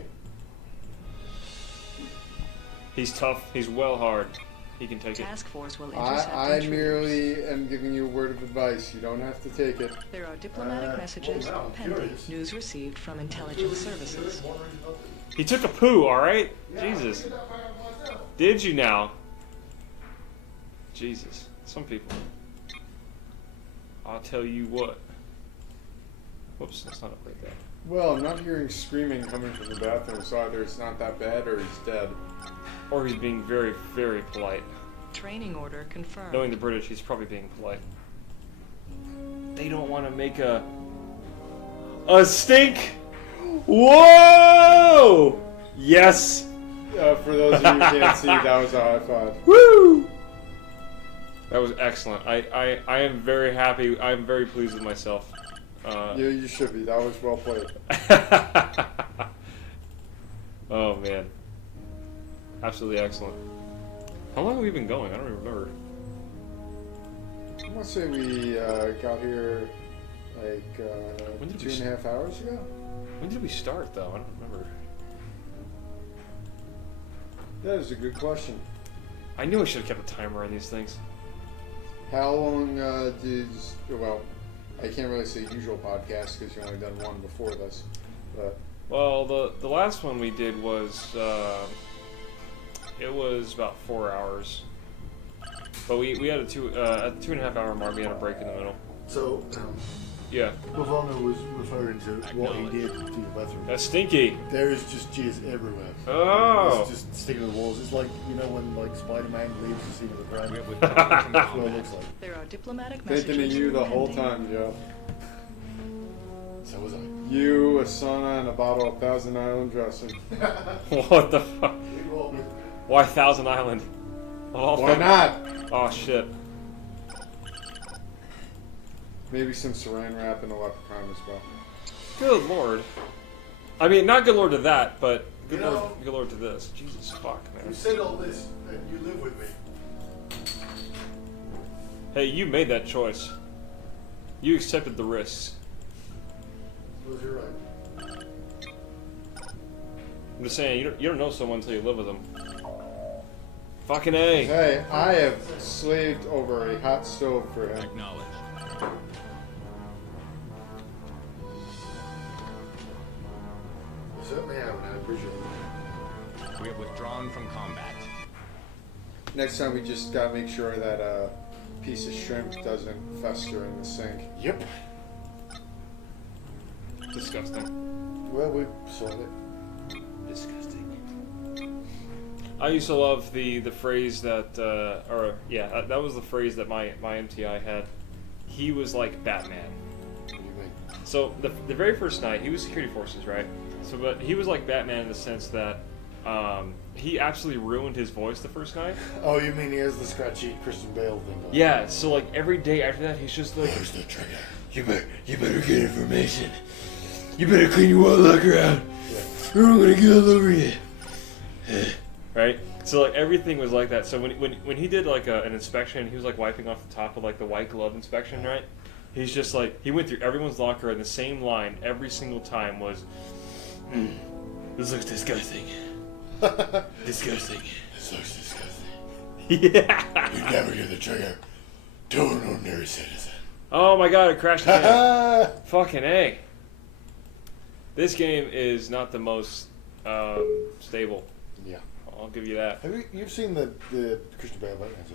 He's tough. He's well hard. He can take it. Task force will intercept I intruders. merely am giving you a word of advice. You don't have to take it. There are diplomatic messages well, now I'm pending. curious. News received from intelligence services. He took a poo. All right. Jesus. Did you now? Jesus. Some people. I'll tell you what. Whoops, that's not like that. Well, I'm not hearing screaming coming from the bathroom, so either it's not that bad or he's dead. Or he's being very, very polite. Training order confirmed. Knowing the British, he's probably being polite. They don't want to make a stink. Whoa! Yes. For those of you who can't see, that was a high five. Woo! That was excellent. I am very happy. I'm very pleased with myself. Yeah, you should be. That was well played. Oh man, absolutely excellent. How long have we been going? I don't even remember. I want to say we got here like When did we 2.5 hours ago. When did we start though? I don't remember. That is a good question. I knew I should have kept a timer on these things. How long well, I can't really say usual podcast because you only done one before this, but Well, the last one we did was it was about 4 hours, but we had a 2.5 hour mark. We had a break in the middle. So, Yeah, Bavona was referring to what he did to the bathroom. that's stinky. There is just jizz everywhere. Oh. It's just sticking to the walls. It's like, you know, when like Spider-Man leaves the scene of the crime. With That's what it looks like. There are diplomatic messages thinking of you the whole pending. time, Joe. So was I. You, a sauna, and a bottle of Thousand Island dressing. What the fuck? Why Thousand Island? Oh, Why not? Oh shit. Maybe some saran wrap and a leprechaun as well. Good lord. I mean, not good lord to that, but good, You know- good lord to this. Jesus fuck, man. You said all this, and you live with me. Hey, you made that choice. You accepted the risks. Was you right? I'm just saying, you don't know someone until you live with them. Fucking A. Hey, I have slaved over a hot stove for him. Acknowledged. Let me have it. I appreciate it. We have withdrawn from combat. Next time we just gotta make sure that a piece of shrimp doesn't fester in the sink. Yep. Disgusting. Well, we sorted it. Disgusting. I used to love the phrase that, that was the phrase that my MTI had. He was like Batman. What do you mean? So the very first night, he was security forces, right? So, but he was like Batman in the sense that he absolutely ruined his voice the first night. Oh, you mean he has the scratchy Christian Bale thing? Yeah. So like every day after that, he's just like, Where's the trigger? You better get information. You better clean your wall locker out. Yeah. Or I'm gonna get all over you. right? So like everything was like that. So when he did like an inspection, he was like wiping off the top of like the white glove inspection, right? He's just like, he went through everyone's locker and the same line every single time was, this looks disgusting. Disgusting. This looks disgusting. Yeah. You never get the trigger to an ordinary citizen. Oh my god, it crashed again. Fucking A. This game is not the most stable. Yeah. I'll give you that. You've seen the Christian Bale Batman, see?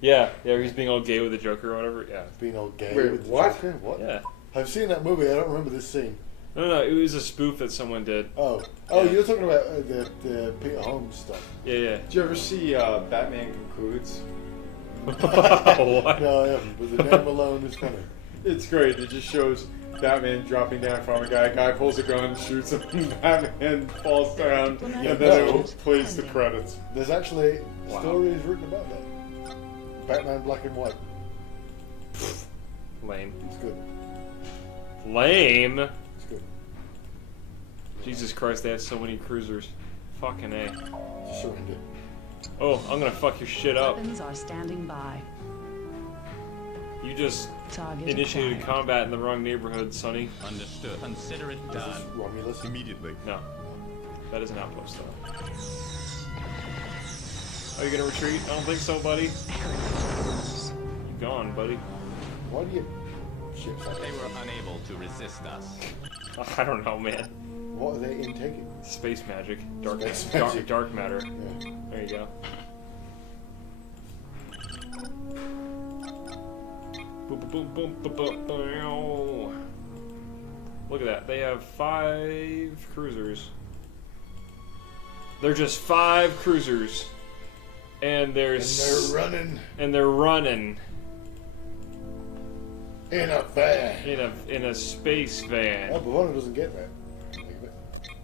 Yeah, he's being all gay with the Joker or whatever. Yeah. Being all gay Wait, with what? the Joker? What? Yeah. I've seen that movie. I don't remember this scene. No, it was a spoof that someone did. Oh, Yeah. you're talking about the Peter Holmes stuff. Yeah. Did you ever see Batman Concludes? What? No, I haven't. But the name alone is funny. It's great. It just shows Batman dropping down from a guy. Guy pulls a gun, shoots him, and Batman falls down, and then it plays the credits. There's actually stories written about that. Batman Black and White. Lame. It's good. Lame? It's good. Jesus Christ, they had so many cruisers. Fucking A. Just surrender. Oh, I'm gonna fuck your shit up. Weapons are standing by. You just Target initiated acquired. combat in the wrong neighborhood, Sonny. Understood. Consider it This is done. Romulus. Immediately. No. That is an outpost, though. Are you gonna retreat? I don't think so, buddy. You gone, buddy. Why do you ships like They that? were unable to resist us. I don't know, man. What are they intaking? Space magic. Dark, Space dark, magic. dark matter. Yeah. There you go. Boom, boom, boom, boom, boom, boom. Look at that. They have 5 cruisers. They're just 5 cruisers. And there's... And they're running And they're running. in a van. In a space Oh, van. Bavona doesn't get that.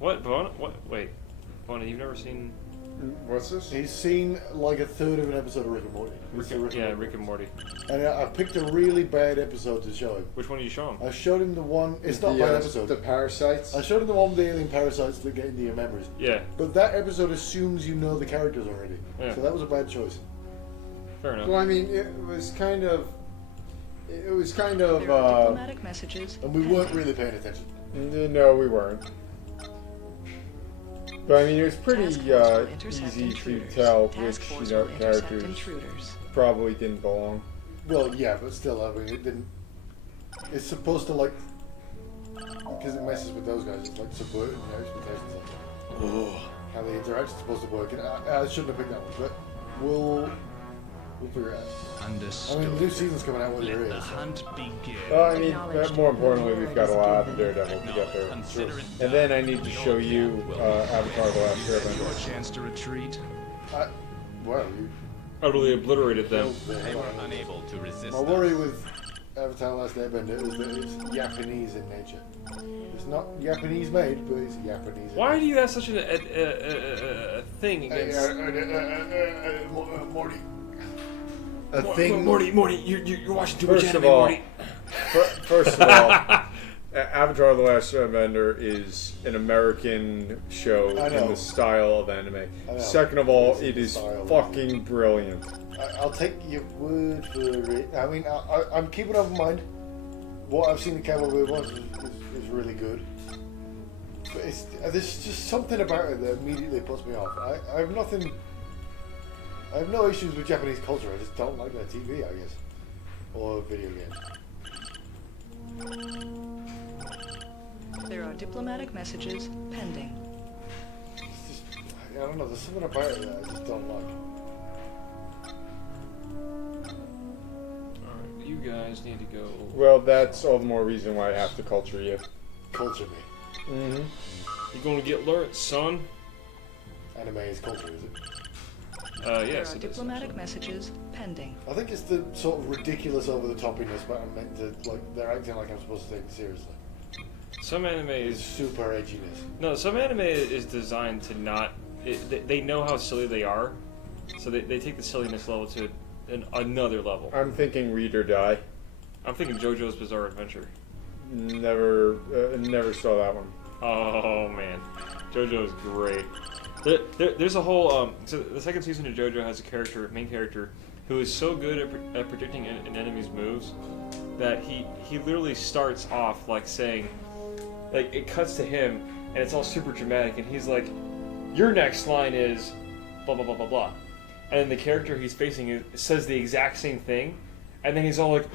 What? Bona? What? Wait. Bona, you've never seen... What's this? He's seen like a third of an episode of Rick and Morty. Rick and Morty. And I picked a really bad episode to show him. Which one did you show him? I showed him the one. It's not a bad episode. The parasites. I showed him the one with the alien parasites that get into your memories. Yeah. But that episode assumes you know the characters already. Yeah. So that was a bad choice. Fair enough. Well, I mean, it was kind of. It was kind of. There are diplomatic messages. And we weren't really paying attention. No, we weren't. But I mean, it was pretty Task force will intercept easy to intruders. tell Task which force will intercept characters intruders. probably didn't belong. Well, yeah, but still, I mean, it didn't. It's supposed to, like. Because it messes with those guys, it's like subverting their expectations of how the interaction's supposed to work. And I shouldn't have picked that one, but we'll figure it out. I Understood. mean, the new season's coming out when there Let the is. hunt begin. Well, I mean, Acknowledged. more importantly, we've got a lot of Given. Daredevil to get there. Consider it And then I need to show you Avatar: The Last Your Airbender. chance to retreat. Well, you. Utterly obliterated them. They were unable to resist My worry us. with Avatar: Last Airbender is that it's Japanese in nature. It's not Japanese made, but it's Japanese. Why do you have such a thing against... Morty? Morty, you're watching too much First of anime, all, Morty. First of all, Avatar: The Last Airbender is an American show I know. in the style of anime. I know. Second of all, It's it the is style. fucking brilliant. I'll take your word for it. I mean, I'm keeping open mind. What I've seen in Cowboy Bebop is really good. But there's just something about it that immediately puts me off. I have nothing. I have no issues with Japanese culture. I just don't like their TV, I guess, or video games. There are diplomatic messages pending. don't know, there's something about it that I just don't like. Alright, you guys need to go. Well, that's all the more reason why I have to culture you. Culture me. Mm-hmm. You're gonna get learnt, son. Anime is culture, is it? There Yes, are it is, diplomatic actually. messages pending. I think it's the sort of ridiculous over-the-topiness, but I'm meant to, like, they're acting like I'm supposed to take it seriously. Some anime It's is super edginess. no. Some anime is designed to not. They know how silly they are, so they take the silliness level to another level. I'm thinking Read or Die. I'm thinking JoJo's Bizarre Adventure. Never saw that one. Oh man, JoJo's great. There's a whole so the second season of JoJo has a main character, who is so good at predicting an enemy's moves that he literally starts off like saying, like it cuts to him and it's all super dramatic and he's like, your next line is blah blah blah blah blah, and then the character he's facing says the exact same thing, and then he's all like,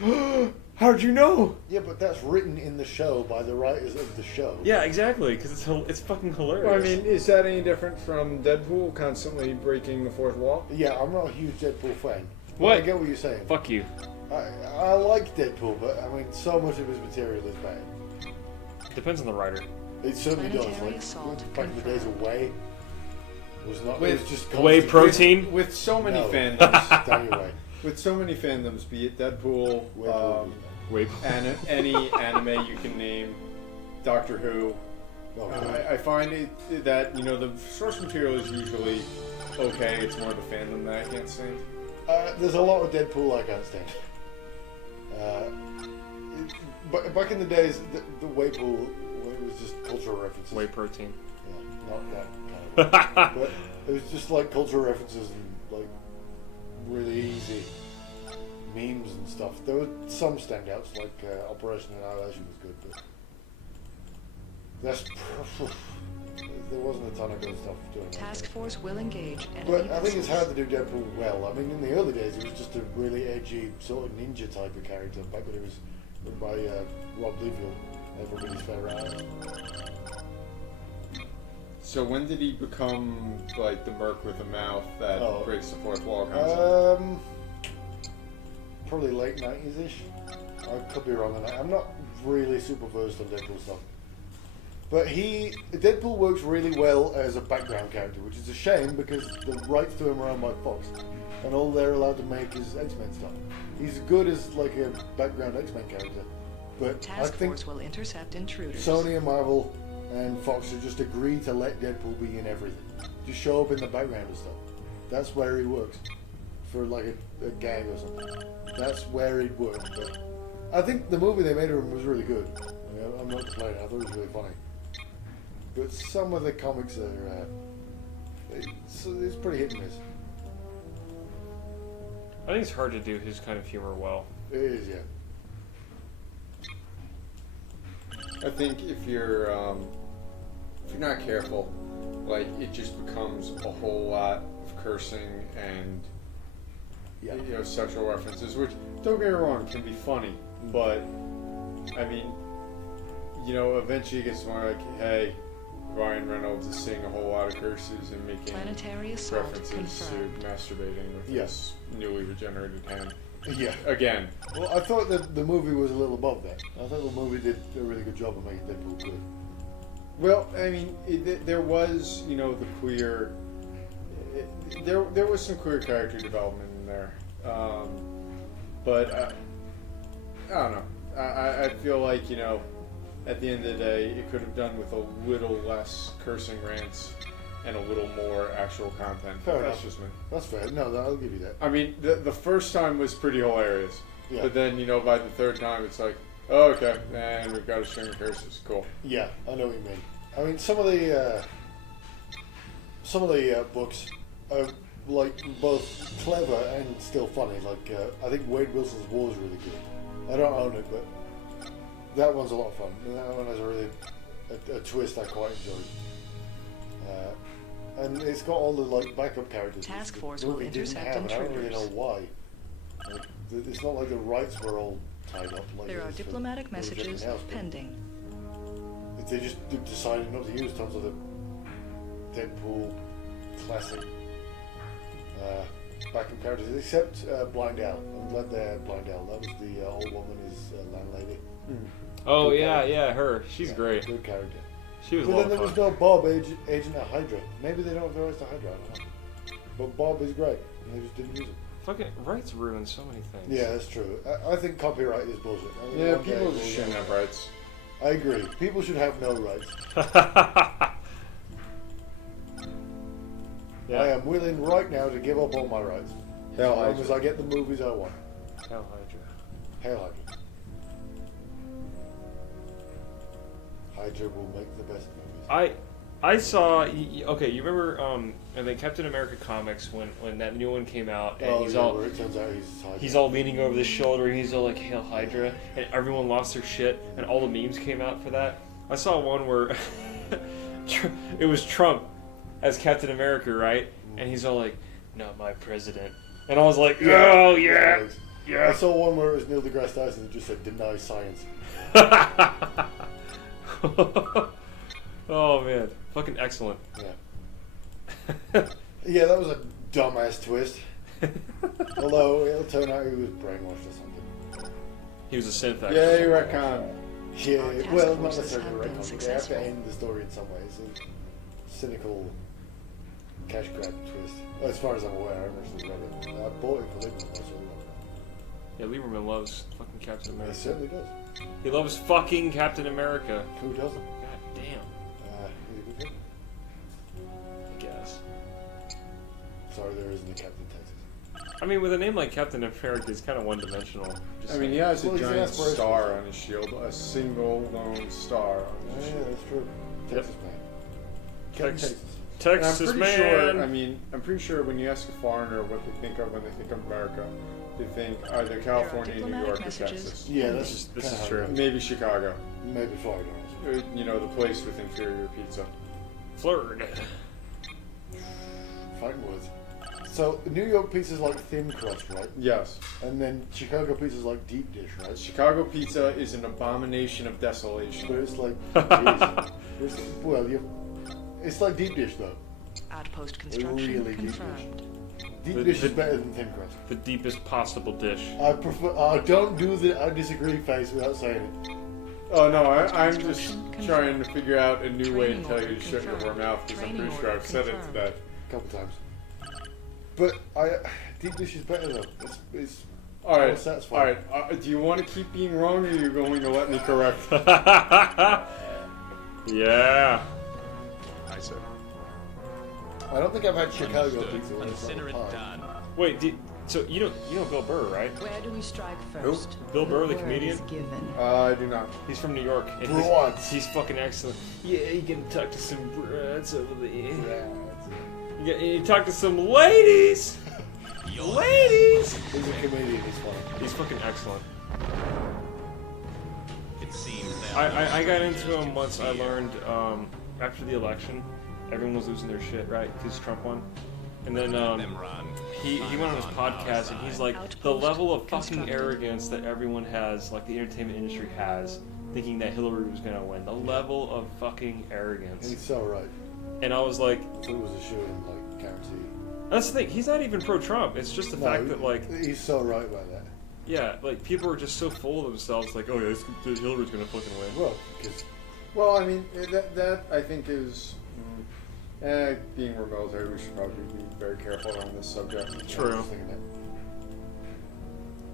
how'd you know? Yeah, but that's written in the show by the writers of the show. Yeah, exactly, because it's fucking hilarious. Well, I mean, is that any different from Deadpool constantly breaking the fourth wall? Yeah, I'm not a huge Deadpool fan. What? I get what you're saying. Fuck you. I like Deadpool, but I mean, so much of his material is bad. Depends on the writer. It certainly does. Planetary Like, assault back in the days of Way, was not. With it was just Whey constant- protein? With so many No. fandoms, Down your way. with so many fandoms, be it Deadpool, Wait. any anime you can name, Doctor Who. Oh, God. I find it that the source material is usually okay. It's more the fandom that I can't stand. There's a lot of Deadpool I can't stand. But back in the days, the Waypool, it was just cultural references. Whey protein. Yeah, not that kind of. But it was just like cultural references and like really easy memes and stuff. There were some standouts, like Operation Annihilation was good, but that's there wasn't a ton of good stuff doing that. Task force will engage enemy But I think it's vessels. hard to do Deadpool well. I mean, in the early days, it was just a really edgy sort of ninja type of character. Back when it was written by Rob Liefeld, everybody's favorite artist. So when did he become like the merc with a mouth that breaks the fourth wall concept? Probably late 90s-ish. I could be wrong on that. I'm not really super versed on Deadpool stuff. But Deadpool works really well as a background character, which is a shame because the rights to him are owned by Fox, and all they're allowed to make is X-Men stuff. He's good as like a background X-Men character, but Task I think force will intercept intruders. Sony and Marvel and Fox should just agree to let Deadpool be in everything. Just show up in the background and stuff. That's where he works. For like a gag or something. That's where he'd work. But I think the movie they made of him was really good. I mean, I'm not complaining. I thought it was really funny. But some of the comics are... it's pretty hit and miss. I think it's hard to do his kind of humor well. It is, yeah. I think if you're not careful, like it just becomes a whole lot of cursing and sexual references, which don't get me wrong can be funny, but I mean, eventually it gets more like, hey, Ryan Reynolds is saying a whole lot of curses and making Planetary assault references confirmed. to masturbating with his newly regenerated hand. Yeah. Again. Well, I thought that the movie was a little above that. I thought the movie did a really good job of making Deadpool good. Well, I mean, there was, the queer. There was some queer character development in there, but I don't know. I feel like at the end of the day, it could have done with a little less cursing rants and a little more actual content. Fair That's enough. just me. That's fair. No, I'll give you that. I mean, the first time was pretty hilarious, Yeah. but then by the third time, it's like, oh, okay, and we've got a string of curses. Cool. Yeah, I know what you mean. I mean, some of the books are like both clever and still funny. Like I think Wade Wilson's War is really good. I don't own it, but that one's a lot of fun. And that one has a really a twist I quite enjoyed. And it's got all the like backup characters. Task that force the will movie didn't intercept have, and I don't really know intruders. why. Like, it's not like the rights were all tied up. Like There it are is for diplomatic everything messages else, but pending. They just decided not to use tons of the Deadpool classic backup characters, except Blind Al. I'm glad they had Blind Al. That was the old woman, his landlady. Oh Good yeah, character. yeah, her. She's Yeah, great. Good character. She was a But lot then there of was fun. no Bob, agent at Hydra. Maybe they don't have the rights to Hydra, I don't know. But Bob is great, and they just didn't use it. Fucking rights ruin so many things. Yeah, that's true. I think copyright is bullshit. I mean, Yeah, one day people we'll shouldn't get- have rights. I agree. People should have no rights. Yeah. I am willing right now to give up all my rights. Hell as long Hydra. as I get the movies I want. Hell Hydra. Hail Hydra. Hydra will make the best movies. I saw. Okay, you remember? And then Captain America comics when that new one came out, and Oh, he's yeah, all where it turns out Hydra. he's all leaning over the shoulder, and he's all like Hail Hydra, and everyone lost their shit, and all the memes came out for that. I saw one where it was Trump as Captain America, right? And he's all like, "Not my president," and I was like, "Oh yeah, I yeah." saw one where it was Neil deGrasse Tyson that just said deny science. Oh man, fucking excellent. Yeah. Yeah, that was a dumbass twist. Although it'll turn out he was brainwashed or something. He was a synth actor. Yay, retcon. Yeah, Our task well, not forces necessarily have right been now, but they have successful. to end the story in some way. It's a cynical cash grab twist. As far as I'm aware, I haven't actually read it. I bought it for Lieberman, that's all I know. Yeah, Lieberman loves fucking Captain He America. certainly does. He loves fucking Captain America. Who doesn't? God damn. He's a good guy. I guess. Sorry, there isn't a Captain Texas. I mean, with a name like Captain America, it's kind of one-dimensional. Just I mean, he has Well, a he's an giant aspirational star hero. on his shield, a single lone star on Oh, his yeah, shield. that's true. Yep. Texas man. Captain Texas. Texas. And I'm Texas pretty man. sure. I mean, I'm pretty sure when you ask a foreigner what they think of when they think of America, they think either California, New diplomatic York, or messages. Texas. Yeah, This that's is- this kinda is how true. it is. Maybe Chicago. Maybe Florida. also. You know, the place with inferior pizza. Flird. Fighting words. So New York pizza's like thin crust, right? Yes. And then Chicago pizza's like deep dish, right? Chicago pizza is an abomination of desolation. But it's like, geez, it's like deep dish though. Outpost construction Really deep confirmed. Deep dish is better than thin crust. The deepest possible dish. I prefer. Don't do the I disagree face without saying it. Oh no, I'm just Construction trying to figure out a new way to Training tell you order to shut your confirmed. whore mouth because I'm Training pretty sure order I've said it confirmed. today. A couple times. But deep dish is better though. It's All right, more satisfying. all right. Do you want to keep being wrong, or are you going to let me correct? Yeah. I said. I don't think I've had Chicago Understood. pizza. When it's Consider it not pie. done. Wait, so you know Bill Burr, right? Where do we strike first? Bill Burr, the word comedian? is given. I do not. He's from New York. And Brats. he's fucking excellent. Yeah, you can talk to some brats over there. You talk to some ladies. Ladies. He's a comedian. He's funny. He's fucking excellent. It seems that I got into him once. I learned after the election, everyone was losing their shit, right? Because Trump won. And then them run. he went on his On our podcast and he's side. like, the Outpost level of fucking constructed. arrogance that everyone has, like the entertainment industry has, thinking that Hillary was gonna win. The level of fucking arrogance. He's so right. And I was like, If it was a show, like guarantee. that's the thing. He's not even pro-Trump. It's just the fact that like, he's so right about that. yeah, like people are just so full of themselves. Like, oh yeah, Hillary's gonna fucking win. Well, because Well, I mean, that I think is. Being we're military, we should probably be very careful on this subject. True. I was thinking that.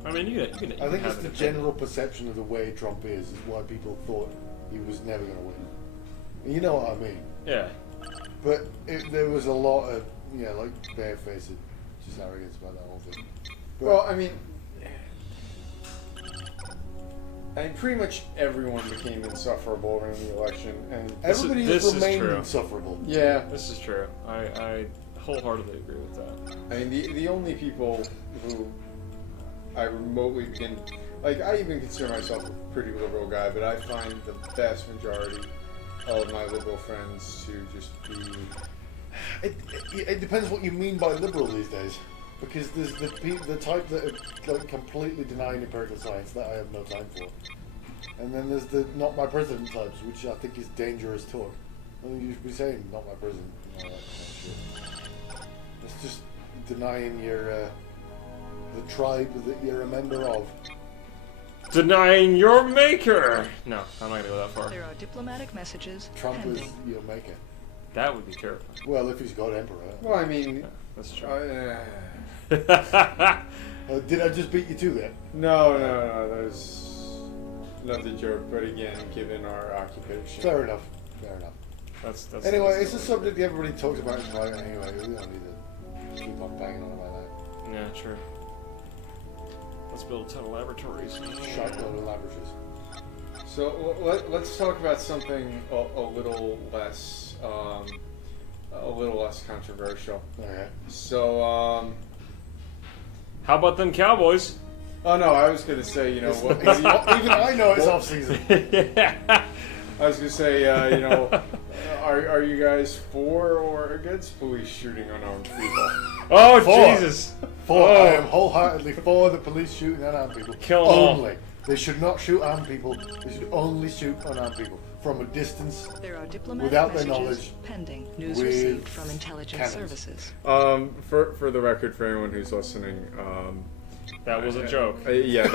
I mean, you can I think have it's the an opinion. general perception of the way Trump is why people thought he was never going to win. You know what I mean? Yeah. But there was a lot of, like barefaced, just arrogance about that whole thing. But, Well, I mean, pretty much everyone became insufferable during the election, and everybody this has is remained true. insufferable. yeah, This is true. I wholeheartedly agree with that. I mean, the only people who I remotely begin, like, I even consider myself a pretty liberal guy, but I find the vast majority of my liberal friends to just be. It depends what you mean by liberal these days. Because there's the type that are like completely denying empirical science that I have no time for. And then there's the not my president types, which I think is dangerous talk. I mean, you should be saying not my president and all that kind of shit. It's just denying your the tribe that you're a member of. Denying your maker! No, I'm not gonna go that far. There are diplomatic messages Trump is pending. your maker. That would be terrifying. Well, if he's got emperor. Well, I mean, That's true. Did I just beat you to that? no, there's another joke, but again, given our occupation. Fair enough. Anyway, it's a subject everybody talks about in writing anyway. We don't need to keep on banging on about that. Yeah, true. Let's build a ton of laboratories. Sharp load of laboratories. So let's talk about something a little less controversial. Okay. So, How about them Cowboys? oh no, I was gonna say, you know, what, Even I know it's off season. I was gonna say, you know, are you guys for or against police shooting unarmed people? Oh, For. Jesus! I am wholeheartedly for the police shooting unarmed people. Kill 'em all. Only. They should not shoot armed people. They should only shoot unarmed people from a distance. There are diplomatic Without their messages knowledge, pending. News with received from intelligence cannons. services. For the record, for anyone who's listening, That was a joke. yeah,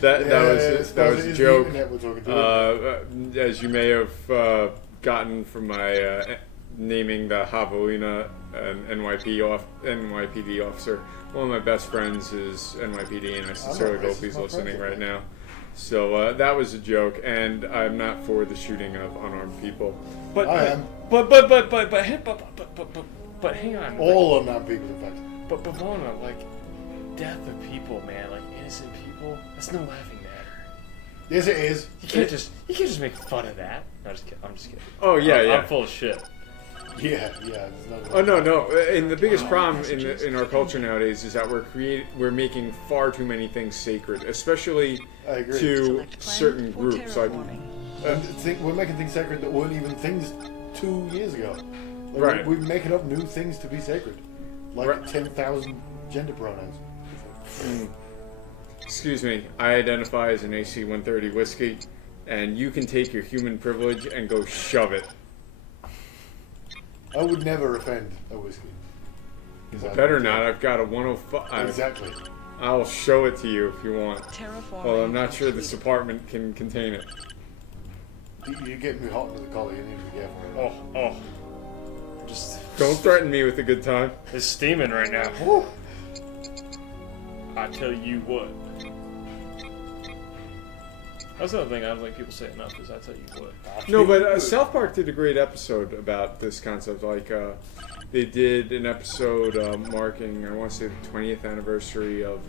that was a joke. We're talking to As you may have gotten from my naming the Javelina an NYPD officer. One of my best friends is NYPD, and I sincerely racist, hope he's my listening friend. right now. So that was a joke, and I'm not for the shooting of unarmed people. But I am. But hang on. all unarmed people, in fact. But Bavona, like, death of people, man, like innocent people, that's no laughing matter. Yes, it is. You can't just make fun of that. No, I'm just kidding. Oh yeah, yeah. I'm full of shit. Yeah. Oh no! And the biggest problem in our culture nowadays is that we're making far too many things sacred, especially I agree. to Select plan certain for groups. Like, terraforming. And we're making things sacred that weren't even things 2 years ago. Like, Right. We're making up new things to be sacred, like Right. 10,000 gender pronouns. excuse me, I identify as an AC-130 whiskey, and you can take your human privilege and go shove it. I would never offend a whiskey. 'Cause I- Better not. I've got a 105. Exactly. I'll show it to you if you want. Terraforming. Well, I'm not sure completed. this apartment can contain it. You're getting me hot into the collar. You need to be careful. Oh. Just Don't threaten me with a good time. it's steaming right now. Woo. I tell you what. That's another thing I don't think people say enough is I tell you what. No, but South Park did a great episode about this concept. Like, they did an episode marking, I want to say, the 20th anniversary of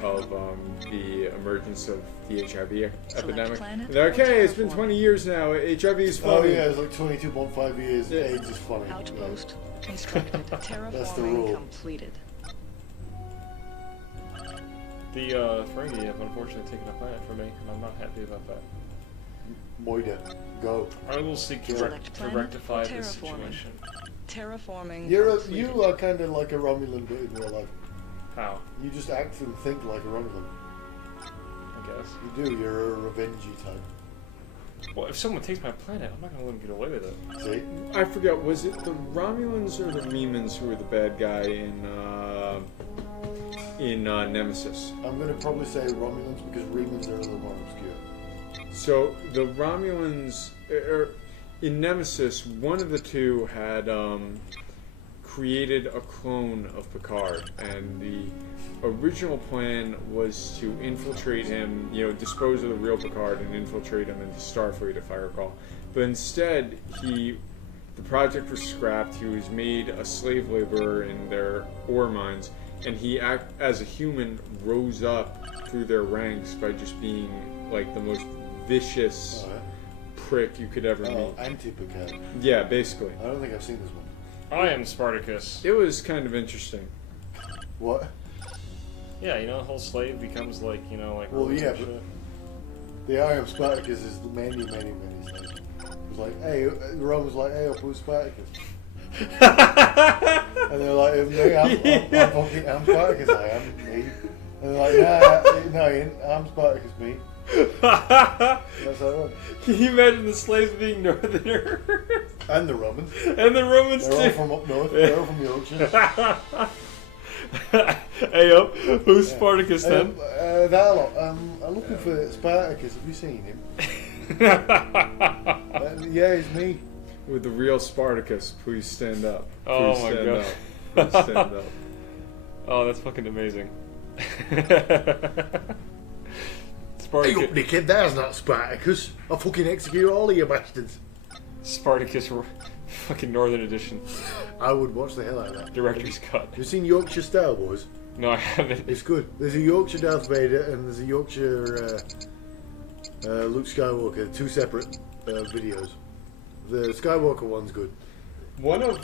the emergence of the HIV epidemic. planet And they're like, or hey, it's been terraform? 20 years now. HIV is Oh funny. yeah, it's like 22.5 years. Yeah. AIDS is funny. Outpost constructed. That's the rule. Terraforming completed. The Ferengi have unfortunately taken a planet from me, and I'm not happy about that. Moida, go. I will seek to, Select to planet rectify or this terraforming. situation. Terraforming completed. You are kind of like a Romulan, but in real life. How? You just act and think like a Romulan. I guess. You do. You're a revengey type. Well, if someone takes my planet, I'm not gonna let them get away with it. See? I forget, was it the Romulans or the Remans who were the bad guy in Nemesis? I'm gonna probably say Romulans because Remans are a little more obscure. So the Romulans, in Nemesis, one of the two had created a clone of Picard, and the original plan was to infiltrate him, dispose of the real Picard and infiltrate him into Starfleet, if I recall. But instead, the project was scrapped. He was made a slave laborer in their ore mines, and he, as a human, rose up through their ranks by just being like the most vicious prick you could ever meet. Anti-Picard. Yeah, basically. I don't think I've seen this one. I am Spartacus. It was kind of interesting. What? Yeah, the whole slave becomes like, like. Well, Romans yeah, and but shit. the I am Spartacus is many slaves. It was like, hey, the Romans like, hey, who's Spartacus? And they're like, me, I'm Spartacus, I am, me. And they're like, no, you ain't, I'm Spartacus, me. That's how it went. Can you imagine the slaves being Northerners? And the Romans. And the Romans They're all too. from up north. They're all from Yorkshire. Hey up, who's Spartacus then? That lot. I'm looking for Spartacus. Have you seen him? Yeah, it's me. With the real Spartacus, please stand up. Please Oh my stand God. up. Please stand up. Oh, that's fucking amazing. Hey Spartacus, up, dickhead. There's not Spartacus. I'll fucking execute all of you bastards. Spartacus, fucking Northern Edition, I would watch the hell out of that. director's cut. Have you seen Yorkshire Star Wars? No, I haven't. It's good. There's a Yorkshire Darth Vader and there's a Yorkshire Luke Skywalker. Two separate videos. The Skywalker one's good. One of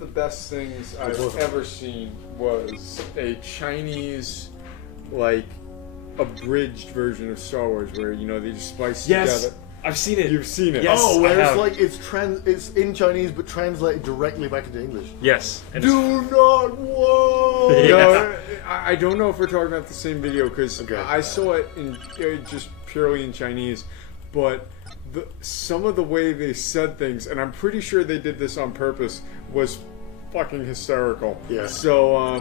the best things I've was it? ever seen was a Chinese, like, abridged version of Star Wars where, you know, they just splice Yes, together. I've seen it. You've seen it. Yes. Oh, I where it's have. like it's in Chinese but translated directly back into English. Yes. And it's- Do not want. Yeah. No, I don't know if we're talking about the same video because Okay. I saw it in just purely in Chinese, but some of the way they said things, and I'm pretty sure they did this on purpose, was fucking hysterical. Yeah. So,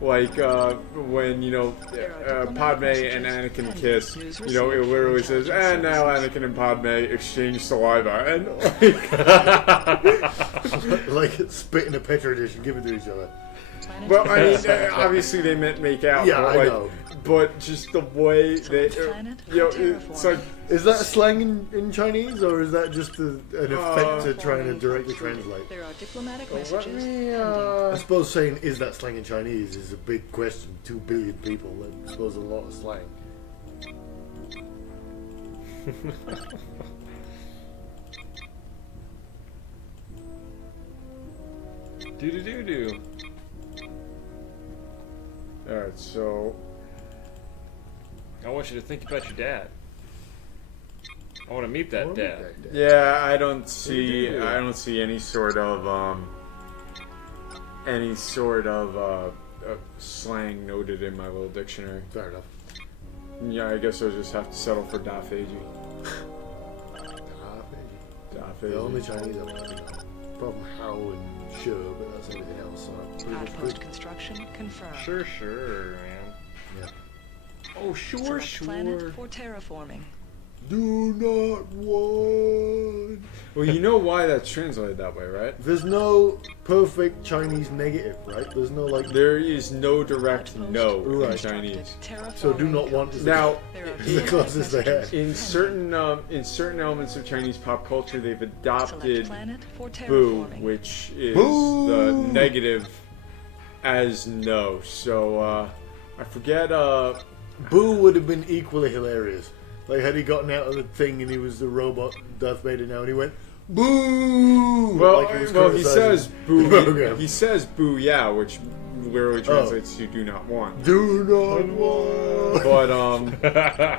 when, you know, Padme and Anakin kiss, you know, it literally says, and now Anakin and Padme exchange saliva, and like, Like spit in a petri dish and give it to each other. well, I mean, obviously they meant make out. Yeah, but, I like, know. But just the way they, planet you know, or it's like, Is that slang in Chinese or is that just an effect to trying to directly translate? There are diplomatic let messages. me, I suppose saying is that slang in Chinese is a big question. 2 billion people. I suppose a lot of slang. Do. alright, so, I want you to think about your dad. I want to meet that dad. yeah, I don't see any sort of, slang noted in my little dictionary. Fair enough. Yeah, I guess I'll just have to settle for Dafeji. The only Chinese I want to know. Problem how and sure, but that's everything else. So Outpost construction confirmed. Sure, man. Yeah. Oh, sure, Select sure. planet for terraforming. Do not want. Well, you know why that's translated that way, right? There's no perfect Chinese negative, right? There's no like. There is no direct Outpost no in Right. constructed. Chinese. Terraforming So do not want is Now, There are the diplomatic closest they messages. have. in certain elements of Chinese pop culture, they've Select adopted planet for boo, terraforming. which is Boo! the negative as no. So I forget. Boo would have been equally hilarious. Like had he gotten out of the thing and he was the robot Darth Vader now and he went boo. Well, Like was well, he criticizing says boo. the program. He says boo, yeah, which literally Oh. translates to do not want. Do not want. But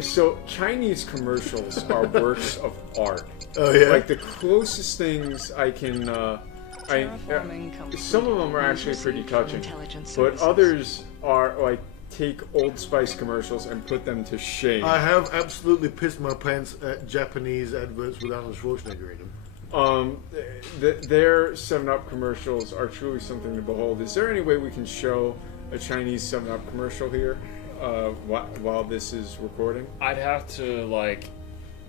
so Chinese commercials are works of art. Oh yeah. Like the closest things I can, Terraforming complete. some of them are actually News pretty received from touching, intelligence but services. others are like take Old Spice commercials and put them to shame. I have absolutely pissed my pants at Japanese adverts with Arnold Schwarzenegger in them. Their 7-Up commercials are truly something to behold. Is there any way we can show a Chinese 7-Up commercial here while this is recording? I'd have to like,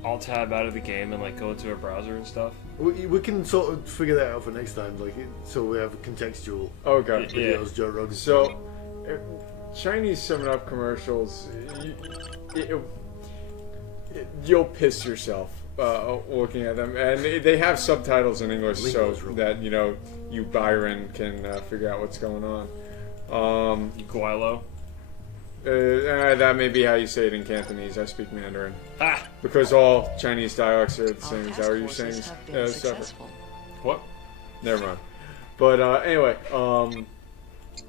I'll tab out of the game and like go into a browser and stuff. We can sort of figure that out for next time, like so we have contextual Okay. Yeah. videos. Joe Rogan. So, Chinese 7-Up commercials, you'll piss yourself looking at them, and they have subtitles in English so Lingo's real. that you Byron can figure out what's going on. Guilo. That may be how you say it in Cantonese. I speak Mandarin Ah! because all Chinese dialects are the Our same. Is task that what you're forces saying? have been Separate. successful. What? Never mind. But anyway,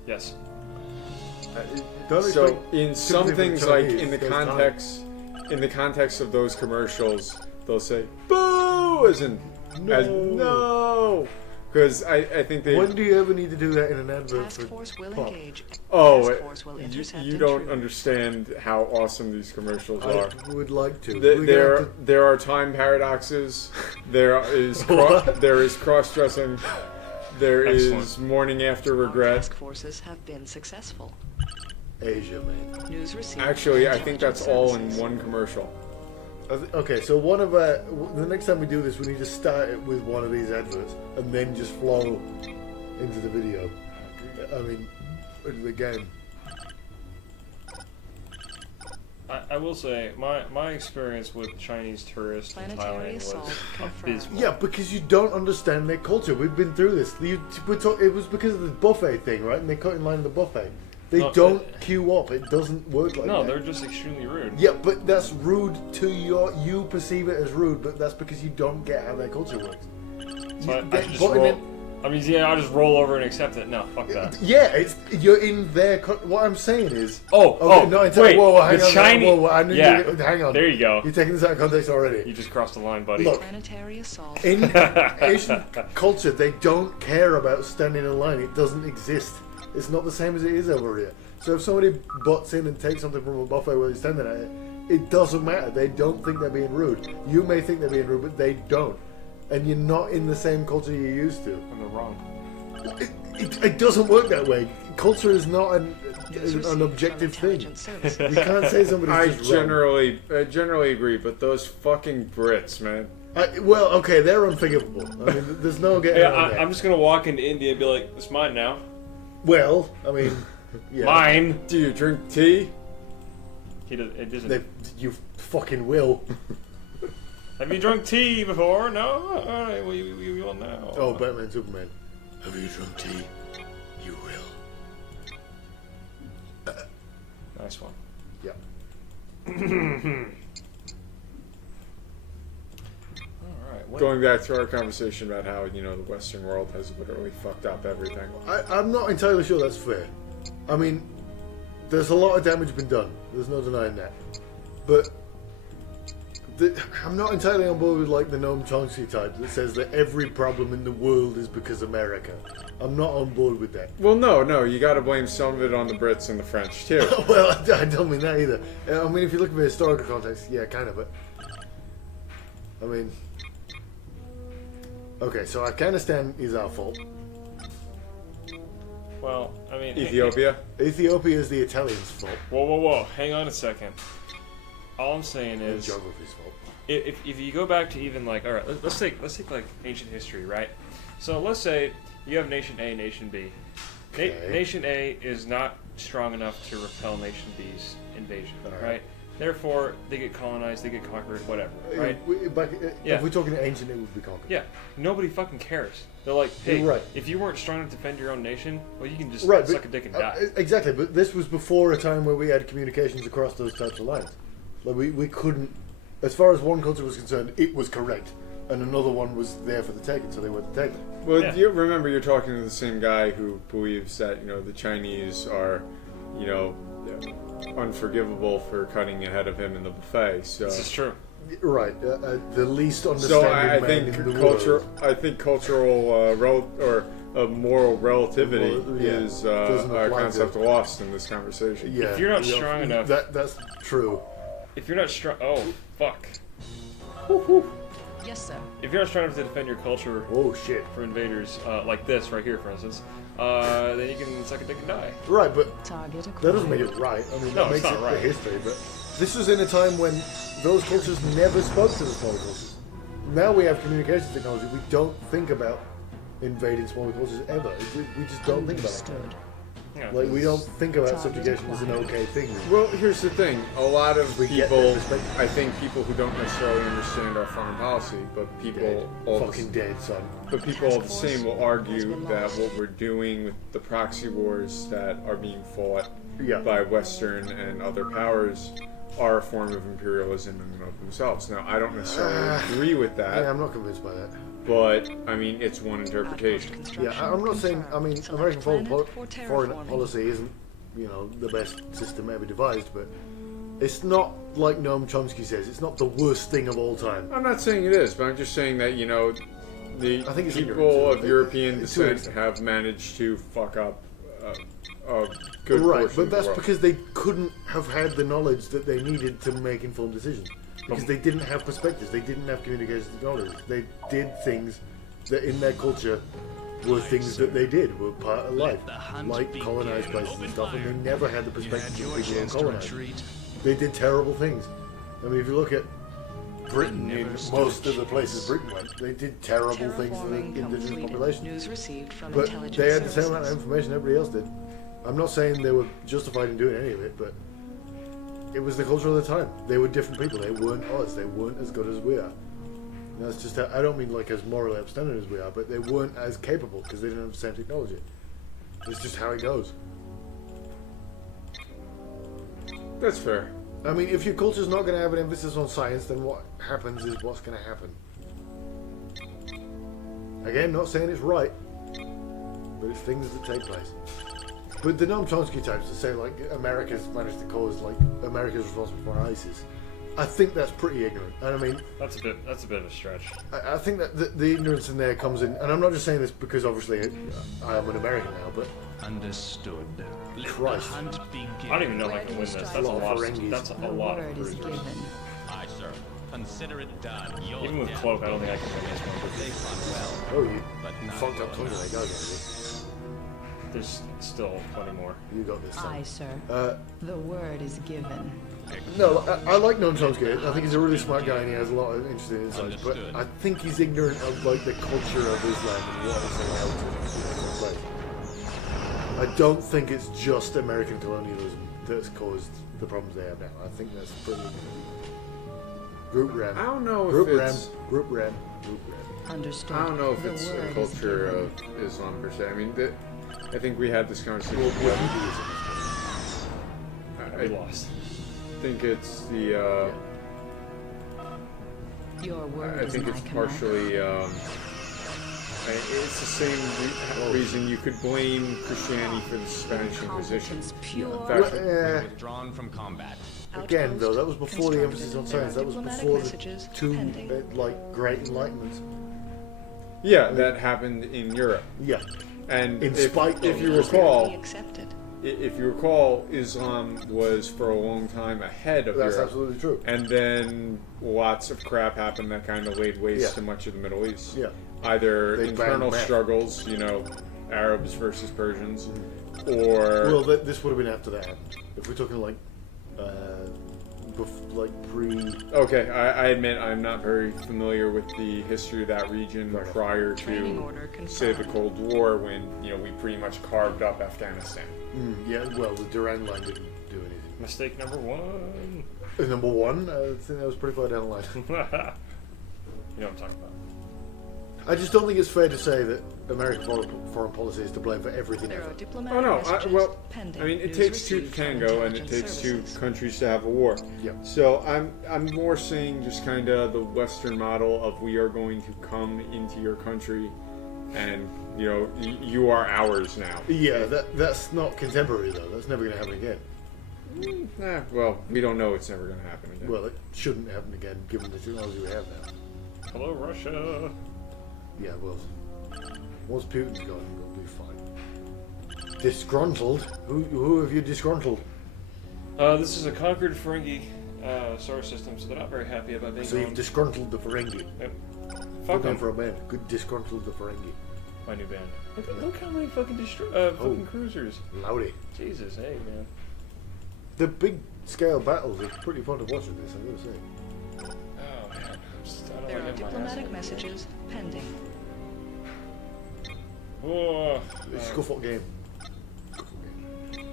Yes. Don't so expect in some sympathy things, from like Chinese, in the there's context of those commercials, they'll say "boo" as in No. no. Because I think they... When do you ever need to do that in an advert Task for force will pop? engage. Oh, Task force will intercept you don't intruder. understand how awesome these commercials are. I would like to. There are time paradoxes. There is cross-dressing. There Excellent. is morning after Our regret. task forces have been successful. Asia, man. News received. Actually, from I think intelligence that's all in services. one commercial. Okay, so one of the next time we do this, we need to start it with one of these adverts and then just flow into the video. I mean, into the game. I will say, my experience with Chinese tourists in Planetary Thailand assault was confirmed. abysmal. Yeah, because you don't understand their culture. We've been through this. It was because of the buffet thing, right? And they cut in line in the buffet. They No, don't queue up. It doesn't work like No, that. they're just extremely rude. Yeah, but that's rude to you perceive it as rude, but that's because you don't get how their culture works. So I They- should just but roll. then- I mean, yeah, I'll just roll over and accept it. No, fuck that. Yeah, you're in their. What I'm saying is. Oh, wait, Whoa, hang the on, Chinese. whoa, I knew yeah, you, hang on. there you go. You're taking this out of context already. You just crossed the line, buddy. Look, Planetary assault. in Asian culture, they don't care about standing in line. It doesn't exist. It's not the same as it is over here. So if somebody butts in and takes something from a buffet while they're standing at it, it doesn't matter. They don't think they're being rude. You may think they're being rude, but they don't. And you're not in the same culture you're used to. And they're wrong. It doesn't work that way. Culture is not an News received an objective from thing. intelligence services. You can't say somebody's I just wrong. generally agree, but those fucking Brits, man. Well, okay, they're unforgivable. I mean, there's no getting Yeah, around that. I'm just gonna walk into India and be like, "It's mine now. Well, I mean, yeah. Mine." Do you drink tea? He does. It doesn't. You fucking will. Have you drunk tea before? No. All right. Well, you will now. Oh, Batman, Superman. Have you drunk tea? You will. Nice one. Yeah. All right. Going back to our conversation about how, the Western world has literally fucked up everything. I'm not entirely sure that's fair. I mean, there's a lot of damage been done. There's no denying that. But I'm not entirely on board with like the Noam Chomsky type that says that every problem in the world is because America. I'm not on board with that. Well, no, you gotta blame some of it on the Brits and the French, too. Well, I don't mean that either. I mean, if you look at the historical context, yeah, kind of. But I mean, okay, so Afghanistan is our fault. Well, I mean, Ethiopia? Ethiopia is the Italians' fault. Whoa! Hang on a second. All I'm saying And is, geography's fault. if you go back to even like, all right, let's take like ancient history, right? So let's say you have nation A, nation B. Okay. Nation A is not strong enough to repel nation B's invasion, All right. right? Therefore, they get colonized, they get conquered, whatever, right? If we're talking ancient, it would be conquered. Yeah, nobody fucking cares. They're like, hey, You're right. if you weren't strong enough to defend your own nation, well, you can just Right, suck a dick and die. Exactly, but this was before a time where we had communications across those types of lines. Like we couldn't, as far as one culture was concerned, it was correct, and another one was there for the taking, so they weren't taken. Well, Yeah. you remember you're talking to the same guy who believes that, the Chinese are, unforgivable for cutting ahead of him in the buffet, so... This is true. Right, the least So understanding I man think in the culture. world. I think cultural moral relativity Well, yeah, is doesn't a apply to- concept lost in this conversation. Yeah, If you're not strong enough- that's true. If you're not strong, oh fuck. Yes, sir. If you're not strong enough to defend your culture Oh shit. for invaders, like this right here, for instance, then you can suck a dick and die. Right, but Target acquired. that doesn't make it right. I mean, No, that it's makes not it right. the history, but this was in a time when those cultures never spoke to the smaller cultures. Now we have communication technology. We don't think about invading smaller cultures ever. We just don't think about it. Understood. Yeah. Like, we don't think about Target subjugation as an acquired. okay thing. Well, here's the thing. A lot of We get people, that respect. I think people who don't necessarily understand our foreign policy, but people Dead. all Fucking dead, son. But people all the Task same will force argue has been that lost. what we're doing with the proxy wars that are being fought Yeah. by Western and other powers are a form of imperialism in and of themselves. Now, I don't necessarily agree with that, Yeah, I'm not convinced by that. but I mean, it's one interpretation. Yeah, I'm not saying. I mean, American foreign Foreign policy isn't, the best system ever devised, but it's not like Noam Chomsky says. It's not the worst thing of all time. I'm not saying it is, but I'm just saying that, The I think it's people ignorance. of European To an descent extent. have managed to fuck up a good Right, portion but of the that's world. because they couldn't have had the knowledge that they needed to make informed decisions. Because they didn't have perspectives, they didn't have communication technology. They did things that in their culture were things that they did, were part of life. Like colonized places and stuff, and they never had the perspective of people uncolonized. They did terrible things. I mean, if you look at Britain, in most of the places Britain went, they did terrible things to the Terraforming indigenous completed. population. News received from But intelligence they had the same services. amount of information everybody else did. I'm not saying they were justified in doing any of it, but it was the culture of the time. They were different people. They weren't us. They weren't as good as we are. That's just how, I don't mean like as morally upstanding as we are, but they weren't as capable because they didn't have the same technology. It's just how it goes. That's fair. I mean, if your culture's not going to have an emphasis on science, then what happens is what's going to happen. Again, not saying it's right, but it's things that take place. But the Noam Chomsky types that say like America's managed to cause like America's responsible for ISIS, I think that's pretty ignorant. And I mean, That's a bit of a stretch. I think that the ignorance in there comes in, and I'm not just saying this because obviously I am an American now, but Understood. Let Christ. the hunt begin. I don't even know if I can win this. That's a Lot of lot. Ferengis. That's a The lot of word is cruisers. given. Aye, sir. Consider it done. Your Even with death cloak, I don't think I can win this They one. fought well, oh, you but not fucked up well totally. enough. Go get it. There's still plenty more. You got this. Aye, Son. sir. The word is given. No, I like Noam Chomsky. I think he's a really smart guy and he has a lot of interesting insights. But Understood. I think he's ignorant of like the culture of Islam and what is allowed to take place. I don't think it's just American colonialism that's caused the problems they have now. I think that's pretty group ram. I don't know if Group ram. it's. Group ram. Group ram. Understood. I don't know if The it's a word is culture given. of Islam per se. I mean, I think we had this conversation. Well, before. Wahhabism. We lost. I think it's the. Your word I is think my it's command. partially. It's the same reason you could blame Christianity for the Spanish Inquisition. Incompetence pure. In fact, Withdrawn from combat. Again, though, that was before the Outpost. emphasis on science. That was Diplomatic before the messages two pending. like great enlightenments. yeah, that happened in Europe. Yeah. And In if, spite if of you the- Be recall, accepted. if you recall, Islam was for a long time ahead of That's Europe. absolutely true. And then lots of crap happened that kind of laid waste Yeah. to much of the Middle East. Yeah. Either They internal banned meth. struggles, Arabs versus Persians, or Well, this would have been after that happened. If we're talking like, pre. okay, I admit I'm not very familiar with the history of that region Right. prior Training to, order say, the confirmed. Cold War, when we pretty much carved up Afghanistan. Yeah, well, the Durand line didn't do anything. Mistake number one. Number one, I think that was pretty far down the line. You know what I'm talking about. I just don't think it's fair to say that American foreign policy is to blame for everything There are ever. diplomatic Oh no! messages pending. I mean, it News takes two to received from tango, and it intelligence takes two services. countries to have a war. Yeah. So I'm more saying just kind of the Western model of we are going to come into your country, and you are ours now. Yeah, that's not contemporary though. That's never going to happen again. Well, we don't know it's never going to happen again. Well, it shouldn't happen again given the technology we have now. Hello, Russia. Yeah, well, once Putin's gone, we'll be fine. Disgruntled? Who have you disgruntled? This is a conquered Ferengi solar system, so they're not very happy about being So you've gone. disgruntled the Ferengi. Yep. Good Fuck name them. for a band. Good disgruntled the Ferengi. My new band. Look how many fucking fucking cruisers. Loudy. Jesus, hey man. The big scale battles are pretty fun to watch in this, I'm gonna say. Oh man. I don't There like are getting my ass diplomatic handed. messages pending. Oh, It's a scuffle game. Scuffle game.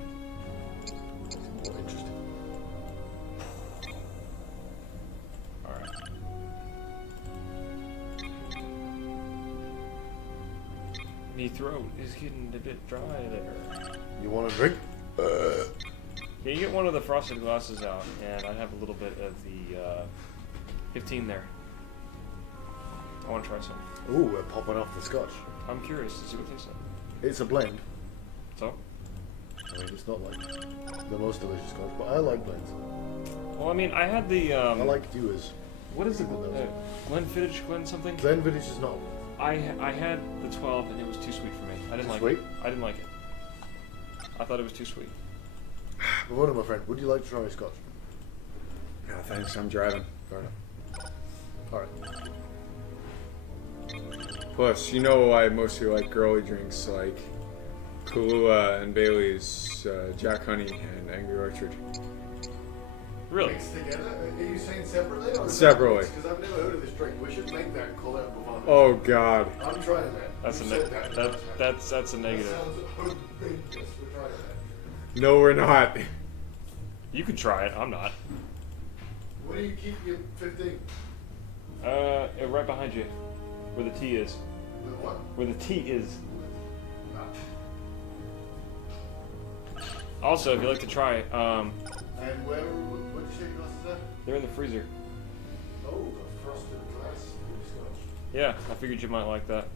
More interesting. Alright. My throat is getting a bit dry there. You want a drink? Can you get one of the frosted glasses out, and I'd have a little bit of the 15 there. I want to try some. Ooh, we're popping off the scotch. I'm curious to see what they say. It's a blend. So, I mean, it's not like the most delicious scotch, but I like blends. well, I mean, I had the I like Dewar's. what is it? People know. Glenfiddich, Glen something? Glenfiddich is not. I had the 12 and it was too sweet for me. I didn't like Sweet? it. I didn't like it. I thought it was too sweet. Well, my friend, would you like to try a scotch? No, thanks. I'm driving. Fair enough. All right. Plus, you know, I mostly like girly drinks like Kahlua and Bailey's, Jack Honey, and Angry Orchard. Really? Mixed together? Are you saying separately? Or Separately. Because I've never heard of this drink. We should make that and call it a Bavana. Oh God. I'm trying that. That's a You said that. that's a That negative. sounds horrendous. We're trying that. No, we're not. You could try it. I'm not. Where do you keep your 15? Right behind you, where the T is. With what? Where the T is. Ah. Also, if you like to try, And where? What did you say your glasses are? they're in the freezer. Oh, a frosted glass scotch. Yeah, I figured you might like that.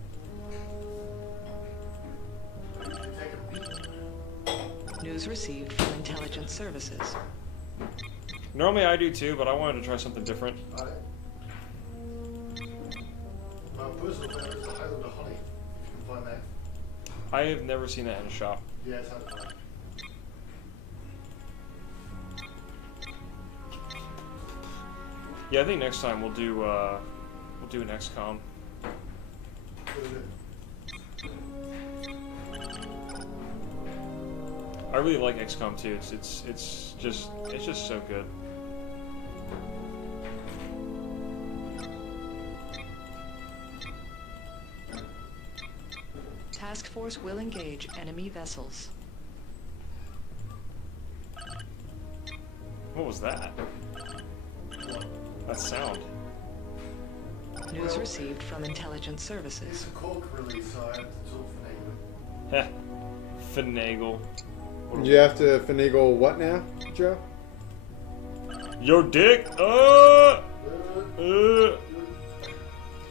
You should take a peek. News received from intelligence services. Normally I do too, but I wanted to try something different. Alright. My personal favorite is the Highlander honey. If you can find that. I have never seen that in a shop. Yeah, it's hard to find. Yeah, I think next time we'll do an XCOM. I really like XCOM too. It's just so good. Task force will engage enemy vessels. What was that? That sound. News received from intelligence services. It's a cork release, so I have to talk for Heh. Finagle. You have to finagle what now, Joe? Your dick. Well,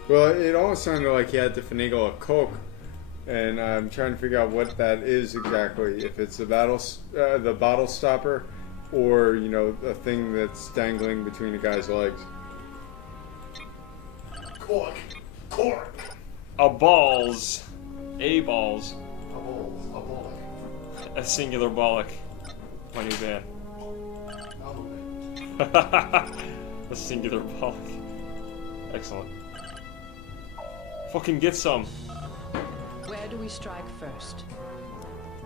it almost sounded like he had to finagle a Coke, and I'm trying to figure out what that is exactly. If it's the bottle stopper, or you know, a thing that's dangling between a guy's legs. Cork. Cork. A balls. A balls. A balls. A bollock. A singular bollock. My new band. A singular bollock. Excellent. Fucking get some. Where do we strike first?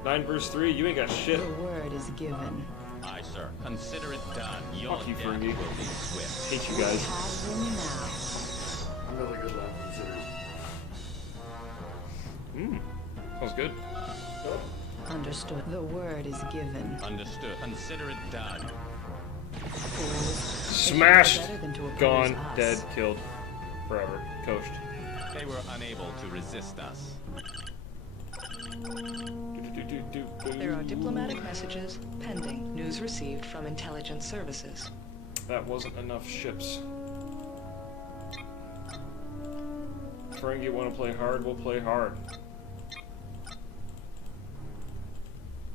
9 verse 3, you ain't got shit. The word is given. Aye, sir. Consider it done. Your Fuck you, death Fergie. will be swift. Hate you We guys. have them now. Really good laugh in the series. Sounds good. Understood. The word is given. Understood. Consider it done. Fools. Smashed. Better than to oppose Gone. us. Dead. Killed. Forever. Coached. They were unable to resist us. There are diplomatic messages pending. News received from intelligence services. That wasn't enough ships. Ferengi want to play hard, we'll play hard.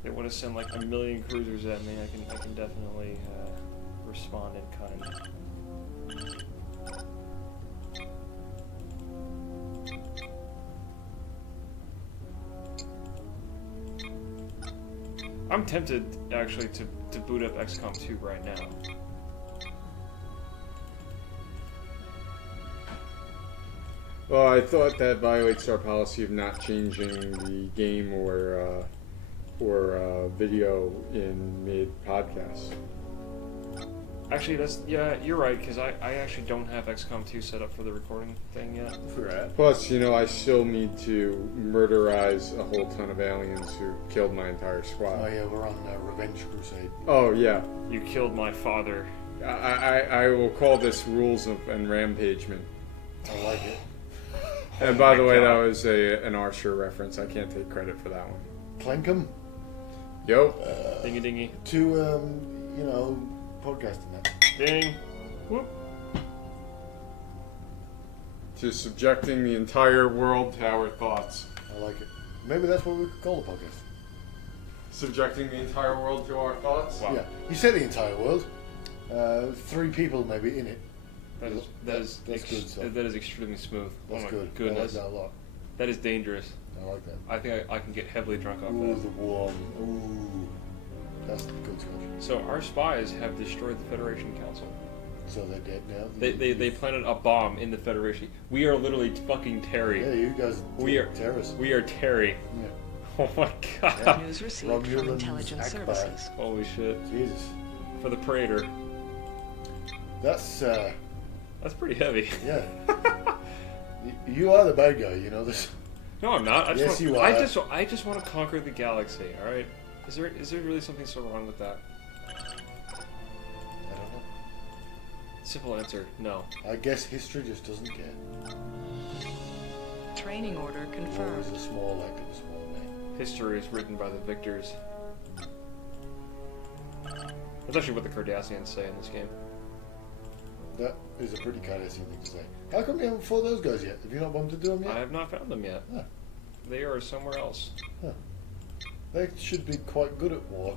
They want to send like 1 million cruisers at me, I can definitely respond in kind. I'm tempted actually to boot up XCOM 2 right now. Well, I thought that violates our policy of not changing the game or video in mid-podcast. Actually, yeah, you're right, because I actually don't have XCOM 2 set up for the recording thing yet. Plus, you know, I still need to murderize a whole ton of aliens who killed my entire Oh squad. yeah, we're on a revenge crusade. Oh, yeah. You killed my father. I will call this rules of and rampagement. I like it. And by the way, God. that was an Archer reference. I can't take credit for that one. Clankum Yo. Dingy dingy. to you know, podcasting that. Ding. Whoop. To subjecting the entire world to our thoughts. I like it. Maybe that's what we could call the podcast. Subjecting the entire world to our thoughts? Wow. Yeah, you said the entire world. 3 people maybe in it. That's good stuff. That is extremely smooth. That's oh my good. goodness. I like that a lot. That is dangerous. I like that. I think I can get heavily drunk off Ooh, that. the warm. Ooh. That's good scotch. So our spies have destroyed the Federation Council. So they're dead now? They planted a bomb in the Federation. We are literally fucking Terry. Yeah, you guys are terrorists. We are Terry. Yeah. Oh my god. Yeah. News received from Romulan intelligence Akbar. services. Holy shit. Jesus. For the Praetor. That's pretty heavy. yeah. You are the bad guy, you know this. No, I'm not. Yes, you are. I just want to conquer the galaxy, alright? Is there really something so wrong with that? I don't know. Simple answer, no. I guess history just doesn't care. Training order War confirmed. is a small act of a small man. History is written by the victors. That's actually what the Cardassians say in this game. That is a pretty Cardassian thing to say. How come you haven't fought those guys yet? Have you not bumped into them I yet? have not found them yet. Huh. They are somewhere else. They should be quite good at war.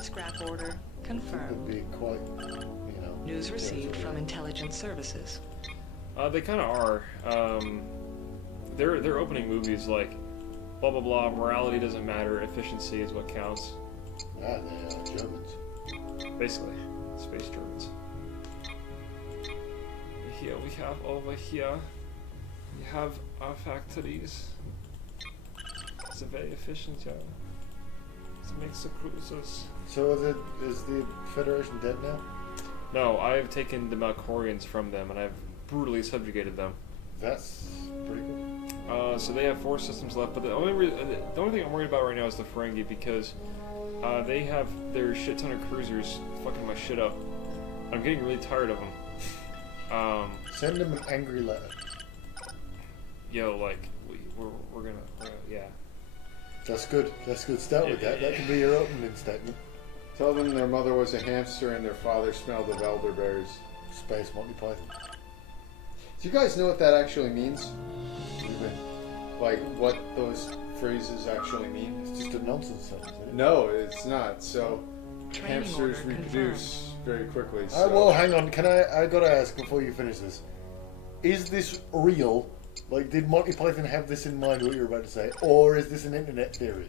Scrap order They'd confirmed. be quite, you know. News received territorial. from intelligence services. They kind of are. They're opening movies like blah blah blah. Morality doesn't matter. Efficiency is what counts. Ah, they are Germans. Basically, space Germans. Here we have over here. We have our factories. It's very efficient, yeah. It makes the cruisers. So is the Federation dead now? No, I have taken the Malcorians from them and I've brutally subjugated them. That's pretty cool. So they have 4 systems left, but the only thing I'm worried about right now is the Ferengi because they have their shit ton of cruisers fucking my shit up. I'm getting really tired of them. Send them an angry letter. Yo, like we're gonna yeah. That's good. That's good. Start with that. That can be your opening statement. Tell them their mother was a hamster and their father smelled of elderberries. Space Monty Python. Do you guys know what that actually means? What do you mean? Like, what those phrases actually mean? It's just a nonsense sentence, isn't it? No, it's not. So, Training hamsters order reproduce very quickly. So. Well, hang on. I gotta ask before you finish this. Is this real? Like, did Monty Python have this in mind, what you were about to say? Or is this an internet theory?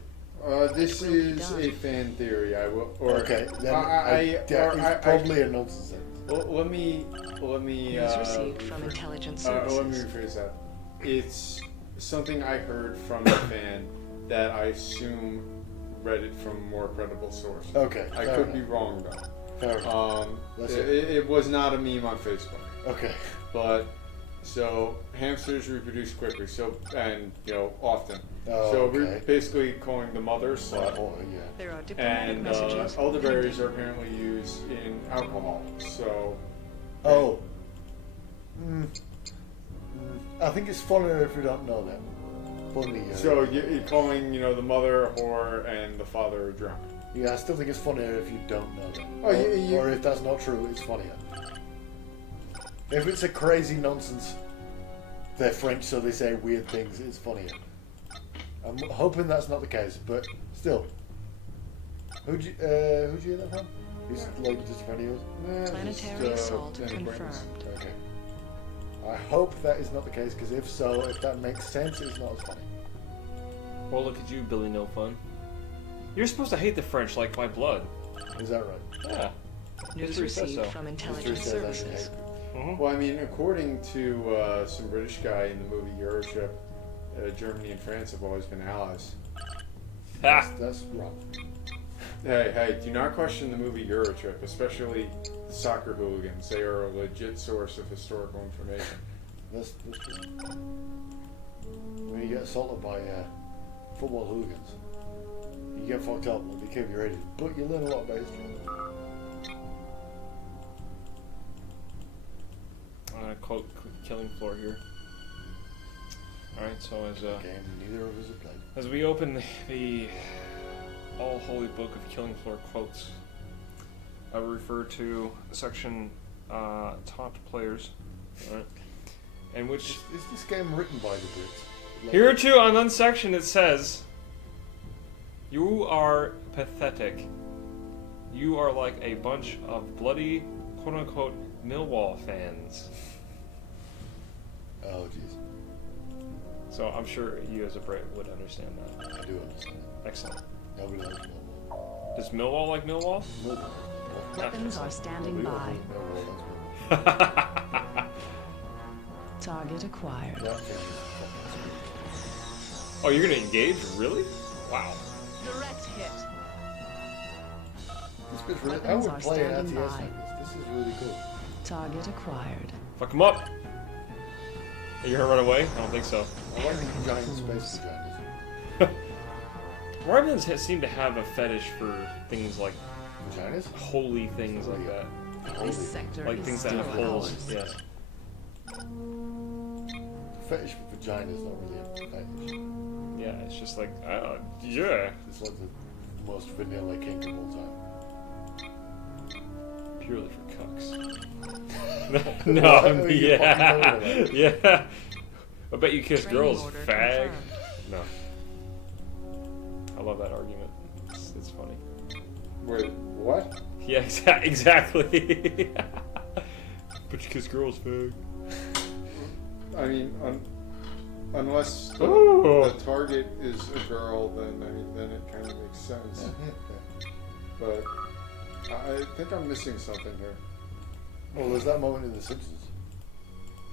This is a fan theory. I will. Or, Okay, then it's probably a nonsense sentence. Well, let me. News received from intelligence Let me services. rephrase that. It's something I heard from a fan that I assume read it from a more credible source. Okay, I fair could enough. be wrong though. Fair enough. That's It was not a meme on Facebook, Okay. but so hamsters reproduce quickly, so and often. Oh, so okay. we're basically calling the mother slut. Oh, yeah. There are diplomatic And messages. elderberries pending. are apparently used in alcohol. So Oh. I think it's funnier if you don't know that. Funny. so you're calling the mother a whore and the father a drunk. Yeah, I still think it's funnier if you don't know that. Oh, or if that's not true, it's funnier. If it's a crazy nonsense, they're French, so they say weird things. It's funnier. I'm hoping that's not the case, but still. Who'd you hear that from? He's like just a friend of yours? Planetary assault an acquaintance. confirmed. Okay. I hope that is not the case, because if so, if that makes sense, it's not as funny. Well, look at you, Billy No Fun. You're supposed to hate the French like by blood. Is that right? Yeah. News History says received so. from History intelligence says I should services. hate Well, I mean, according to some British guy in the movie Eurotrip, Germany and France have always been allies. Ha! That's wrong. Hey, do not question the movie Eurotrip, especially the soccer hooligans. They are a legit source of historical information. That's true. When you get assaulted by football hooligans, you get fucked up, like they keep you rated, but you learn a lot about history. I'm gonna quote Killing Floor here. Alright, so Game neither of us have played. as we open the all holy book of Killing Floor quotes, I will refer to section taunt players, right? In which Is this game written by the Brits? Like, here too on one section it says, "You are pathetic. You are like a bunch of bloody, quote unquote, Millwall fans. Oh, jeez. So I'm sure you as a Brit would understand that. I do understand. Excellent. Nobody likes Millwall. Does Millwall like Millwall? Millwall. Weapons are standing by. Millwall likes Millwall. Target acquired. That thing is fucking sweet. Oh, you're gonna engage? Really? Wow. Direct hit. This bit's really. I Weapons would are play an standing RTS by. like this. This is really cool. Target acquired. Fuck him up! Are you gonna run away? I don't think so. I like the giant space vaginas. Marvins seem to have a fetish for things like Vaginas? holy things like that. Holy. This sector Like is things that still have holes. ours. Yes. Fetish for vaginas, not really a fetish. Yeah, it's just like, yeah. It's like the most vanilla kink of all time. Purely for cucks. Why No, are you fucking yeah. over that? Yeah. I bet you kiss Training girls, order fag. confirmed. No. I love that argument. It's funny. Wait, what? Yeah, exactly. But you kiss girls, fag. I mean, unless Oh. the target is a girl, then I mean, then it kind of makes sense. But I think I'm missing something here. Well, there's that moment in The Simpsons.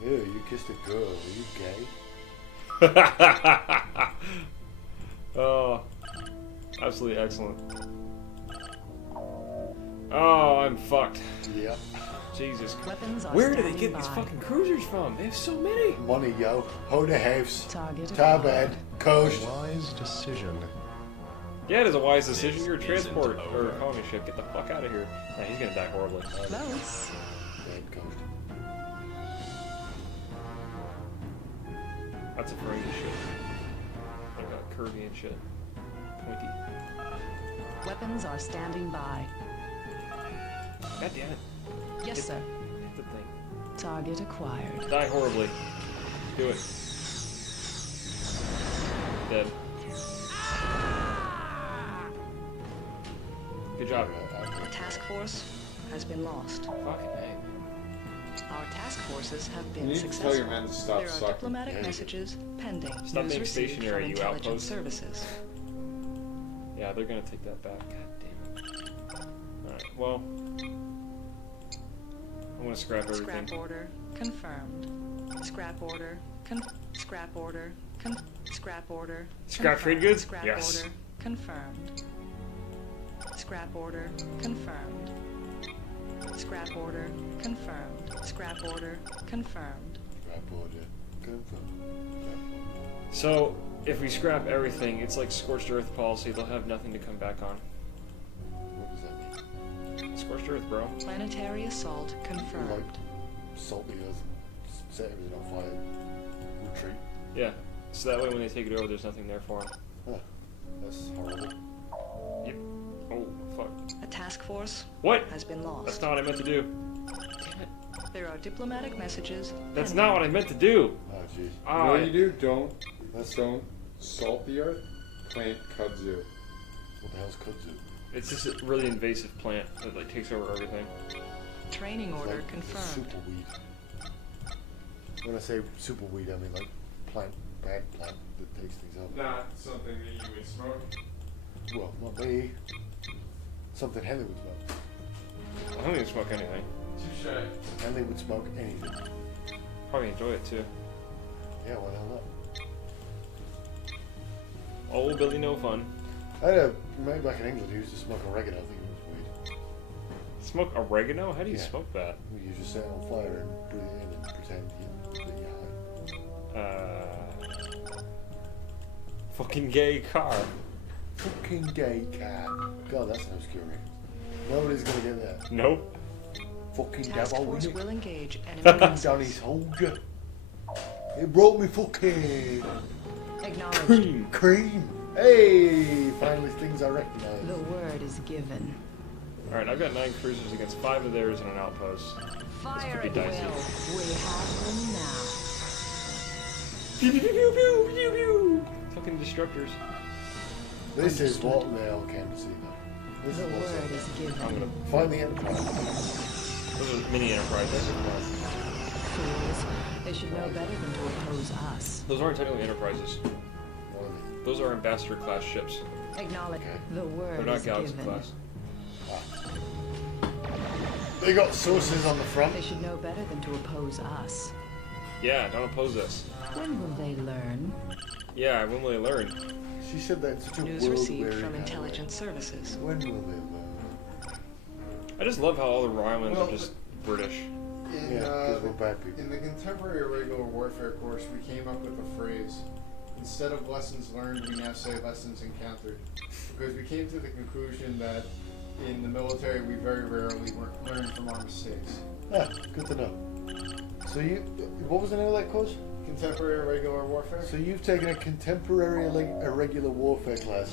Ew, you kissed a girl. Are you gay? Oh, absolutely excellent. Oh, I'm fucked. Yeah. Jesus. Weapons are Where do they standing get these by. fucking cruisers from? They have so many. Money, yo. Hold the house. Target Tab acquired. bed. Coast. Wise decision. Yeah, it is a wise decision. You're a This transport isn't or over. colony ship. Get the fuck out of here. Nah, he's gonna die horribly. Close. Bed coast. That's a Ferengi ship. They got curvy and shit. Pointy. Weapons are standing by. God damn it. Yes, sir. Hit the thing. Target acquired. Die horribly. Do it. Dead. Good job. The task force has been lost. Fucking A. Our task forces have You been need to successful. tell your men to stop There are sucking. diplomatic Yeah. messages pending. Stop News being received stationary, from you intelligence outpost. services. Yeah, they're gonna take that back. God damn it. Alright, well. I'm gonna scrap everything. Scrap order confirmed. Scrap order scrap order scrap order. Scrap trade confirmed. goods? Scrap Yes. order confirmed. Scrap order confirmed. Scrap order confirmed. Scrap order confirmed. Scrap order. Confirm. So, if we scrap everything, it's like scorched earth policy. They'll have nothing to come back on. What does that mean? Scorched earth, bro. Planetary assault confirmed. Like, salt the earth, set everything on fire, retreat. Yeah. So that way when they take it over, there's nothing there for them. Huh. That's horrible. Yep. Oh, fuck. A task force What? has been That's lost. not what I meant to do. Damn it. There are diplomatic messages. That's pending. not what I meant to do. Oh, jeez. You know Ah, what you do? Don't That's salt the earth. Plant kudzu. what the hell's kudzu? it's just a really invasive plant that like takes over everything. Training It's order like confirmed. Superweed. When I say superweed, I mean like bad plant that takes things over. Not something that you would smoke. Well, not me. Something Henley would smoke. I don't even smoke anything. Touche. Henley would smoke anything. Probably enjoy it too. Yeah, why the hell not? Old Billy No Fun. I had a mate back in England who used to smoke oregano. I think it was weed. Smoke oregano? How do you Yeah. smoke that? You just set it on fire and breathe it in and pretend that you're high. Fucking gay car. Fucking gay cat. God, that's an obscure reference. Nobody's gonna get that. Nope. Fucking Task devil, force will will engage enemy Fucking Johnny missiles. Soldier. It brought me fucking Acknowledged. cream. Hey, finally things I recognize. The word is given. Alright, I've got 9 cruisers against 5 of theirs and an outpost. Fire could at be will. dicey. We have them now. Pew pew pew pew pew pew. Fucking disruptors. This is what they all came to see, though. This The is what's word up. is I'm given. gonna. Find the Enterprise. Those are mini enterprises. Fools. They should know better than to oppose us. Those aren't technically enterprises. What are they? Those are ambassador class ships. Acknowledge Okay. the word They're not is galaxy given. class. They got sources on the front. They should know better than to oppose us. Yeah, don't oppose us. When will they learn? Yeah, when will they learn? She said that in such a News world received weary from kind of way. intelligence services. When will they learn? I just love how all the Romulans Well, are just British. In, Yeah, because we're bad people. in the contemporary regular warfare course, we came up with a phrase. Instead of lessons learned, we now say lessons encountered. Because we came to the conclusion that in the military, we very rarely learn from our mistakes. Ah, good to know. So you, what was the name of that course? Contemporary regular warfare? So you've taken a contemporary irregular warfare class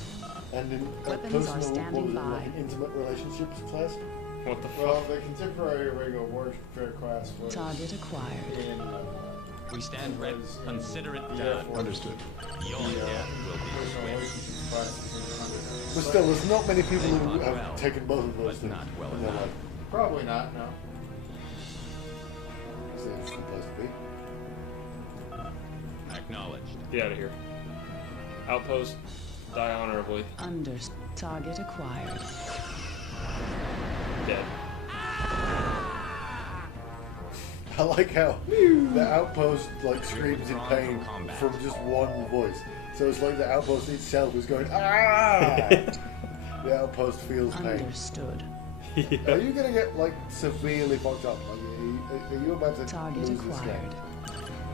and in a Weapons are personal, standing what was it, like by. an intimate relationships class? What the Well, fuck? the contemporary regular warfare class was Target acquired. in We stand ready. was in Consider it the done. Air Force. Understood. Your The, death will be personal swift. relationships classes in the But still, there's not many people They who fought have well, taken both of those but things not well in their enough. life. Probably not, no. It's an interesting place to be. Acknowledged. Get out of here. Outpost, die honorably. Under target acquired. Dead. I like how the outpost like screams in withdrawn pain from combat. from just one voice. So it's like the outpost itself is going ah. The outpost feels pain. Understood. Are you gonna get like severely fucked up? Like, are you about to Target lose this game?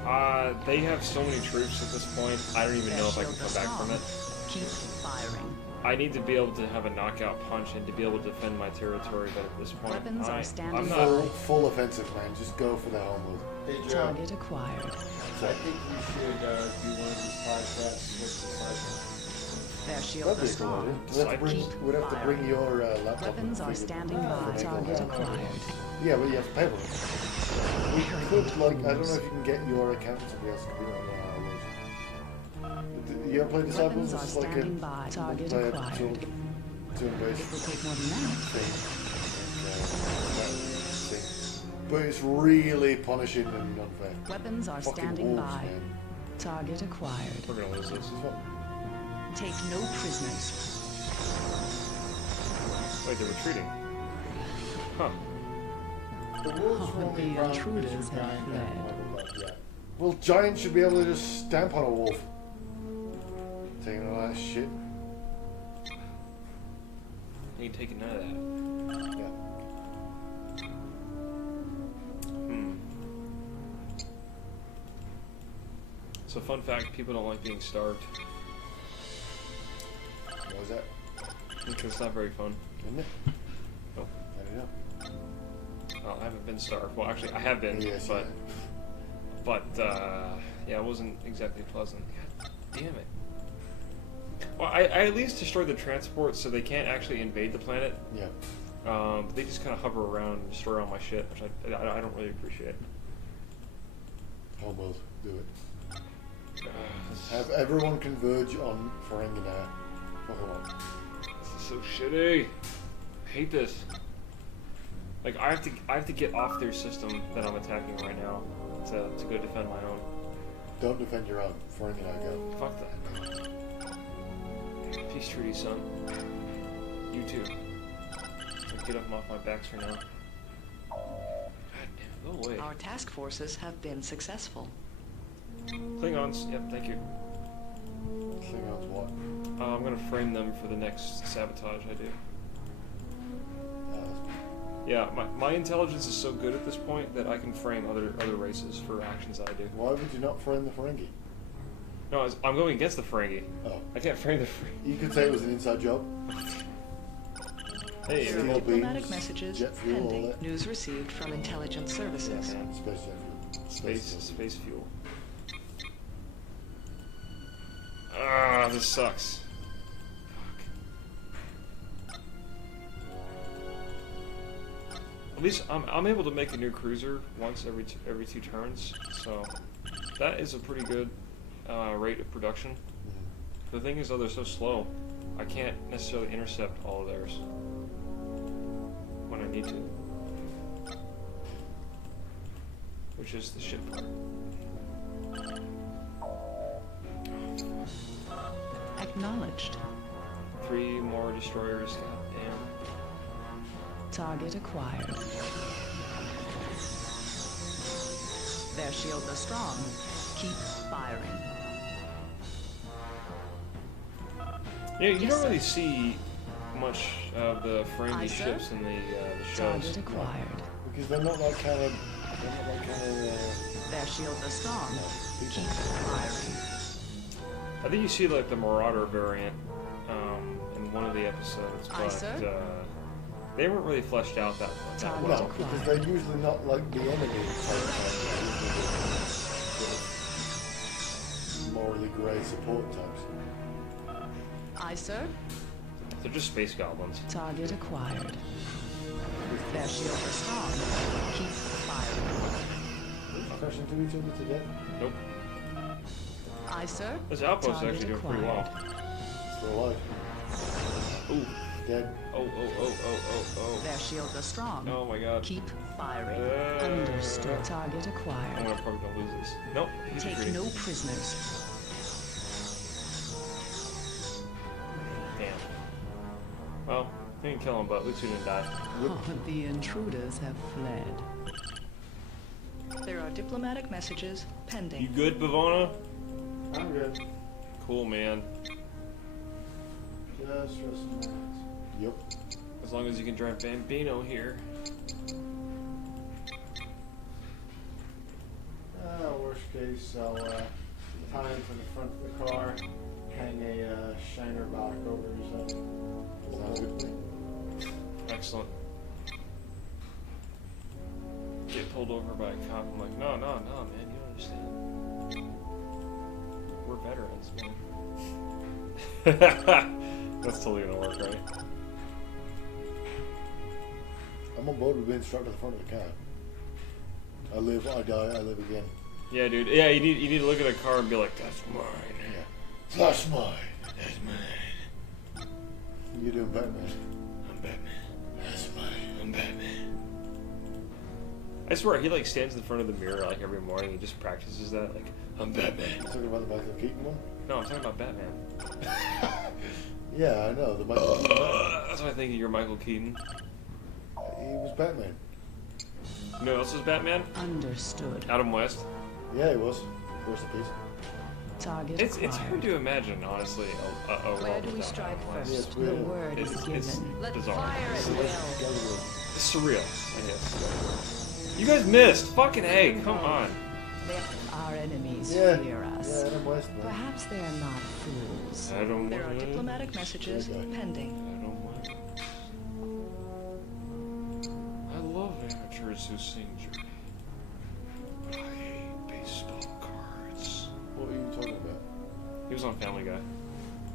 acquired. They have so many troops at this point, I don't even know if I can come back from it. Keep firing. I need to be able to have a knockout punch and to be able to defend my territory, but at this point, Weapons are I'm standing not. by. Full offensive, man. Just go for the homeworld. Hey, Joe, Target acquired. I think we should do one of these podcasts with the sergeant. Their shields That'd are be a cool strong. idea. We'd have to bring your laptop. Weapons and are thing. standing by. Target acquired. Yeah, but you have to pay for it. We could, like, I don't know if you can get your account to somebody else. We don't know how it works. You ever play Disciples? Weapons are It's like a standing by. Target multiplayer acquired. turn-based It will take more than that. thing. But it's really punishing and unfair. Weapons are Fucking standing wolves, by. man. Target acquired. We're gonna lose this. This is fun. Take no prisoners. Wait, they're retreating. Huh. The wolves Oh, were only the around intruders because have you're giant fled. and leveled up yet. Well, giants should be able to just stamp on a wolf. Taking all that shit. Ain't taking none of that. Yeah. So, fun fact: people don't like being starved What was that? because it's not very fun. Isn't it? Nope. I don't know. Well, I haven't been starved. Well, actually, I have been, Yes, but yeah. yeah, it wasn't exactly pleasant. God damn it. Well, I at least destroyed the transport, so they can't actually invade the planet. Yeah. But they just kind of hover around and destroy all my shit, which I don't really appreciate. Homeworld, do it. Have everyone converge on Ferenginar. Fucking on. This is so shitty. I hate this. Like I have to get off their system that I'm attacking right now to go defend my own. Don't defend your own. Ferenginar, go. Fuck that. Peace treaty, son. You too. Get off my backs for now. God damn, go away. Our task forces have been successful. Klingons, yep, thank you. Klingons what? I'm gonna frame them for the next sabotage I do. Yeah, my intelligence is so good at this point that I can frame other races for actions that I do. Why would you not frame the Ferengi? No, I'm going against the Ferengi. Oh. I can't frame the Ferengi. You could say it was an inside job. Hey, Steel man. Diplomatic beams, messages jet fuel, all pending. that. News received from intelligence services. Yeah, man. Space jet fuel. Space fuel. Ah, this sucks. Fuck. At least I'm able to make a new cruiser once every two turns, so that is a pretty good rate of production. The thing is, though, they're so slow, I can't necessarily intercept all of theirs when I need to. which is the ship part. Acknowledged. 3 more destroyers. Goddamn. Target acquired. Their shields are strong. Keep firing. Yeah, you Yes, don't sir. really see much of the friendly Aye, sir. ships in the shows. Target acquired. Because they're not like kind of. They're not like kind of. Their shields are strong. Keep firing. I think you see like the Marauder variant in one of the episodes, Aye, but sir. they weren't really fleshed out that Target well. No, because they're usually not like the enemy type. Morally grey support types. Aye, sir. They're just space goblins. Target acquired. Their shields are strong. Keep firing. Crash into each other to death. Nope. Aye, sir. This outpost is Target actually doing pretty well. Still alive. Ooh. Dead. Oh. Their shields are strong. Oh my god. Keep firing. Uh, Understood. Target I'm acquired. probably gonna lose this. Nope. He's Take retreating. no prisoners. Damn. Well, they didn't kill him, but at least he didn't die. Oh, the intruders have fled. There are diplomatic messages You pending. good, Bavona? I'm good. Cool, man. Just rest. Yep. As long as you can drive Bambino here. Worst case, I'll tie him to the front of the car, hang a shiner back over his head. Sounds good to me. Excellent. Get pulled over by a cop. I'm like, no, man, you don't understand. We're veterans, man. That's totally gonna work, right? I'm on board with being strapped to the front of the car. I live, I die, I live again. Yeah, dude. Yeah, you need to look at a car and be like, that's mine. Yeah. That's mine. That's mine. You're doing Batman. I'm Batman. That's mine. I'm Batman. I swear, he like stands in front of the mirror like every morning. He just practices that. Like, I'm Batman. Talking about the Michael Keaton one? No, I'm talking about Batman. Yeah, I know. The Michael Keaton Batman. That's why I think you're Michael Keaton. He was Batman. You know who else is Batman? Understood. Adam West. Yeah, he was. Rest in peace. Target It's acquired. hard to imagine, honestly, a Where world do we without strike Adam West. Yes, The weird. word is It's given. Let's bizarre. fire at will. It's surreal, I guess. You guys missed. Fucking A, come on. Our enemies Yeah. fear us. Yeah, Adam West, man. Perhaps they are not fools. I don't There are mind. diplomatic messages Okay. pending. I don't mind. I love amateurs who sing Jerry. I hate baseball cards. What are you talking about? He was on Family Guy.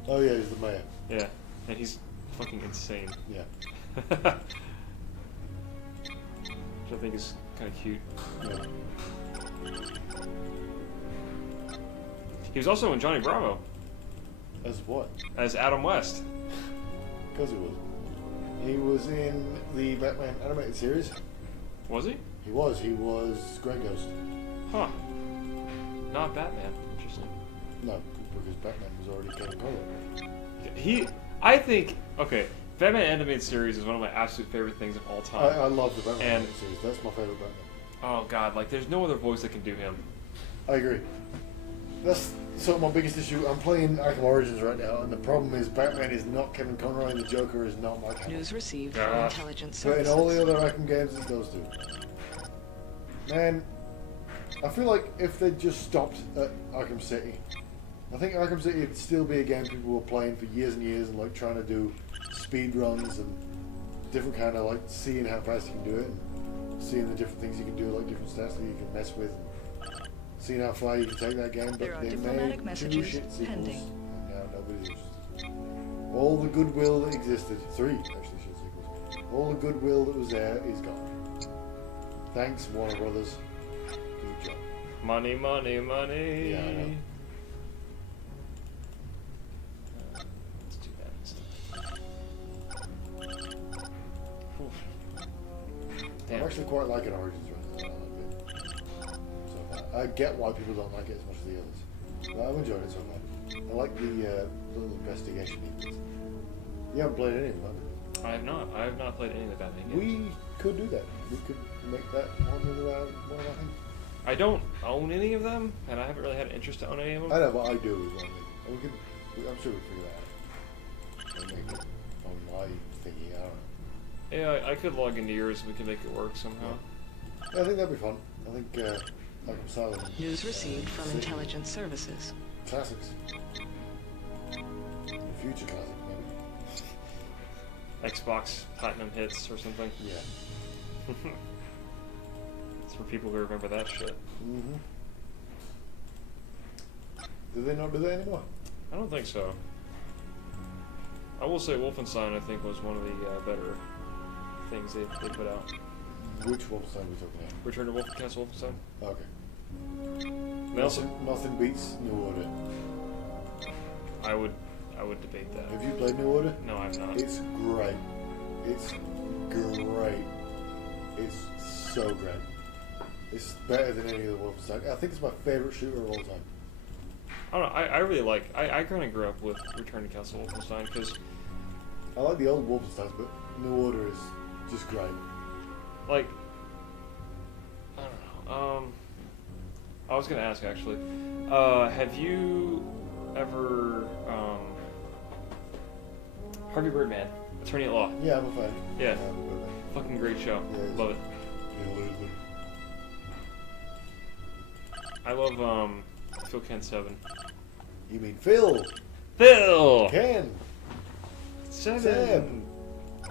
Oh, yeah, he's the mayor. Yeah, and he's fucking insane. Yeah. Which I think is kind of cute. Yeah. He was also in Johnny Bravo As what? as Adam West. Because he was. He was in the Batman animated series. Was he? He was. He was Grey Ghost. Huh. Not Batman. Interesting. No, because Batman was already Kevin Conroy. I think, okay, Batman animated series is one of my absolute favorite things of all time. I love the Batman And- animated series. That's my favorite Batman. Oh god, like there's no other voice that can do him. I agree. That's sort of my biggest issue. I'm playing Arkham Origins right now, and the problem is Batman is not Kevin Conroy, and the Joker is not Mike Hamill. News received from Ah. intelligence But in services. all the other Arkham games, it's those two. Man, I feel like if they just stopped at Arkham City, I think Arkham City would still be a game people were playing for years and years, and like trying to do speed runs and different kind of like seeing how fast you can do it, and seeing the different things you can do, like different stats that you can mess with, and seeing how far you can take that game. But There are they diplomatic made two messages shit sequels, pending. and now nobody's interested. All the goodwill that existed, 3 actually shit sequels, all the goodwill that was there is gone. Thanks, Warner Brothers. Good job. Money, money, money. Yeah, I know. Let's do that instead. Oof. I'm Damn. actually quite liking Origins right now. I like it. I get why people don't like it as much as the others. But I'm enjoying it so far. I like the little investigation evenings. You haven't played any of them, have you? I have not. I have not played any of the Batman games. We could do that. We could make that one of our things. I don't own any of them, and I haven't really had an interest to own any of them. I know, but I do is what I mean. And I'm sure we can figure that out. And make it on my thingy, I don't know. Yeah, I could log into yours and we can make it work somehow. Yeah, I think that'd be fun. I think, like I'm saying, News received from intelligence services. classics. Future classic, maybe. Xbox Platinum Hits or something. Yeah. It's for people who remember that shit. Mm-hmm. Do they not do that anymore? I don't think so. I will say Wolfenstein, I think, was one of the better things they put out. Which Wolfenstein are we talking about? Return to Wolfenstein? Okay. Nelson? Nothing beats New Order. I would debate that. Have you played New Order? No, I've not. It's great. It's great. It's so great. It's better than any of the Wolfenstein. I think it's my favorite shooter of all time. I don't know. I really like. I kind of grew up with Return to Castle Wolfenstein because, I like the old Wolfenstein, but New Order is just great. like, I don't know. I was gonna ask actually. Have you ever Harvey Birdman, Attorney at Law? Yeah, I'm a fan. Yeah. I'm a fan. Fucking great show. Yeah, it's- Love it. I love Phil Kent 7. You mean Phil? Phil Ken? 7.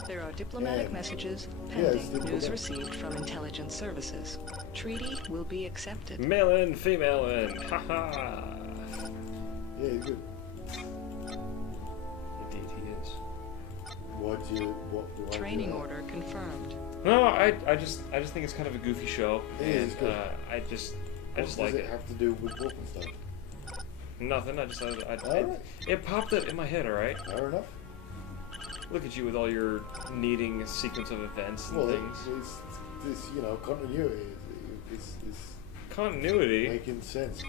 There are diplomatic Yeah. messages Yeah, it's pending. diplomatic. News received from intelligence services. Treaty will be accepted. Male in, female in. Haha. Yeah, he's good. Indeed, he is. What Training order confirmed. No, I just think it's kind of a goofy show, It is and good. I just What like does it. it have to do with Wolfenstein? Nothing. I just Alright. it popped up in my head. All right. Fair enough. Look at you with all your needing a sequence of events and Well, things. it's continuity. It's Continuity. making sense.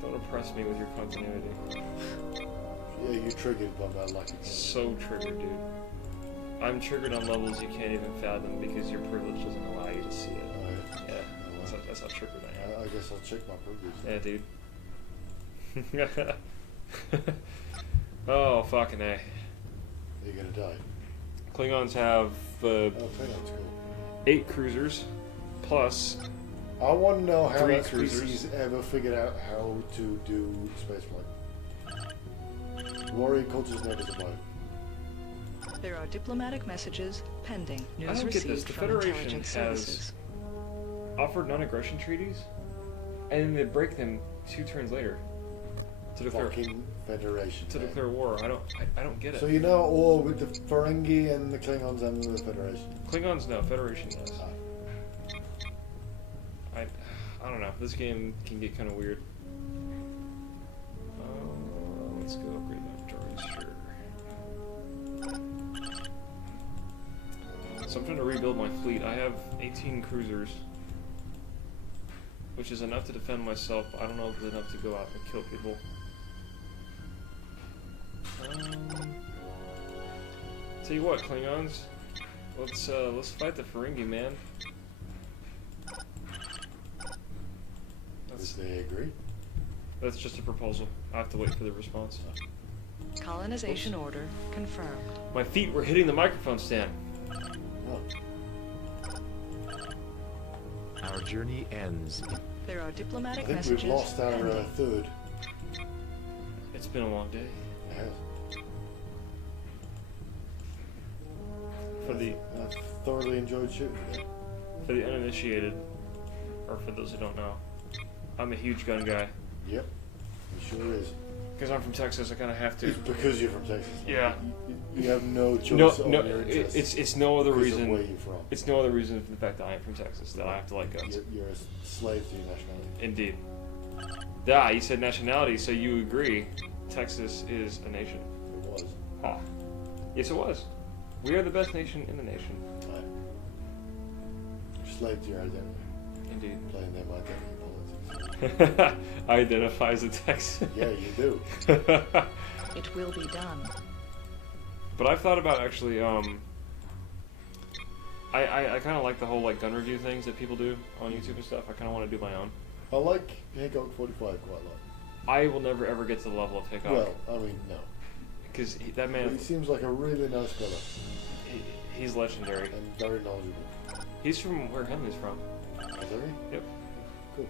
Don't oppress me with your continuity. Yeah, you're triggered by my lucky. So triggered, dude. I'm triggered on levels you can't even fathom because your privilege doesn't allow you to see it. Yeah, that's how triggered I am. I guess I'll check my privilege. Yeah, dude. Oh, fucking A. You're gonna die. Klingons have Oh, Klingons, cool. 8 cruisers, plus I want to know how 3 that species cruisers. ever figured out how to do spaceflight. Warrior cultures never survived. There are diplomatic messages pending. I News don't get this. received The from Federation intelligence has services. offered non-aggression treaties, and then they break them 2 turns later to declare Fucking Federation. man. war. I don't get it. So you know all with the Ferengi and the Klingons and the Federation. Klingons, no. Federation, yes. Ah. I don't know. This game can get kind of weird. Let's go upgrade my inventories, sure. So I'm trying to rebuild my fleet. I have 18 cruisers, which is enough to defend myself. But I don't know if it's enough to go out and kill people. Tell you what, Klingons, let's fight the Ferengi, man. Did they agree? That's just a proposal. I have to wait for the response. Colonization order confirmed. My feet were hitting the microphone stand. No. Our journey ends. There are I diplomatic think messages we've lost our pending. third. It's been a long day. It has. For the I thoroughly enjoyed shooting today. for the uninitiated, or for those who don't know, I'm a huge gun guy. Yep. It sure is. Because I'm from Texas, I kind of have to. It's because you're from Texas. Yeah. You have no choice No, over no, your interests. it's no other because of where reason. you're from. It's no other reason for the fact that I am from Texas that I have to like guns. You're a slave to your nationality. Indeed. Yeah, you said nationality, so you agree Texas is a nation. It was. Ah. Yes, it was. We are the best nation in the nation. Right. You're a slave to your identity. Indeed. Playing them identity politics. Identify as a Texan. Yeah, you do. It will be done. But I've thought about actually, I kind of like the whole like gun review things that people do on YouTube and stuff. I kind of want to do my own. I like Hickok 45 quite a lot. I will never ever get to the level of Hickok. Well, I mean, no. Because that But man, he seems like a really nice fella he's legendary. and very knowledgeable. He's from where Henley's from. Is that he? Yep. Cool.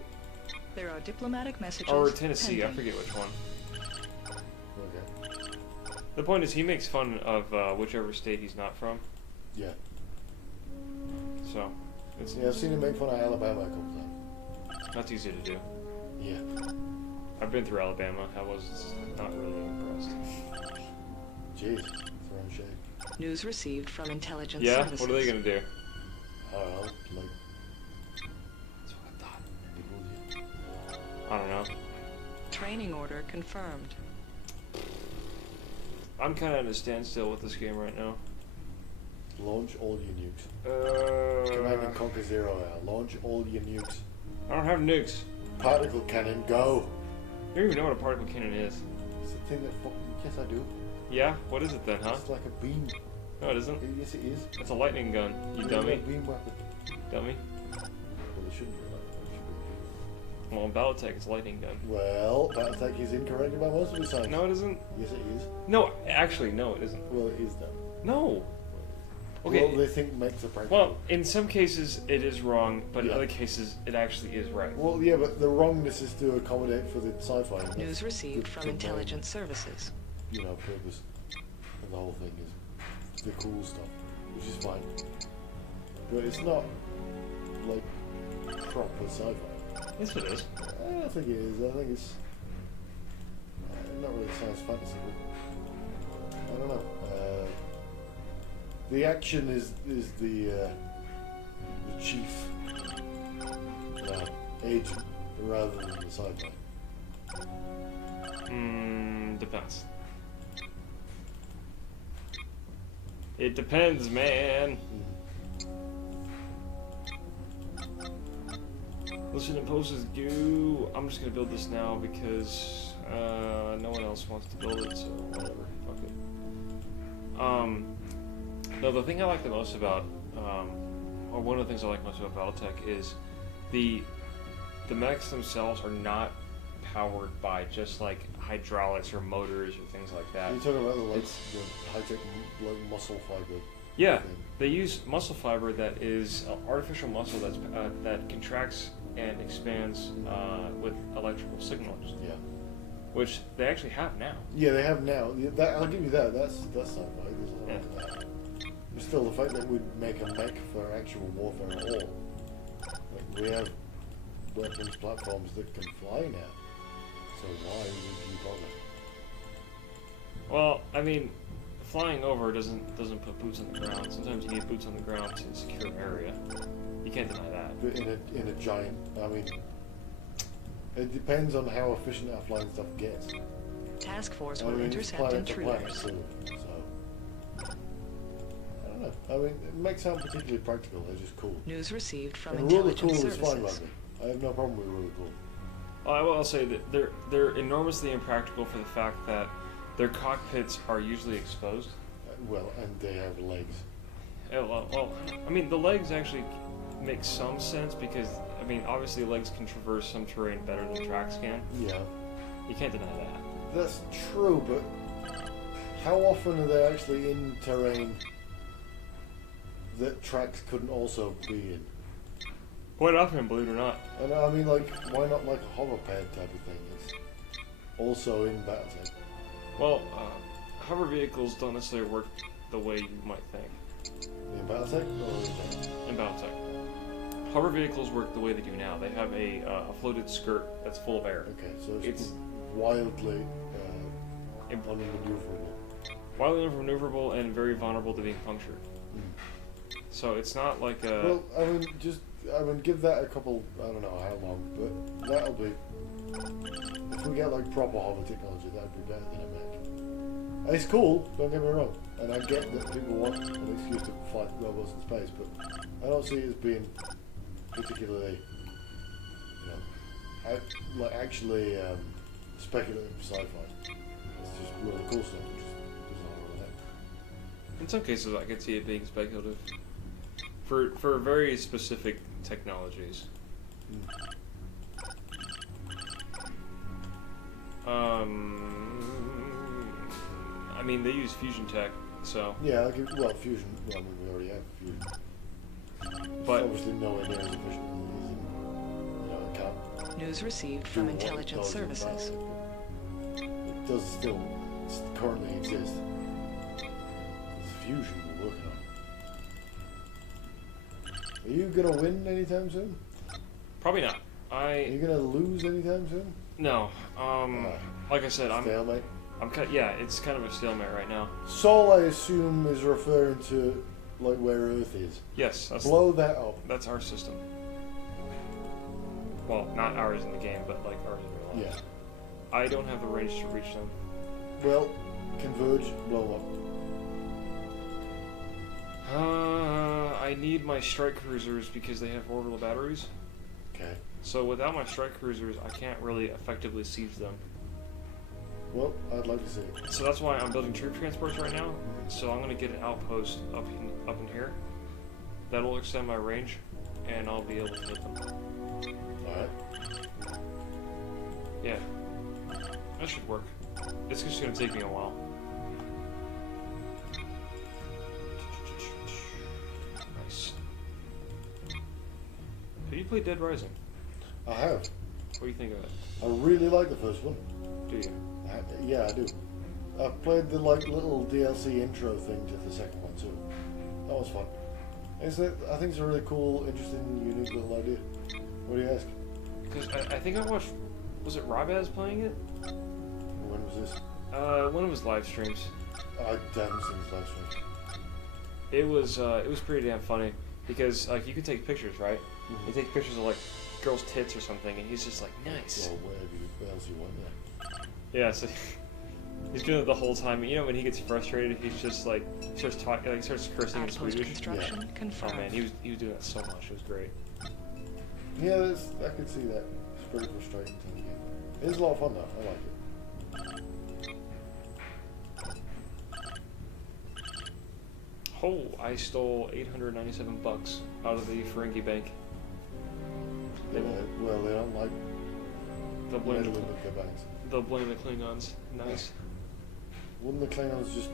There are diplomatic messages. Or Tennessee, I pending. forget which one. Okay. The point is, he makes fun of whichever state he's not from. Yeah. So, it's Yeah, I've seen him make fun of Alabama a couple times. that's easy to do. Yeah. I've been through Alabama. I was not really impressed. Jeez. Throwing shade. News received from intelligence Yeah? services. What are they going to do? I don't know. Like, That's what I thought. people, I don't know. Training order confirmed. I'm kind of at a standstill with this game right now. launch all your nukes. Command and I Conquer 0 now. Launch all your nukes. don't have nukes. Particle cannon, go! You don't even know what a particle cannon is. It's the thing that fucking... Yes, I do. Yeah? What is it then, huh? It's like a beam. No, it isn't. Yes, it is. It's a lightning gun, you It's dummy. a beam weapon. Dummy. Well, it shouldn't be like that. It should be. Well, in Battletech, it's a lightning gun. Well, Battletech is incorrect about most of the signs. No, it isn't. Yes, it is. No, actually, no, it isn't. Well, it is though. No. Okay. Well, they think makes a practical. Well, in some cases it is wrong, but in Yeah. other cases it actually is right. Well, yeah, but the wrongness is to accommodate for the sci-fi. and that's News received the- from the intelligence services. main, purpose. And the whole thing is the cool stuff, which is fine. But it's not like proper sci-fi. Yes, it is. I don't think it is. I think it's not really science fantasy, but I don't know. The action is the chief agent rather than the sci-fi. Depends. It depends, man. Listen, imposes goo. I'm just gonna build this now because no one else wants to build it, so whatever. Fuck it. No, the thing I like the most about, or one of the things I like most about BattleTech is the mechs themselves are not powered by just like hydraulics or motors or things like that. You're talking about the It's- high-tech muscle fiber. Yeah, thing. they use muscle fiber that is artificial muscle that's that contracts and expands with electrical signals, Yeah. which they actually have now. Yeah, they have now. Yeah, that, I'll give you that. That's sci-fi. There's a lot of that. But still, the fact that we'd make a mech for actual warfare at all. Like, we have weapons platforms that can fly now. So why would you bother? Well, I mean, flying over doesn't put boots on the ground. Sometimes you need boots on the ground to secure an area. You can't deny that. But in a giant, I mean, it depends on how efficient our flying stuff gets. Task force I will mean, it's intercept planet to planet, intruders. so I don't know. I mean, it makes sound particularly practical. They're just cool. News received from And really cool intelligence is fine by services. me. I have no problem with really cool. I will say that they're enormously impractical for the fact that their cockpits are usually exposed. Well, and they have legs. Well, I mean, the legs actually make some sense because, I mean, obviously legs can traverse some terrain better than tracks can. Yeah, You can't deny that. that's true, but how often are they actually in terrain that tracks couldn't also be in? Quite often, believe it or not. And I mean, like, why not like a hover pad type of thing? It's also in BattleTech. Well, hover vehicles don't necessarily work the way you might think In BattleTech or in Battletech. Hover vehicles work the way they do now. They have a floated skirt that's full of air. okay, so it's It's wildly imp- unmaneuverable. wildly maneuverable and very vulnerable to being punctured. Mm. So it's not like a... Well, I mean, give that a couple. I don't know how long, but that'll be. If we get like proper hover technology, that'd be better than a mech. And it's cool. Don't get me wrong, and I get that people want an excuse to fight robots in space, but I don't see it as being particularly, actually speculative sci-fi. It's just really cool stuff. Which doesn't have all that. In some cases, I could see it being speculative for very specific technologies. I mean, they use fusion tech, so. Yeah, well, fusion. Well, I mean, we already have fusion. But It's obviously nowhere near as efficient as using, it can't News received do from what it intelligence does in battle. services. It does still currently exist. It's fusion we're working on. Are you gonna win anytime soon? probably not. Are you gonna lose anytime soon? No. Like I said, Stalemate. yeah, it's kind of a stalemate right now. Sol, I assume, is referring to like where Earth is. Yes, that's Blow that up. that's our system. Well, not ours in the game, but like ours in real Yeah. life. I don't have the range to reach them. Well, converge, blow I need my strike cruisers because they have orbital batteries. up. Okay. So without my strike cruisers, I can't really effectively siege them. Well, I'd like to see it. So that's why I'm building troop transports right now. So I'm gonna get an outpost up in here. That'll extend my range, and I'll be able to hit them. Alright. Yeah, that should work. It's just gonna take me a while. Nice. Have you played Dead Rising? I have. What do you think of it? I really like the first one. Do you? Yeah, I do. I've played the little DLC intro thing to the second one too. That was fun. I think it's a really cool, interesting, unique little idea. What do you ask? Because I think I watched. Was it Rabaz playing it? When was this? One of his live streams. I haven't seen this live stream. It was pretty damn funny because like you could take pictures, right? Mhm. You take pictures of like girls' tits or something, and he's just like nice. Well, where else you want that? Yeah, so he's doing it the whole time. You know, when he gets frustrated, he's just like starts talking, like starts cursing in Outpost Swedish. construction Oh confirmed. man, he was doing that so much. It was great. Yeah, I could see that. It's pretty frustrating to the game. It's a lot of fun though. I like it. Oh, I stole $897 out of the Ferengi bank. They won't. Well, they don't like They'll blame meddling the, with their banks. they'll blame the Klingons. Nice. Wouldn't the Klingons just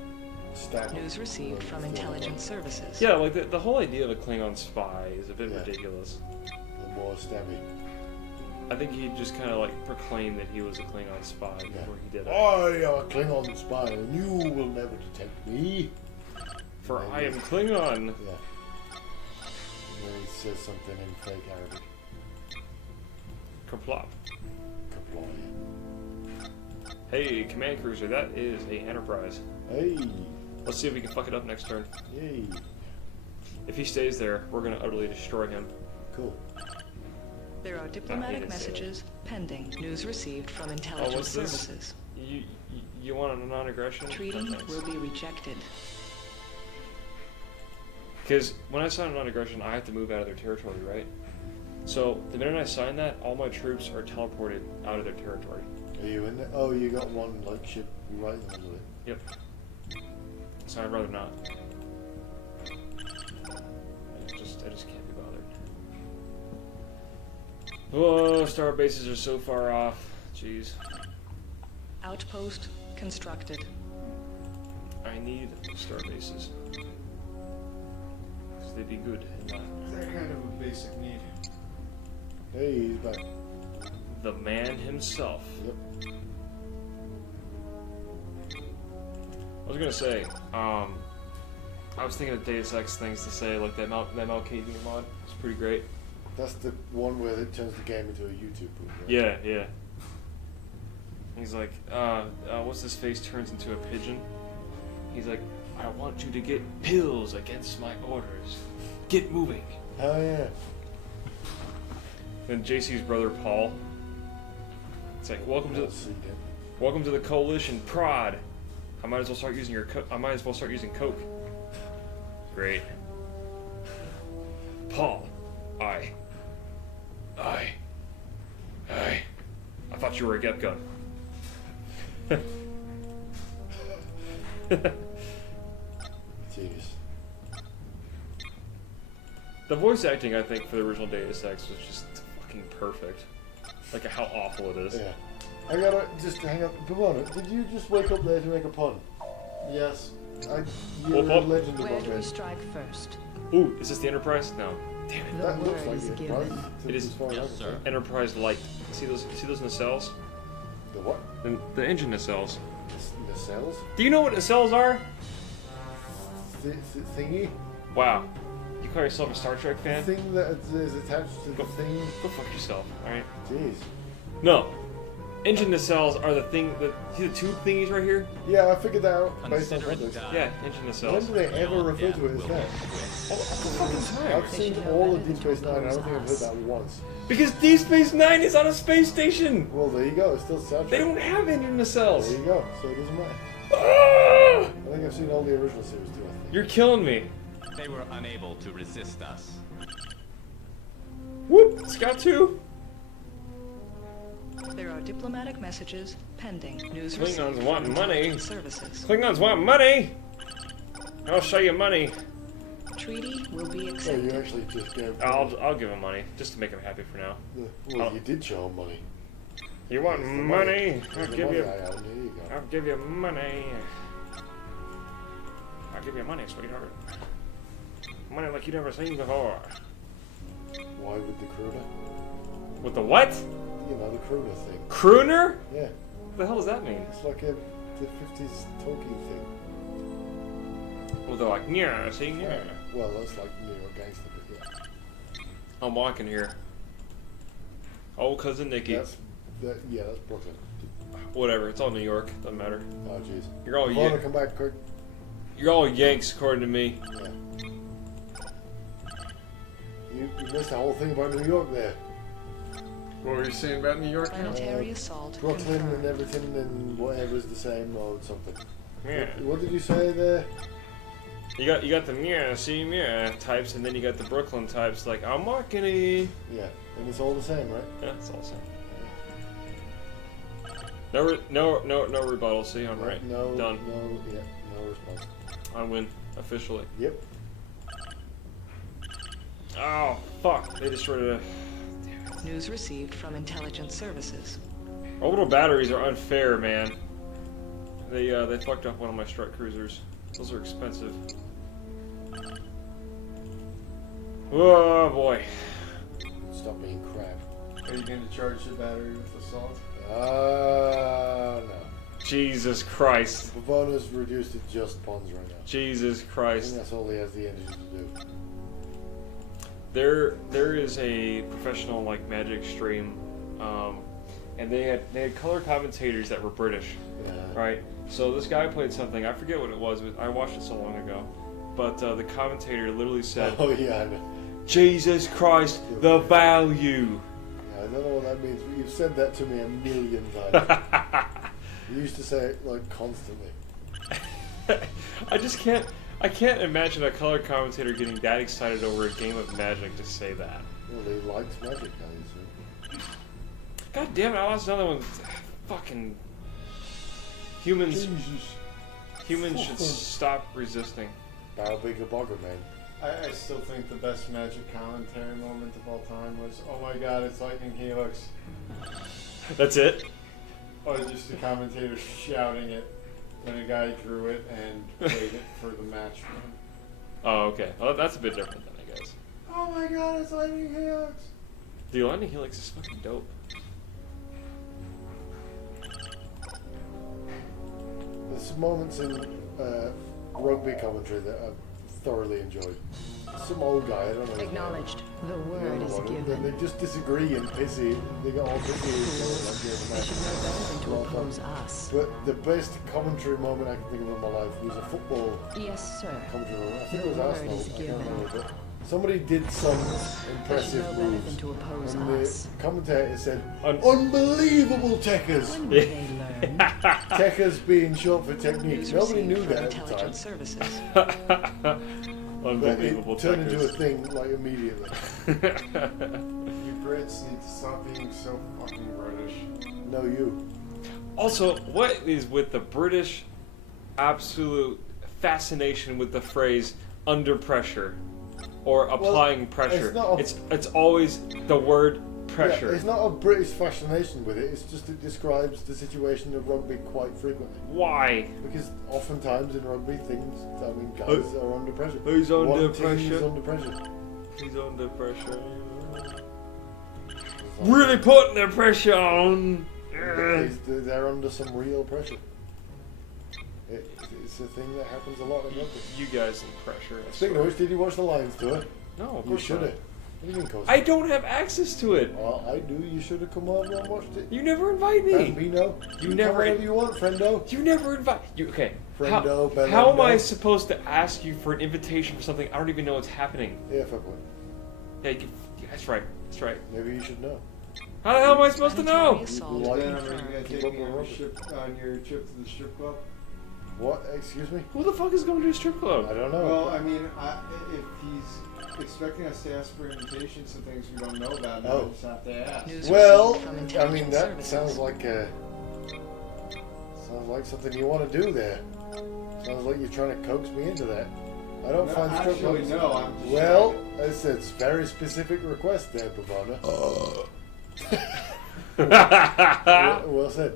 stab them? News received from intelligence services. Yeah, like the whole idea of a Klingon spy is a bit Yeah. ridiculous. The more stabby. I think he just kind of like proclaimed that he was a Klingon spy before he did it. I am a Klingon spy, and you will never detect me. For I am Klingon. Yeah. And then he says something in fake Arabic. Kerplop. Kaploy. Hey, command cruiser, that is a Enterprise. Hey. Let's see if we can fuck it up next turn. Yay. If he stays there, we're gonna utterly destroy him. Cool. There are I diplomatic didn't say that. messages pending. News received from Oh, intelligence what's this? services. You want a non-aggression? Treaty Oh, thanks. will be rejected. Because when I sign a non-aggression, I have to move out of their territory, right? So the minute I sign that, all my troops are teleported out of their territory. Are you in there? Oh, you got one like ship right in the middle of it. Yep. So I'd rather not. I just can't be bothered. Whoa, star bases are so far off. Jeez. Outpost constructed. I need star bases. Because they'd be good in that. They're kind of a basic need. Hey, he's back. The man himself. Yep. I was gonna say, I was thinking of Deus Ex things to say, like that MLK mod is pretty great. That's the one where it turns the game into a YouTube poop, right? Yeah, yeah. He's like, what's his face turns into a pigeon? He's like, I want you to get pills against my orders. Get moving. Oh, yeah. Then JC's brother Paul. It's like, welcome to the coalition, prod. I might as well start using coke. Great. Paul, I thought you were a get gun. Jeez. The voice acting, I think, for the original Deus Ex was just fucking perfect. Like how awful it is. Yeah. I gotta just hang up. Pomona, did you just wake up there to make a pun? Yes. You're Whoop, a whoop. legend Where about do we this. strike first? Ooh, is this the Enterprise? No. Damn it. The That looks word like is the Enterprise. given. It is- as far as Yes, I can sir. tell. Enterprise Light. See those nacelles? The what? The engine nacelles. The cells? Do you know what nacelles are? Thingy? Wow. You call yourself a Star Trek fan? Thing that is attached to the thing? Go fuck yourself, alright? Jeez. No. Engine nacelles are the thing that see the tube thingies right here? Yeah, I figured that out based on Consider it context. done. Yeah, engine When nacelles. do they ever refer to it as that? I've They seen should know all better of Deep than to Space Nine. I don't think I've heard oppose that once. Because Deep Space Nine is on a space station! Well, there you go. It's still Star Trek. They don't have engine There nacelles! you go. So it doesn't matter. Ah! I think I've seen all the original series too. I think. You're killing me. They were unable to resist us. Whoop! Scout 2! There are diplomatic messages pending. News Klingons received from want money. intelligence services. Klingons want money! I'll show you money. Treaty will be So you accepted. actually just gave. I'll give him money, just to make him happy for now. Well, you did show him money. You want Here's the money? Here's I'll the give money you. I own. Here you go. I'll give you money. I'll give you money, sweetheart. Money like you never seen before. Why would the crooner? With the what? You know, the crooner thing. Crooner? Yeah. What the hell does that mean? It's like the 50s talking thing. Well, they're like, yeah, see, yeah. Well, that's like New York gangster, but yeah. I'm walking here. Old cousin Nikki. That's Brooklyn. Whatever, it's all New York. Doesn't matter. Oh, jeez. You're all Vaughn, Yan- come back quick. You're all Yanks, according to me. Yeah. You missed the whole thing about New York there. What were you saying about New York? Planetary assault Brooklyn and confirmed. everything and whatever's the same or something. Yeah. What did you say there? You got the yeah, see, yeah types, and then you got the Brooklyn types like, I'm walking here. Yeah, and it's all the same, right? Yeah, it's all the same. No rebuttal. See, I'm right. No, Done. no response. I win officially. Yep. Oh fuck! They destroyed a. News received from intelligence services. Orbital batteries are unfair, man. They fucked up one of my strike cruisers. Those are expensive. Oh boy. Stop being crap. Are you going to charge the battery with assault? No. Jesus Christ. Pavona's reduced to just puns right now. Jesus I think Christ. that's all he has the energy to do. There is a professional like Magic stream, and they had color commentators that were British, Yeah. right? So this guy played something, I forget what it was, but I watched it so long ago. But the commentator literally said, Oh yeah, I know. Jesus Christ, the value. Yeah, I don't know what that means, but you've said that to me a million times. You used to say it like constantly. I can't imagine a color commentator getting that excited over a game of Magic to say that. Well, he likes magic, how you see. God damn it, I lost another one. Fucking humans should stop resisting. Bow bigger bogger, man. I still think the best Magic commentary moment of all time was, oh my god, it's Lightning Helix. That's it? Or just the commentator shouting it when a guy drew it and played it for the match run. Oh, okay. Well, that's a bit different then, I guess. Oh my god, it's Lightning Helix! The Lightning Helix is fucking dope. There's some moments in rugby commentary that I've thoroughly enjoyed. Some old guy, I don't know. Acknowledged. The his word name. is And given. they just disagree and pissy. They got all pissy with each other, like during the They should know better than to match. oppose us. But the best commentary moment I can think of in my life was a football Yes, sir. commentary moment. I think The it was word Arsenal. is I can't given. remember. But somebody did some They should impressive know better than moves. to oppose And us. the commentator said, Un- unbelievable techers! When will they learn? Techers being short for technique. News Nobody received knew from that at the time. intelligence services. But Unbelievable it turned into a techers. thing like immediately. You Brits need to stop being so fucking British. No, you. Also, what is with the British absolute fascination with the phrase "under pressure" or applying pressure? it's not a- It's always the word pressure. Yeah, it's not a British fascination with it. It's just it describes the situation of rugby quite frequently. Why? Because oftentimes in rugby, guys are under pressure. He's under One team pressure. is under pressure. He's under pressure. Really putting the pressure on. They're under some real pressure. It's a thing that happens a lot in rugby. You guys in pressure. I Speaking swear. of which, did you watch the Lions tour? No, of You course should not. have. What do you mean, Coach? I don't have access to it. Well, I do. You should have come over and watched it. You never invite me. Bambino. You Come never- whenever you want, friendo. You never invite. You okay? Friendo, How am I Belendo. supposed to ask you for an invitation for something I don't even know what's happening? Yeah, fair point. Yeah, yeah, that's right. That's right. Maybe you should know. How the hell am I supposed to know? Planetary assault Like- Dan, are you confirmed. gonna Keep take up me with on your rugby. trip to the strip club? What? Excuse me? Who the fuck is going to a strip I club? don't know. Well, I mean, if he's expecting us to ask for invitations to things we don't know about, then Oh. we just have to ask. News Well, received from I intelligence mean that services. sounds like something you want to do there. Sounds like you're trying to coax me into that. I don't No, find strip actually, clubs. no, I'm just Well, it's a very specific request there, Pavona. Well said.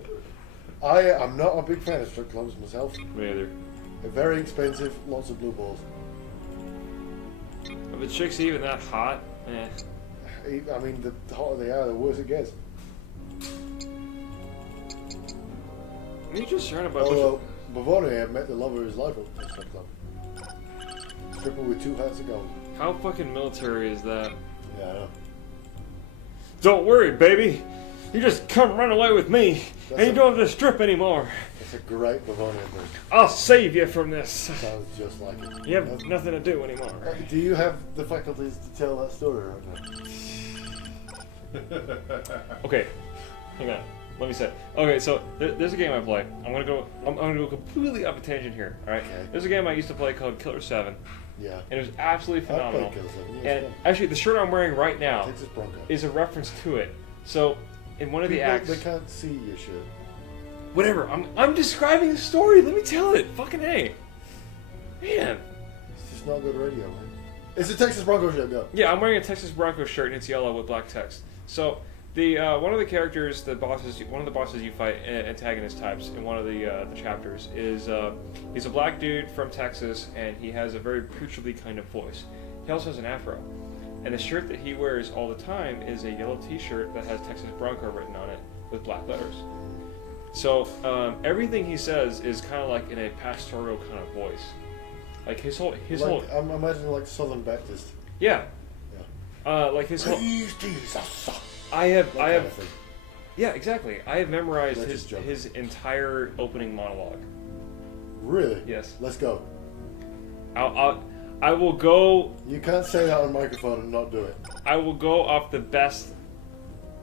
I'm not a big fan of strip clubs myself. Me either. They're very expensive, lots of blue balls. If the chick's even that hot, eh. I mean, the hotter they are, the worse it gets. I mean, you're just surrounded by a bunch Although, of... Bavona met the love of his life at the strip club. Stripper with 2 hats of gold. How fucking military is that? Yeah, I know. Don't worry, baby. You just come run away with me, That's and you a- don't have to strip anymore. That's a great Bavona impression. I'll save you from this. Sounds just like it. You have nothing to do anymore. Do you have the faculties to tell that story right now? Okay, hang on. Let me say. Okay, so there's a game I play. I'm gonna go completely off a tangent here. All right. Okay. There's a game I used to play called Killer 7, Yeah. and it was absolutely I phenomenal. played Killer 7, yeah, And it's actually, the shirt I'm wearing right now Texas Bronco. is a reference to it. So, in one of the People, acts, they can't see your shirt. whatever. I'm describing the story. Let me tell it. Fucking A. Man. It's just not good radio, man. It's a Texas Bronco shirt, go. Yeah, I'm wearing a Texas Broncos shirt and it's yellow with black text. So the one of the characters, one of the bosses you fight, antagonist types in one of the chapters is he's a black dude from Texas and he has a very putridly kind of voice. He also has an afro, and the shirt that he wears all the time is a yellow T-shirt that has Texas Bronco written on it with black letters. So everything he says is kind of like in a pastoral kind of voice. Like his whole I'm imagining like Southern Baptist. yeah. Yeah. Like his whole. Praise Jesus. I have That kind of thing. yeah, exactly. I have memorized Let's just jump. his entire opening monologue. Really? Yes. Let's go. I will go. You can't say that on microphone and not do it. I will go off the best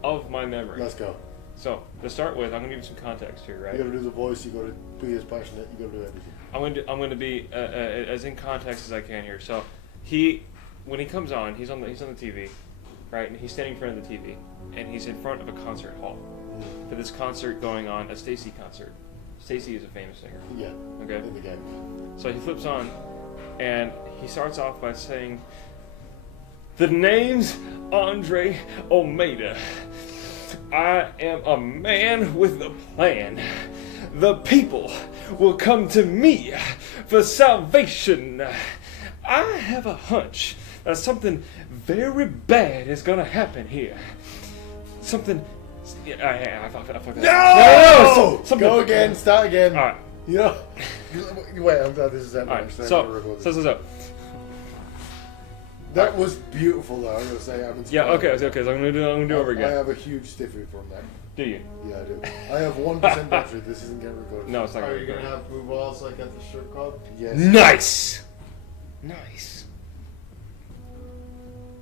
of my memory. Let's go. So to start with, I'm gonna give you some context here, right? You gotta do the voice, you gotta be as passionate, you gotta do everything. I'm going to be as in context as I can here. So when he comes on, he's on the TV, right? And he's standing in front of the TV, and he's in front of a concert hall for this concert going on, a Stacy concert. Stacy is a famous singer. Yeah. Okay. In the game. So he flips on, and he starts off by saying, "The name's Andre Almeida. I am a man with a plan. The people will come to me for salvation. I have a hunch that something very bad is gonna happen here. Something. I fucked up. No! Something. Go again, start again. All right. You know, wait, I'm glad this is happening. All right. Actually, I'm So, gonna record so, this. so, so. That was beautiful, though. I'm gonna say I'm inspired. Yeah. Okay. So I'm gonna do it over I again. have a huge stiffy from that. Do you? Yeah, I do. I have 1% battery. This isn't getting recorded. No, it's not Are gonna you be gonna have blue balls like at the strip club? Yes. Nice. Nice.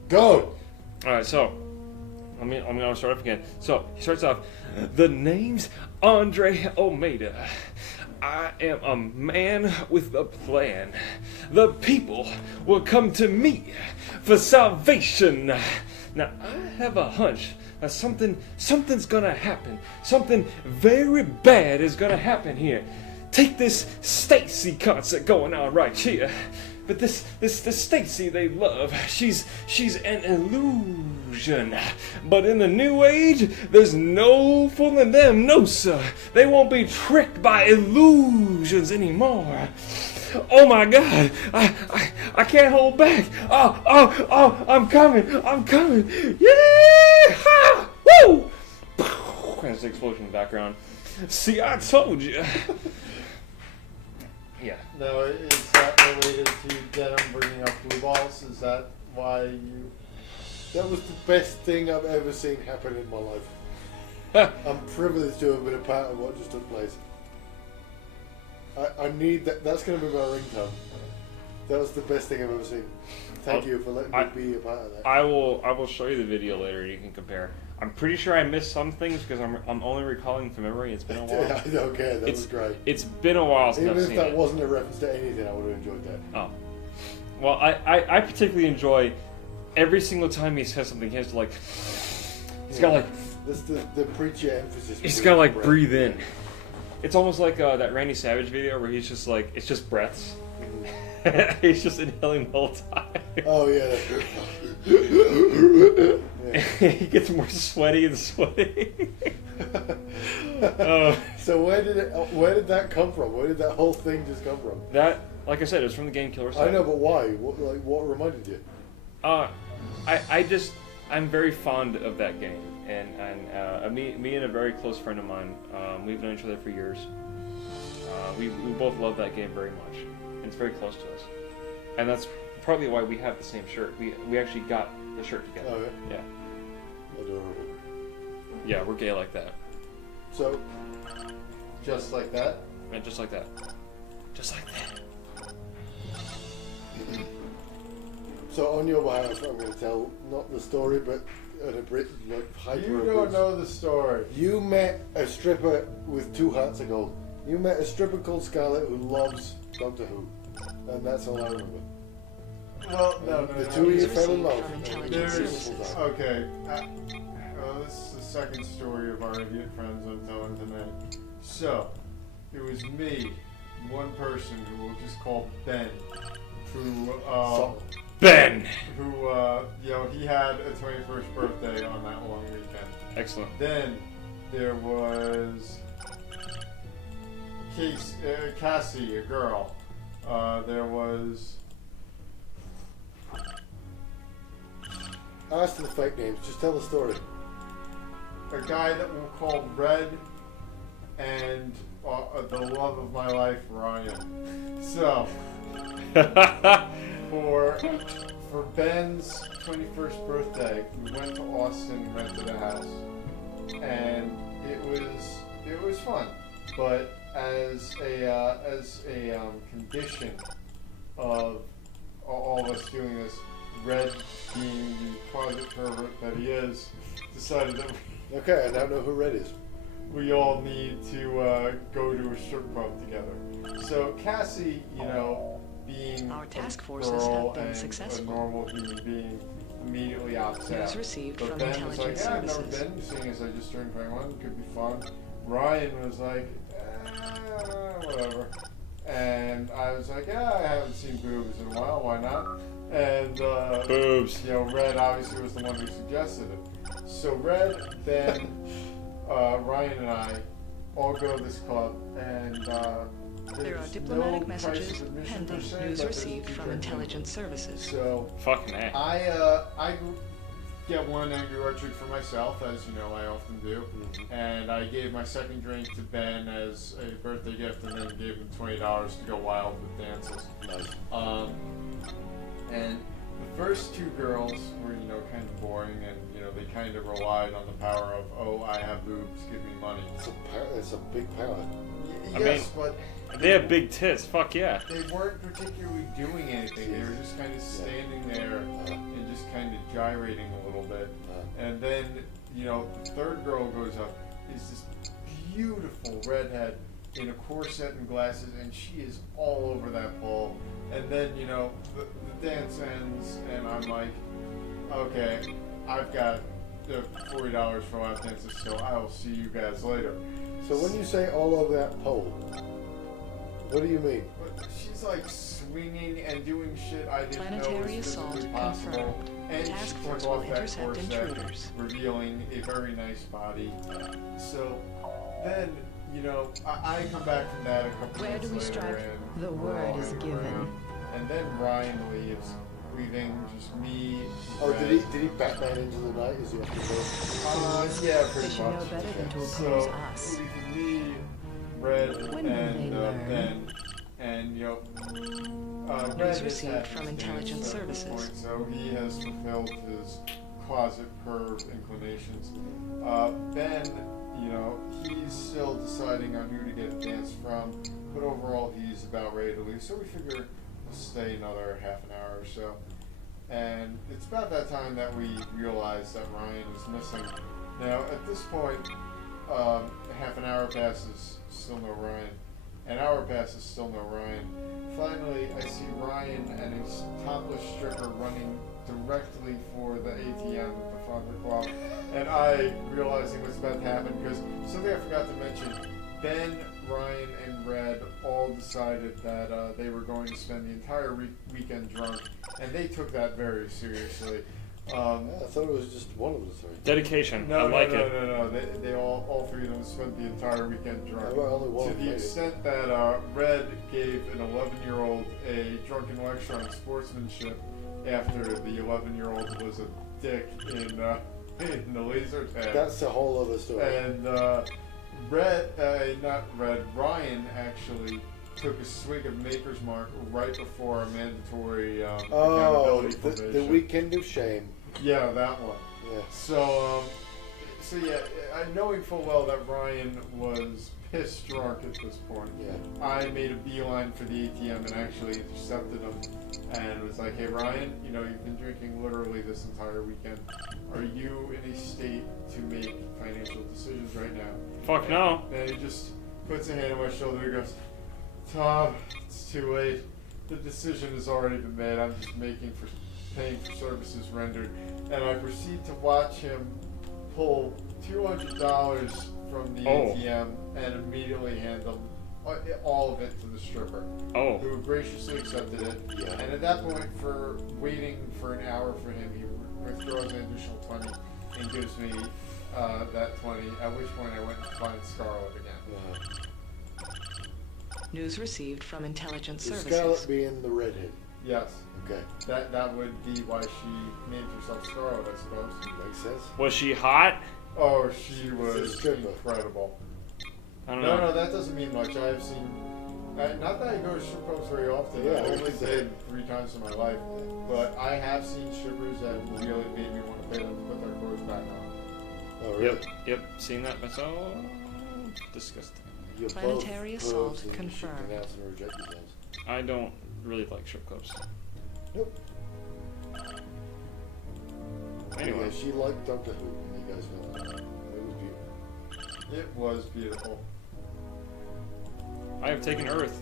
Go. All right. So, I'm gonna start off again. So he starts off. The name's Andre Almeida. I am a man with a plan. The people will come to me for salvation. Now, I have a hunch that something's gonna happen. Something very bad is gonna happen here. Take this Stacy concert going on right here. But this Stacy they love, she's an illusion. But in the new age, there's no fooling them, no sir. They won't be tricked by illusions anymore. Oh my God, I can't hold back. Oh, I'm coming. Yeah! Woo! There's an explosion in the background. See, I told you. Yeah. Now, is that related to Denim bringing up blue balls? Is that why you... That was the best thing I've ever seen happen in my life. I'm privileged to have been a part of what just took place. I need that. That's going to be my ringtone. That was the best thing I've ever seen. Thank you for letting me be a part of that. I will show you the video later. You can compare. I'm pretty sure I missed some things because I'm only recalling from memory. It's been a while. I don't care. That was great. It's been a while since I've seen it. Even if that wasn't a reference to anything, I would have enjoyed that. Oh. Well, I particularly enjoy every single time he says something. He has to like. He's got like. That's the preacher emphasis. He's got to like breathe in. It's almost like that Randy Savage video where he's just like, it's just breaths. He's just inhaling the whole time. Oh yeah. Yeah. He gets more sweaty and sweaty. So where did that come from? Where did that whole thing just come from? That, like I said, it was from the game Killer 7. I know, but why? What reminded you? I'm very fond of that game, and me and a very close friend of mine, we've known each other for years. We both love that game very much, and it's very close to us, and that's probably why we have the same shirt. We actually got the shirt together. Oh yeah. Yeah. Adorable. Yeah, we're gay like that. So, just like that? Man, just like that. Just like that. So on your behalf, I'm going to tell not the story, but hyper. You don't know the story. You met a stripper with 2 hearts of gold. You met a stripper called Scarlett who loves Doctor Who, and that's all I remember. Well, no. The two of you fell in love. From intelligence There's services. okay. This is the second story of our idiot friends I'm telling tonight. So, it was me, one person who we'll just call Ben, who Ben! who he had a 21st birthday on that long weekend. Excellent. Then there was Cassie, a girl. There was. Ask for the fake names. Just tell the story. A guy that we'll call Red, and the love of my life, Ryan. So, for Ben's 21st birthday, we went to Austin, rented a house, and it was fun. But as a condition of all of us doing this, Red, being the closet pervert that he is, decided that Okay, I now know who Red is. we all need to go to a strip club together. So Cassie, being Our task a forces girl have been and successful. a normal human being, immediately opts out. News received But from Ben was like, intelligence yeah, I've never services. been, seeing as I just turned 21, could be fun. Ryan was like, whatever. And I was like, yeah, I haven't seen boobs in a while, why not? And, Boobs. Red obviously was the one who suggested it. So Red, Ben, Ryan and I all go to this club, and There are there's diplomatic no price messages of admission per pending. se, News but there's received free from drinking. intelligence services. So Fucking A. I get one Angry Orchard for myself, as you know I often do, and I gave my second drink to Ben as a birthday gift, and then gave him $20 to go wild with dances. Nice. And the first 2 girls were, kind of boring, and they kind of relied on the power of, oh, I have boobs, give me money. It's a big power. Yes, but They have big tits. Fuck yeah. they weren't particularly doing anything. They were just kind of standing there and just kind of gyrating a little bit. And then, the third girl goes up, is this beautiful redhead in a corset and glasses, and she is all over that pole. And then, the dance ends, and I'm like, okay, I've got $40 for lap dances, so I will see you guys later. So when you say all over that pole, what do you mean? But she's like swinging and doing shit I didn't know Planetary was assault physically possible. confirmed. And Task she force took will off that intercept corset, intruders. revealing a very nice body. So then, you know, I come back from that a couple Where minutes do we later, strike? and The we're word all is in the given. room. And then Ryan leaves, leaving just me. Oh, Red. did he Batman into the night? Is he up to go? Yeah, They pretty should know much. better than to oppose So us. leaving me, Red, When will and they learn? Ben, and you know, Red News has received had from his intelligence dance at this services. point, so he has fulfilled his closet perv inclinations. Ben, you know, he's still deciding on who to get a dance from, but overall he's about ready to leave. So we figure we'll stay another half an hour or so. And it's about that time that we realize that Ryan is missing. Now, at this point, half an hour passes, still no Ryan. An hour passes, still no Ryan. Finally, I see Ryan and his topless stripper running directly for the ATM at the front of the club. And I, realizing what's about to happen, because something I forgot to mention, Ben, Ryan, and Red all decided that they were going to spend the entire weekend drunk, and they took that very seriously. I thought it was just one of the three. Dedication. No, I like no, it. no. They all three of them spent the entire weekend drunk. How about only one To the made it? extent that Red gave an 11-year-old a drunken lecture on sportsmanship after the 11-year-old was a dick in the laser tag. That's a whole other story. And Ryan actually took a swig of Maker's Mark right before a mandatory accountability the probation. weekend of shame. Yeah, that one. Yeah. So yeah, knowing full well that Ryan was pissed drunk at this point, Yeah. I made a beeline for the ATM and actually intercepted him and was like, "Hey Ryan, you know you've been drinking literally this entire weekend. Are you in a state to make financial decisions right now?" Fuck no. And he just puts a hand on my shoulder and goes, "Tom, it's too late. The decision has already been made. I'm just paying for services rendered." And I proceed to watch him pull $200 from the ATM and immediately hand them all of it to the stripper, who graciously accepted it. Yeah. And at that point, for waiting for an hour for him, he withdraws an additional 20 and gives me that 20, at which point I went to find Scarlet again. News received from intelligence Is services. Scarlet being the redhead? Yes. Okay. That would be why she named herself Scarlet, I suppose. Makes sense. Was she hot? Oh, she a was stripper. incredible. I don't know. No, that doesn't mean much. I have seen, not that I go to strip clubs very often. Yeah, I've only it's- been 3 times in my life, but I have seen strippers that really made me want to pay them to put their clothes back on. Oh, really? Yep. Seen that myself. Disgusting. You're Planetary both assault pervs and you should confirmed. pronounce and reject yourselves. I don't really like strip clubs. Nope. Anyway. Yeah, she liked Doctor Who. You guys know that. It was beautiful. It was beautiful. I have taken Earth.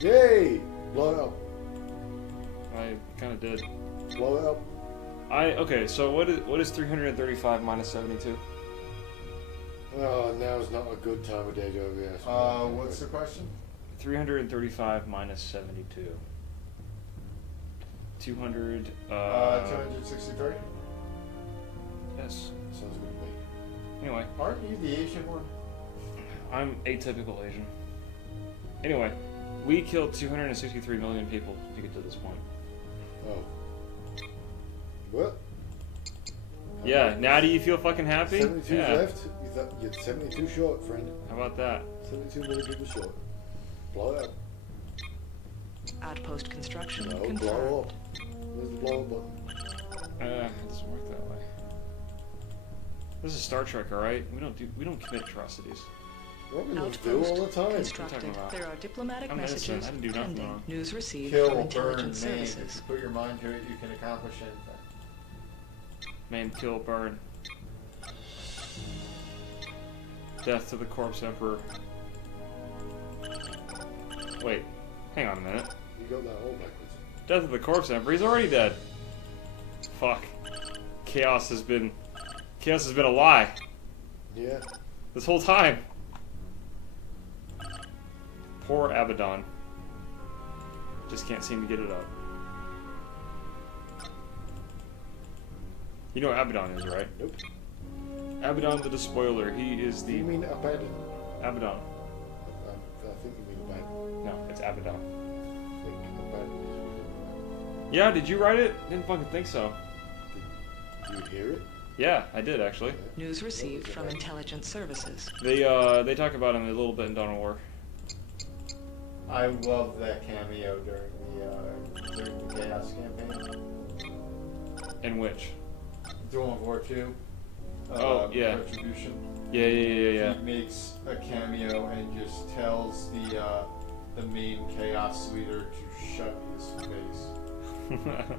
Yay! Blow it up. I kind of did. Blow it up. Okay. So what is 335 minus 72? Oh, now is not a good time of day to over here. What's the question? 335 minus 72. 200. 263? Yes. Sounds good to me. Anyway, Aren't you the Asian one? I'm atypical Asian. Anyway, we killed 263 million people to get to this point. Oh. What? Yeah, now do you feel fucking happy? 72 Yeah. left. You're 72 short, friend. How about that? 72 million people short. Blow it up. Outpost construction No, confirmed. blow up. Where's the blow up button? It doesn't work that way. This is Star Trek, all right? We don't commit atrocities. Romulans do Outpost all the time. constructed. about? There are diplomatic I'm innocent. messages I didn't do nothing pending. wrong. News received Kill, from burn, intelligence maim. If services. you put your mind to it, you can accomplish anything. Maim, kill, burn. Death to the corpse emperor. Wait, hang on a minute. You got that all backwards. Death of the corpse emperor. He's already dead. Fuck. chaos has been a lie Yeah. this whole time. Poor Abaddon. Just can't seem to get it up. You know what Abaddon is, right? Nope. Abaddon the Despoiler. He is Do the you mean Abaddon? Abaddon. I think you mean Abaddon. No, it's Abaddon. I think Abaddon is what Yeah, did you write it? Didn't fucking think so. you mean. Do you hear it? Yeah, I did actually. News received from intelligence services. They talk about him a little bit in Dawn of War. I love that cameo during the Chaos campaign. In which? Dawn of War 2. Oh, yeah. Retribution. Yeah. He makes a cameo and just tells the main Chaos leader to shut his face.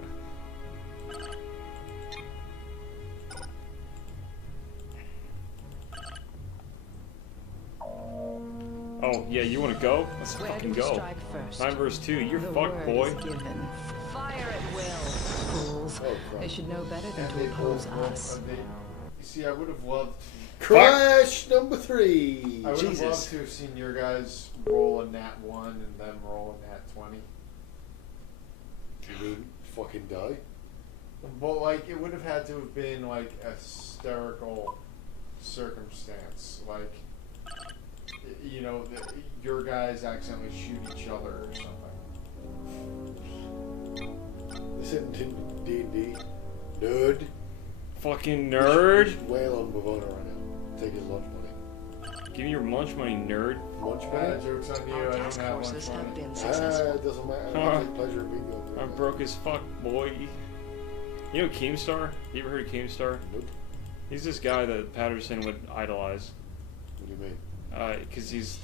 Oh, yeah, you want to go? Let's Where do fucking we go. strike first? 9 verse 2, you're The fucked, word boy. is given. Fire at will. Fools. Oh, crap. They should know better than And to they oppose both roll- us. you see, I would have loved. Crash number 3. I would have Jesus. loved to have seen your guys roll a nat 1 and them roll a nat 20. You mean fucking die? But like, it would have had to have been like a hysterical circumstance, like you know, your guys accidentally shoot each other or something. This isn't D&D. Nerd. Fucking nerd. Wail on Wavona right now. Take his lunch money. Give me your lunch money, nerd. Lunch Bad money? jokes on you. Our I don't task have forces lunch have money. been successful. It doesn't matter. Huh. I take pleasure in being good. I'm broke as fuck, boy. You know Keemstar? You ever heard of Keemstar? Nope. He's this guy that Patterson would idolize. What do you mean? Because he's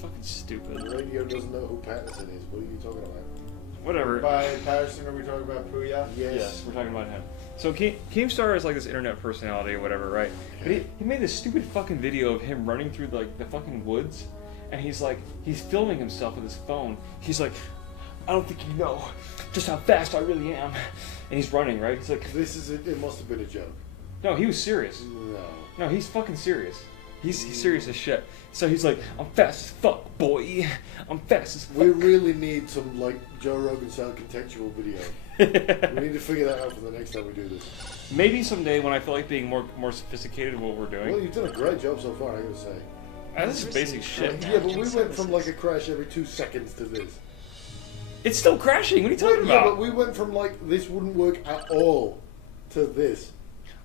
fucking stupid. The radio doesn't know who Patterson is. What are you talking about? Whatever. By Patterson, are we talking about Puya? Yes, we're talking about him. So Keemstar is like this internet personality or whatever, right? But he made this stupid fucking video of him running through like the fucking woods, and he's filming himself with his phone. He's like, I don't think you know just how fast I really am, and he's running, right? He's like, It must have been a joke. no, he was serious. No. No, he's fucking serious. He's serious as shit. So he's like, I'm fast as fuck, boy. I'm fast as fuck. We really need some like Joe Rogan style contextual video. We need to figure that out for the next time we do this. Maybe someday when I feel like being more sophisticated in what we're doing. Well, you've done a great job so far, I gotta say. This is basic shit. Yeah, but we went from like a crash every 2 seconds to this. It's still crashing. What are you talking Yeah, about? but we went from like this wouldn't work at all to this.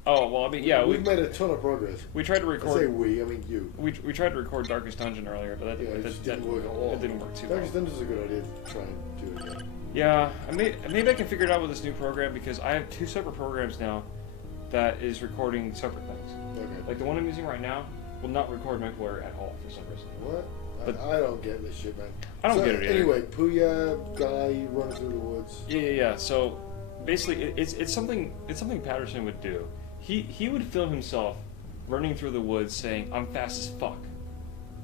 Oh well, I mean, yeah, We've made a ton of progress. we tried to I say record. we, I mean you. We tried to record Darkest Dungeon earlier, but Yeah, it just didn't work at all. It didn't work too Darkest well. Dungeon's a good idea to try and do it again. Yeah, maybe I can figure it out with this new program because I have 2 separate programs now that is recording separate things. Okay. Like the one I'm using right now will not record MechWarrior at all for some reason. What? But- I don't get this shit, man. I don't get it either. Anyway, Puya guy running through the woods. Yeah. So basically, it's something Patterson would do. He would film himself running through the woods saying, "I'm fast as fuck."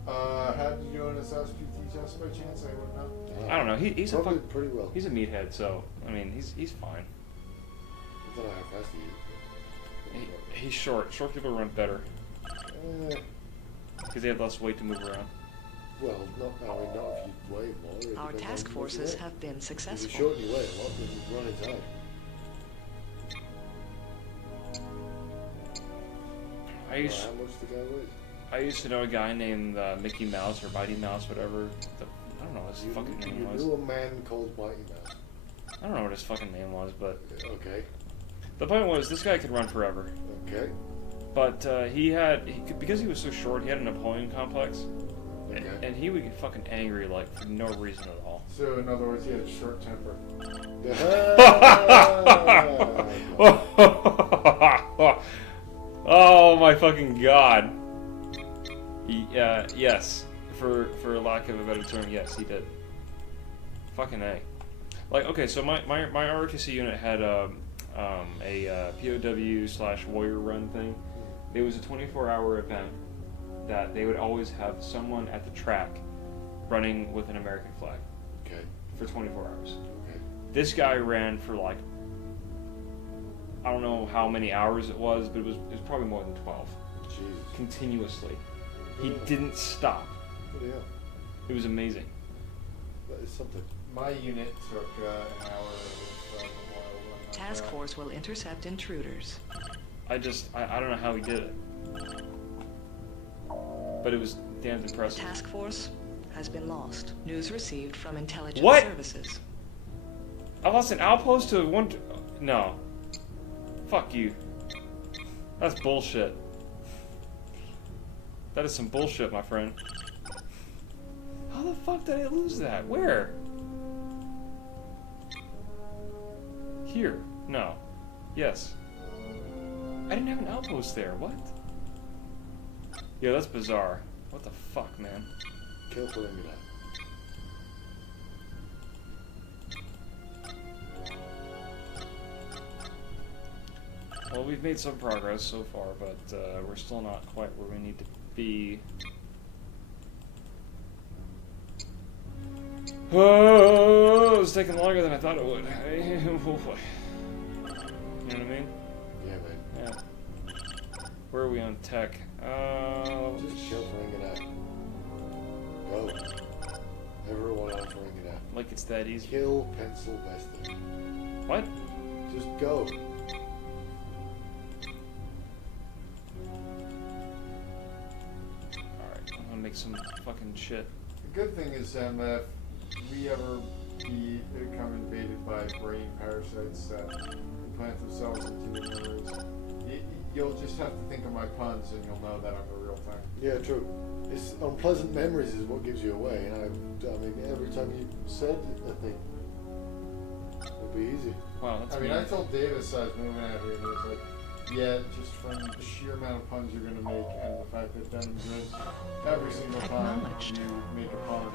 How did you do on his SPT test by chance? I wouldn't know. I don't know. He's a Probably fuck, pretty well. he's a meathead, so I mean he's fine. I don't know how fast he is. He's short. Short people run better Eh, because they have less weight to move around. well, not if you weigh more. It Our depends task on forces what you weigh. have been If you successful. shorten your weight a lot, then you run inside. I used How much the guy weighs? I used to know a guy named Mickey Mouse or Mighty Mouse, whatever. I don't know what his fucking name You was. knew a man called Mighty Mouse. I don't know what his fucking name was, but Okay. the point was this guy could run forever. Okay. But because he was so short, he had a Napoleon complex, Okay. and he would get fucking angry like for no reason at all. So in other words, he had a short temper. Oh my fucking god! Yes, for lack of a better term, yes, he did. Fucking A. Like, okay, so my ROTC unit had a POW/warrior run thing. It was a 24-hour event that they would always have someone at the track running with an American flag Okay. for 24 hours. Okay. This guy ran for like I don't know how many hours it was, but it was probably more than 12. Jesus. Continuously. He Yeah. didn't stop. Bloody hell. It was amazing. That is something. My unit took an hour with Memorial. Task Force will intercept intruders. I don't know how he did it. But it was damn impressive. Task Force has been lost. News received from intelligence What? services. I lost an outpost to one. No. Fuck you. That's bullshit. That is some bullshit, my friend. How the fuck did I lose that? Where? Here. No. Yes. I didn't have an outpost there. What? Yeah, that's bizarre. What the fuck, man? Kill for him, Well, we've made some progress so far, but we're still not quite where we need to be. Oh, it's taking longer than I thought it would. You know what I mean? Yeah, man. Yeah. Where are we on tech? Just kill for him, Go. Everyone else for him, like it's that easy. Kill pencil bester. What? Just go. Alright, I'm gonna make some fucking shit. The good thing is, if we ever become invaded by brain parasites that implant themselves into your memories, you'll just have to think of my puns and you'll know that I'm the real thing. Yeah, true. It's unpleasant memories is what gives you away, and I mean, every time you said a thing, it'll be easy. Wow, that's I mean, mean. I told Davis I was moving out here, and he was like, yeah, just from the sheer amount of puns you're going to make, and the fact that Denim Goods, every single time Acknowledged. you make a pun.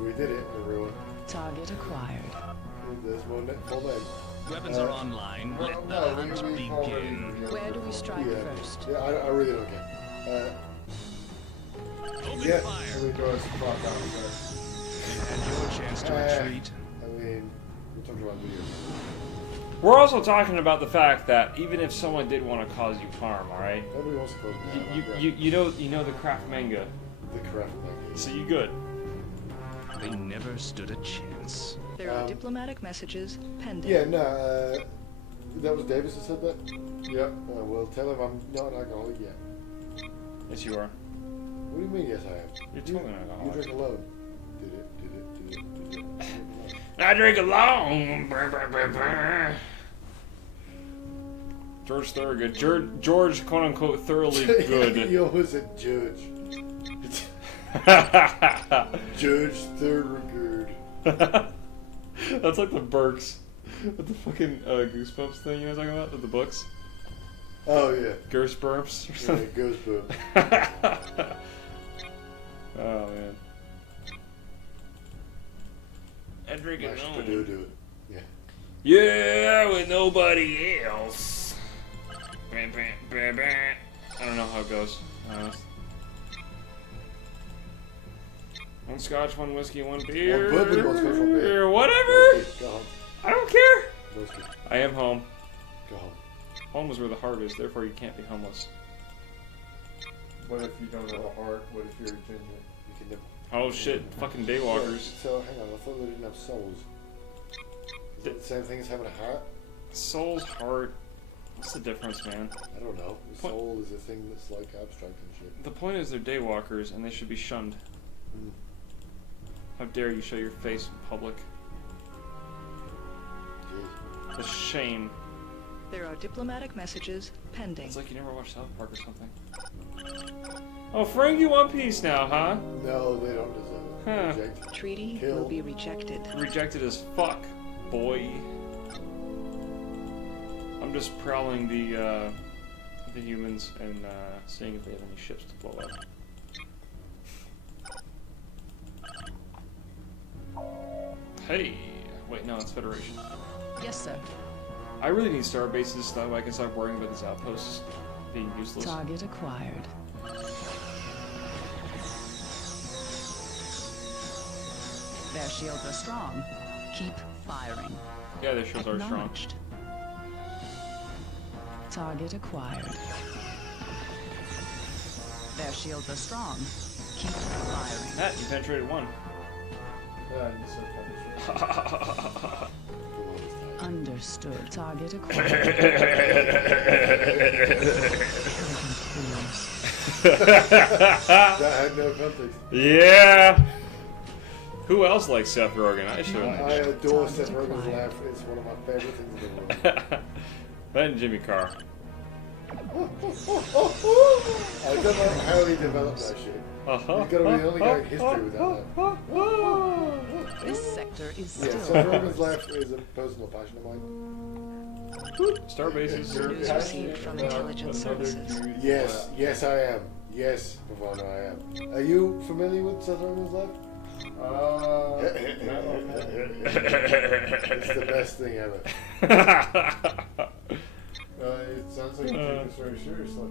We did it, everyone. Target acquired. There's more full name. Weapons are online. Let the hunt begin. Where do we strike Yeah, first? yeah, I really don't care. Open Yeah. fire. And we go as the fuck out of there. You had your chance to retreat. I mean, we're talking about video. We're also talking about the fact that even if someone did want to cause you harm, alright? Nobody wants to close me down. You know the craft manga, The craft thing. so you good. They never stood a chance. There are diplomatic messages pending. Yeah, no, that was Davis that said that? Yep. Well, tell him I'm not an alcoholic yet. Yes, you are. What do you mean, yes, I am? You're totally an You alcoholic. drink alone. Did it. I drink alone. Brr, brr, brr, brr. George Thorogood. George, quote unquote, thoroughly good. You always said Judge. Judge Thorogood. That's like the Burks. With the fucking Goosebumps thing you were talking about? With the books? Oh, yeah. Gerspurps or Yeah, something? goes boom. Oh, man. I drink Nice alone. do it. Yeah. Yeah, with nobody else. I don't know how it goes. One scotch, one whiskey, one beer. One bourbon, one scotch, one beer. Whatever. Whiskey, go home. I don't care. Whiskey, I am home. go home. Home is where the heart is, therefore you can't be homeless. What if you don't have a heart? What if you're a ginger? You can never. Oh shit, fucking daywalkers. So, hang on, I thought they didn't have souls. Is that the same thing as having a heart? Soul's heart. What's the difference, man? I don't know. The What? soul is a thing that's like abstract and shit. The point is they're daywalkers and they should be shunned. Mm. How dare you show your face in public? Jeez. The shame. There are diplomatic messages pending. It's like you never watched South Park or something. Oh, Frankie One Piece now, huh? No, they don't deserve it. Huh. Reject. Treaty Kill. will be rejected. Rejected as fuck, boy. I'm just prowling the humans and seeing if they have any ships to blow up. Hey! Wait, no, it's Federation. Yes, sir. I really need star bases so that way I can stop worrying about these outposts being useless. Target acquired. Their shields are strong. Keep firing. Yeah, their shields are strong. Acknowledged. Target acquired. Their shields are strong. Keep firing. Matt, you penetrated one. Yeah, you said penetrate. Understood. Target acquired. That had no context. Yeah. Who else likes Seth Rogen? I should. I adore Seth Rogen's laugh. It's one of my favorite things in the world. That and Jimmy Carr. I don't know how he developed that shit. He's got to be the only guy in history with that laugh. This sector is Yeah, still. Seth Rogen's laugh is a personal passion of mine. Starbases. News received from intelligence services. Yes, yes I am. Yes, Pavano, I am. Are you familiar with Seth Rogen's laugh? It's the best thing ever. It sounds like you take this very seriously.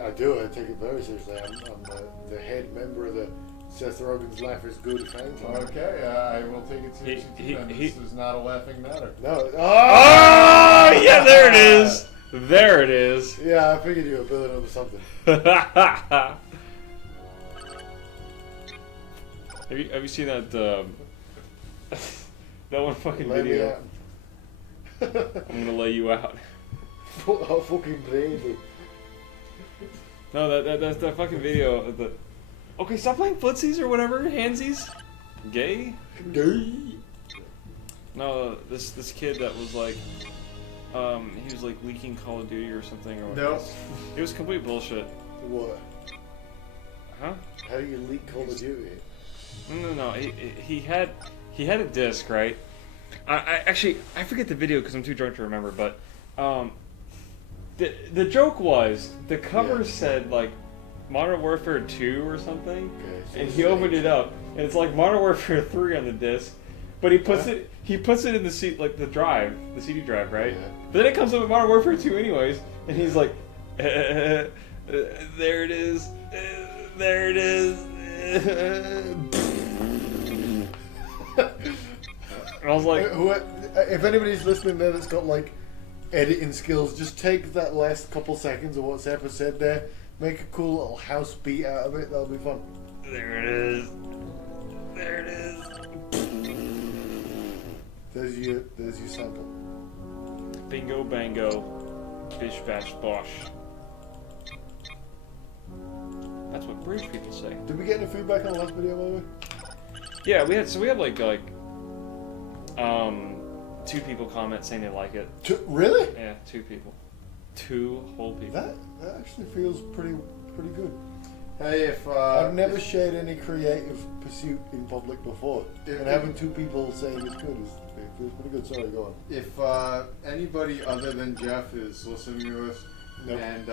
I do. I take it very seriously. I'm the head member of the Seth Rogen's Laugh is Good fan club. Okay, I will take it seriously too. Then this is not a laughing matter. No. Oh, yeah, there it is. There it is. Yeah, I figured you were building up something. Have you seen that that one fucking Lay me video? out. I'm gonna lay you out. Oh, fucking brave. No, that's that fucking video of the. Okay, stop playing footsies or whatever, handsies. Gay? Gay. No, this kid that was like, he was like leaking Call of Duty or something or whatever. Nope. It was complete bullshit. What? Huh? How do you leak Call of Duty? No. He had a disc, right? I actually I forget the video because I'm too drunk to remember, but the joke was the cover said like Modern Warfare 2 or something, Okay, so and it's he like- opened it up and it's like Modern Warfare 3 on the disc, but he puts it in the seat like the CD drive, right? Yeah. But then it comes up with Modern Warfare 2 anyways, and he's like, there it is, there it is. And I was like, If anybody's listening there that's got like editing skills, just take that last couple seconds of what Seppa said there, make a cool little house beat out of it. That'll be fun. there it is, there it is. There's your sample. Bingo bango, bish bash bosh. That's what British people say. Did we get any feedback on the last video, by the way? Yeah, we had like 2 people comment saying they like it. Really? Yeah, 2 people. 2 whole people. That actually feels pretty good. Hey, if I've never shared any creative pursuit in public before, If- and having 2 people saying it's good it feels pretty good. Sorry, go on. if anybody other than Jeff is listening to this, Nope. and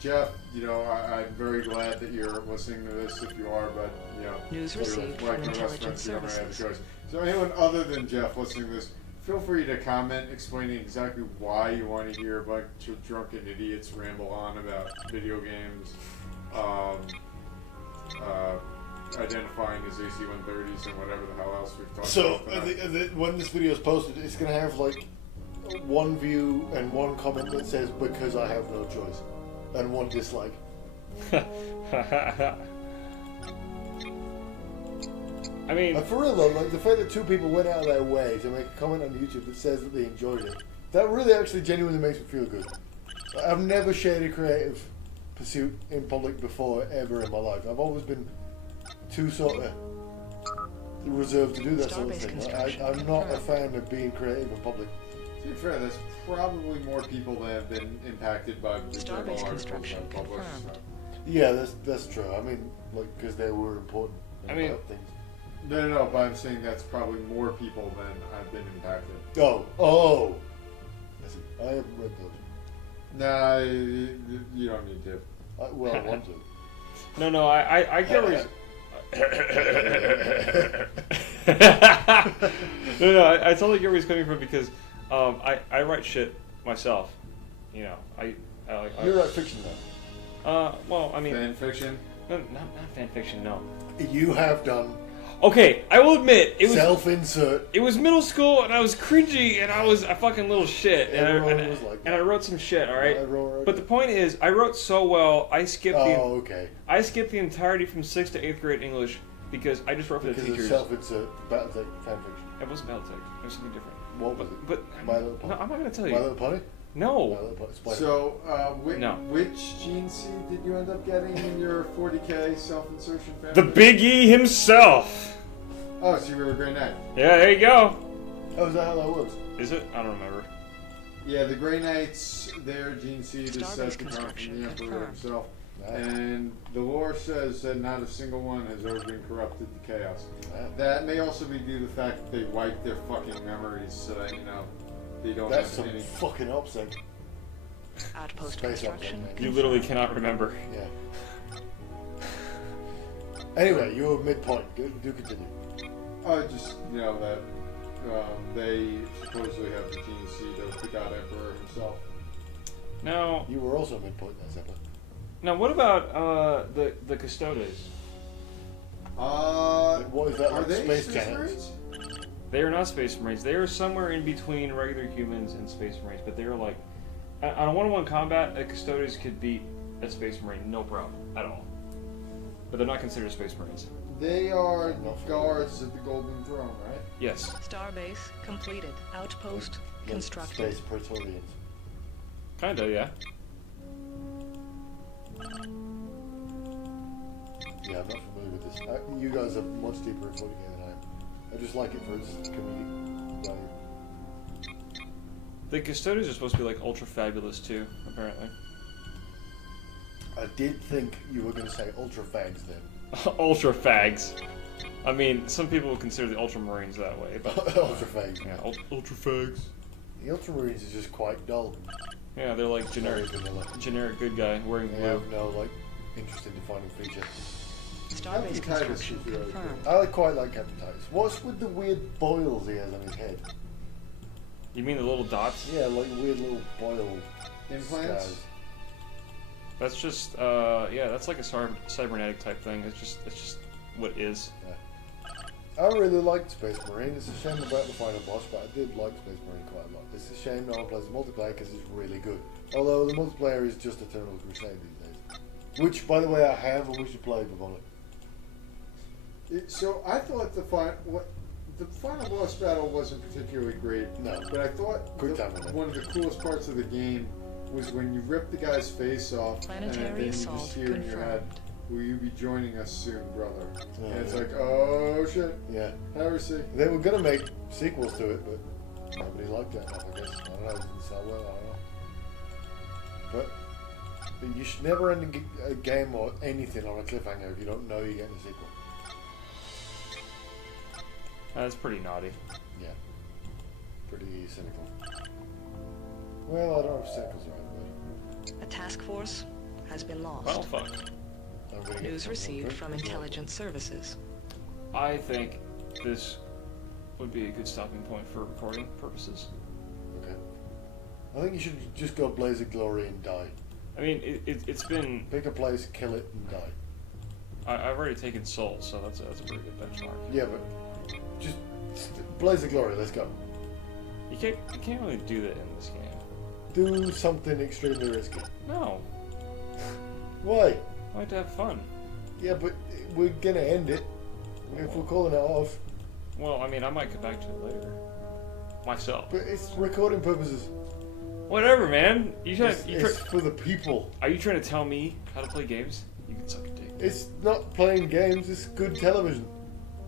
Jeff, you know, I'm very glad that you're listening to this. If you are, but you know, News you're received like from my best intelligence friend, you don't have a services. choice. So anyone other than Jeff listening to this, feel free to comment explaining exactly why you want to hear a bunch of drunken idiots ramble on about video games, identifying as AC-130s and whatever the hell else we've talked So about tonight. when this video is posted, it's gonna have like 1 view and 1 comment that says "because I have no choice," and 1 dislike. I mean, And for real though, like the fact that 2 people went out of their way to make a comment on YouTube that says that they enjoyed it, that really actually genuinely makes me feel good. I've never shared a creative pursuit in public before, ever in my life. I've always been too sort of reserved to do that sort of Starbase thing. construction I'm not a confirmed. fan of being creative in public. To be fair, there's probably more people that have been impacted by the Starbase journal articles construction that are published, confirmed. Yeah, that's true. I mean, like because they were important. I mean- about things. No, but I'm saying that's probably more people than I've been impacted. Oh. I see. I haven't read those. Nah, you don't need to. Well, I want to. no, I get where he's... no, I totally get where he's coming from because I write shit myself. You know, I You write fiction now. well, I mean, Fan fiction? no, not fan fiction, no. You have done Okay, I will admit it was Self-insert. it was middle school and I was cringy and I was a fucking little shit Everyone was like and I wrote some shit. All right, I wrote- but the point is, I wrote so well. I skipped okay. I skipped the entirety from 6th to 8th grade English because I just wrote for the Because of teachers. self-insert, Battletech fanfiction. It wasn't Battletech. It was something different. What was it? But My Little Pony. no, I'm not gonna tell you. My Little Pony? My No. Little Pony. Spider. So, No. which gene seed did you end up getting in your 40k self-insertion family? The Big E himself. Oh, so you were a Grey Knight. Yeah, there you go. Oh, is that how that works? Is it? I don't remember. Yeah, the Grey Knights, their gene seed is said Starbase to come from construction the Emperor confirmed. himself. Nice. And the lore says that not a single one has ever been corrupted to chaos. Wow. That may also be due to the fact that they wiped their fucking memories so that, they don't That's have some any... fucking OPSEC. Outpost Space construction. option, You literally cannot remember. Yeah. Anyway, you were midpoint. Do continue. Oh, just, that they supposedly have the gene seed of the God Emperor himself. Now, You were also midpoint there, Zephyr. what about the Custodes? What is that, Are like they space Space giants? Marines? They are not Space Marines. They are somewhere in between regular humans and Space Marines, but they are like on a one-on-one combat, a Custodes could beat a Space Marine, no problem at all. But they're not considered Space Marines. They are guards at the Golden Throne, right? Yes. Starbase completed. Outpost Like constructed. Space Praetorians. Kinda, yeah. Yeah, I'm not familiar with this. You guys are much deeper in 40k than I am. I just like it for its comedic value. The Custodes are supposed to be like ultra fabulous too, apparently. I did think you were going to say ultra fags then. Ultra fags. I mean, some people would consider the Ultramarines that way, but ultra fags. yeah, ultra fags. The Ultramarines is just quite dull. Yeah, they're like Very vanilla. generic good guy wearing They blue. have no like interesting defining feature. Starbase Titus construction is really confirmed. I quite like Captain Titus. What's with the weird boils he has on his head? You mean the little dots? Yeah, like weird little boil Implants? scars. That's just that's like a cybernetic type thing. It's just what is. I really liked Space Marine. It's a shame about the final boss, but I did like Space Marine quite a lot. It's a shame no one plays multiplayer because it's really good. Although the multiplayer is just Eternal Crusade these days. Which, by the way, I have and we should play before it. So I thought the final boss battle wasn't particularly great. No. But I thought Good time with it. one of the coolest parts of the game was when you rip the guy's face off Planetary and then you assault just hear in your head, confirmed. "Will you be joining us soon, brother?" Yeah, And it's yeah. like, oh shit, Yeah. heresy. They were going to make sequels to it, but nobody liked it enough, I guess. I don't know, it didn't sell well, I don't know. But you should never end a game or anything on a cliffhanger if you don't know you're getting a sequel. That's pretty naughty. Yeah. Pretty cynical. Well, I don't know if cynical's the right word. A task force has been lost. Well, fuck. I'm gonna get News something received quick. from intelligence services. I think this would be a good stopping point for recording purposes. Okay. I think you should just go Blaze of Glory and die. I mean, it's been Pick a place, kill it, and die. I've already taken Soul, so that's a pretty good benchmark. Yeah, but just Blaze of Glory, let's go. You can't really do that in this game. Do something extremely risky. No, Why? I like to have fun. Yeah, but we're gonna end it. If we're calling it off. Well, I mean, I might come back to it later. Myself. But it's recording purposes. Whatever, man. It's for the people. Are you trying to tell me how to play games? You can suck a dick. It's not playing games, it's good television.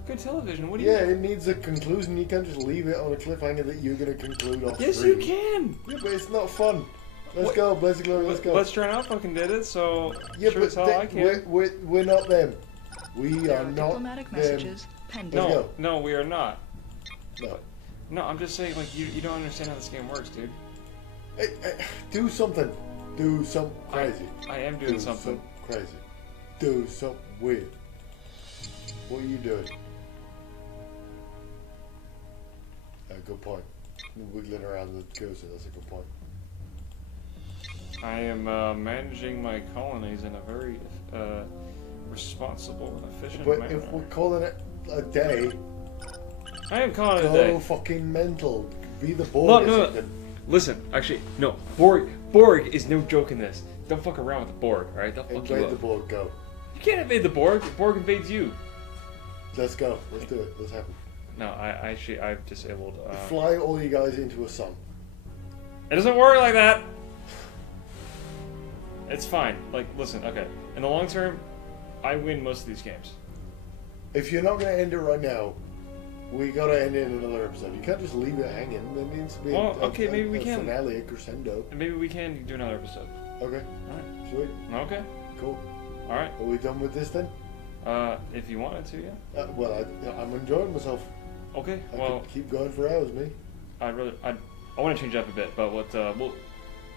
Good television. What do you? Yeah, it needs a conclusion. You can't just leave it on a cliffhanger that you're gonna conclude off Yes, screen. you can. Yeah, but it's not fun. Let's What? go, Blaze of Glory, let's go. Let's try out fucking did it, so Yeah, sure but as hell I can. we're not them. We There are are not diplomatic them. messages pending. Let's No, go. no, we are not. No. No, I'm just saying, like, you don't understand how this game works, dude. Hey, do something. Do something crazy. I am doing something. crazy. Do something weird. What are you doing? Good point. Wiggling around the cursor, that's a good point. I am managing my colonies in a very responsible and efficient But manner. if we're calling it a day. I am calling it a Go day. fucking mental. Be the Borg or something. Listen, actually, no. Borg is no joke in this. Don't fuck around with the Borg, alright? They'll fuck you Invade up. the Borg, go. You can't invade the Borg. The Borg invades you. Let's go. Let's do it. Let's happen. No, I've disabled. Fly all you guys into a sun. It doesn't work like that. It's fine. Like, listen, okay. In the long term, I win most of these games. If you're not going to end it right now, we got to end it in another episode. You can't just leave it hanging. There needs to be maybe we a can. finale, a crescendo. And maybe we can do another episode. Okay. Alright. Sweet. Okay. Cool. Alright. Are we done with this then? If you wanted to, yeah. Well, I'm enjoying myself. Okay. I Well, could keep going for hours, me. I want to change it up a bit, but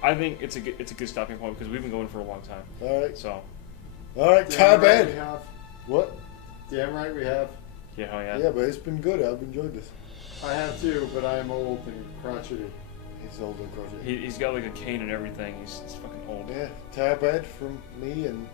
I think it's a good stopping point because we've been going for a long time. All right. So. All right. Damn Tab right Ed. we have. What? Damn right we have. Yeah. Oh yeah. Yeah, but it's been good. I've enjoyed this. I have too, but I am old and crotchety. He's old and crotchety. He's got like a cane and everything. He's fucking old. Yeah. Tab Ed from me and.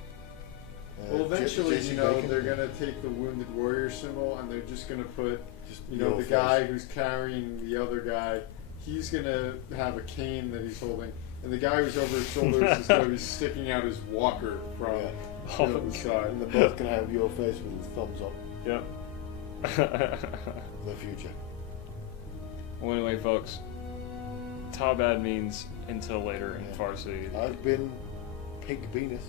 Well, eventually, Jason you know, Bacon. they're gonna take the wounded warrior symbol and they're just gonna put, Just you know, your the face. guy who's carrying the other guy. He's gonna have a cane that he's holding, and the guy who's over his shoulders is gonna be sticking out his walker from Yeah. Oh, the other side. And they're both gonna have your face with the thumbs up. Yep. The future. Well, anyway, folks, Tabad means until later in Yeah. Farsi. I've been Pink Venus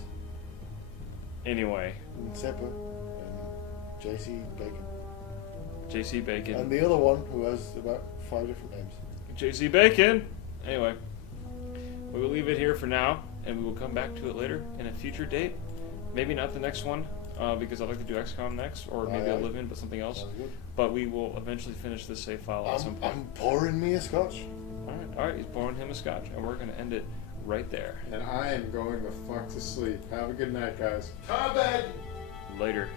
Anyway, and Seppa and JC Bacon. JC Bacon. And the other one who has about 5 different names. JC Bacon! Anyway, we will leave it here for now, and we will come back to it later in a future date. Maybe not the next one, because I'd like to do XCOM next, or maybe I'll live in, but something else. Sounds good. But we will eventually finish this save file at some point. I'm pouring me a scotch. Alright, he's pouring him a scotch, and we're going to end it right there. And I am going the fuck to sleep. Have a good night, guys. Tab Ed! Later.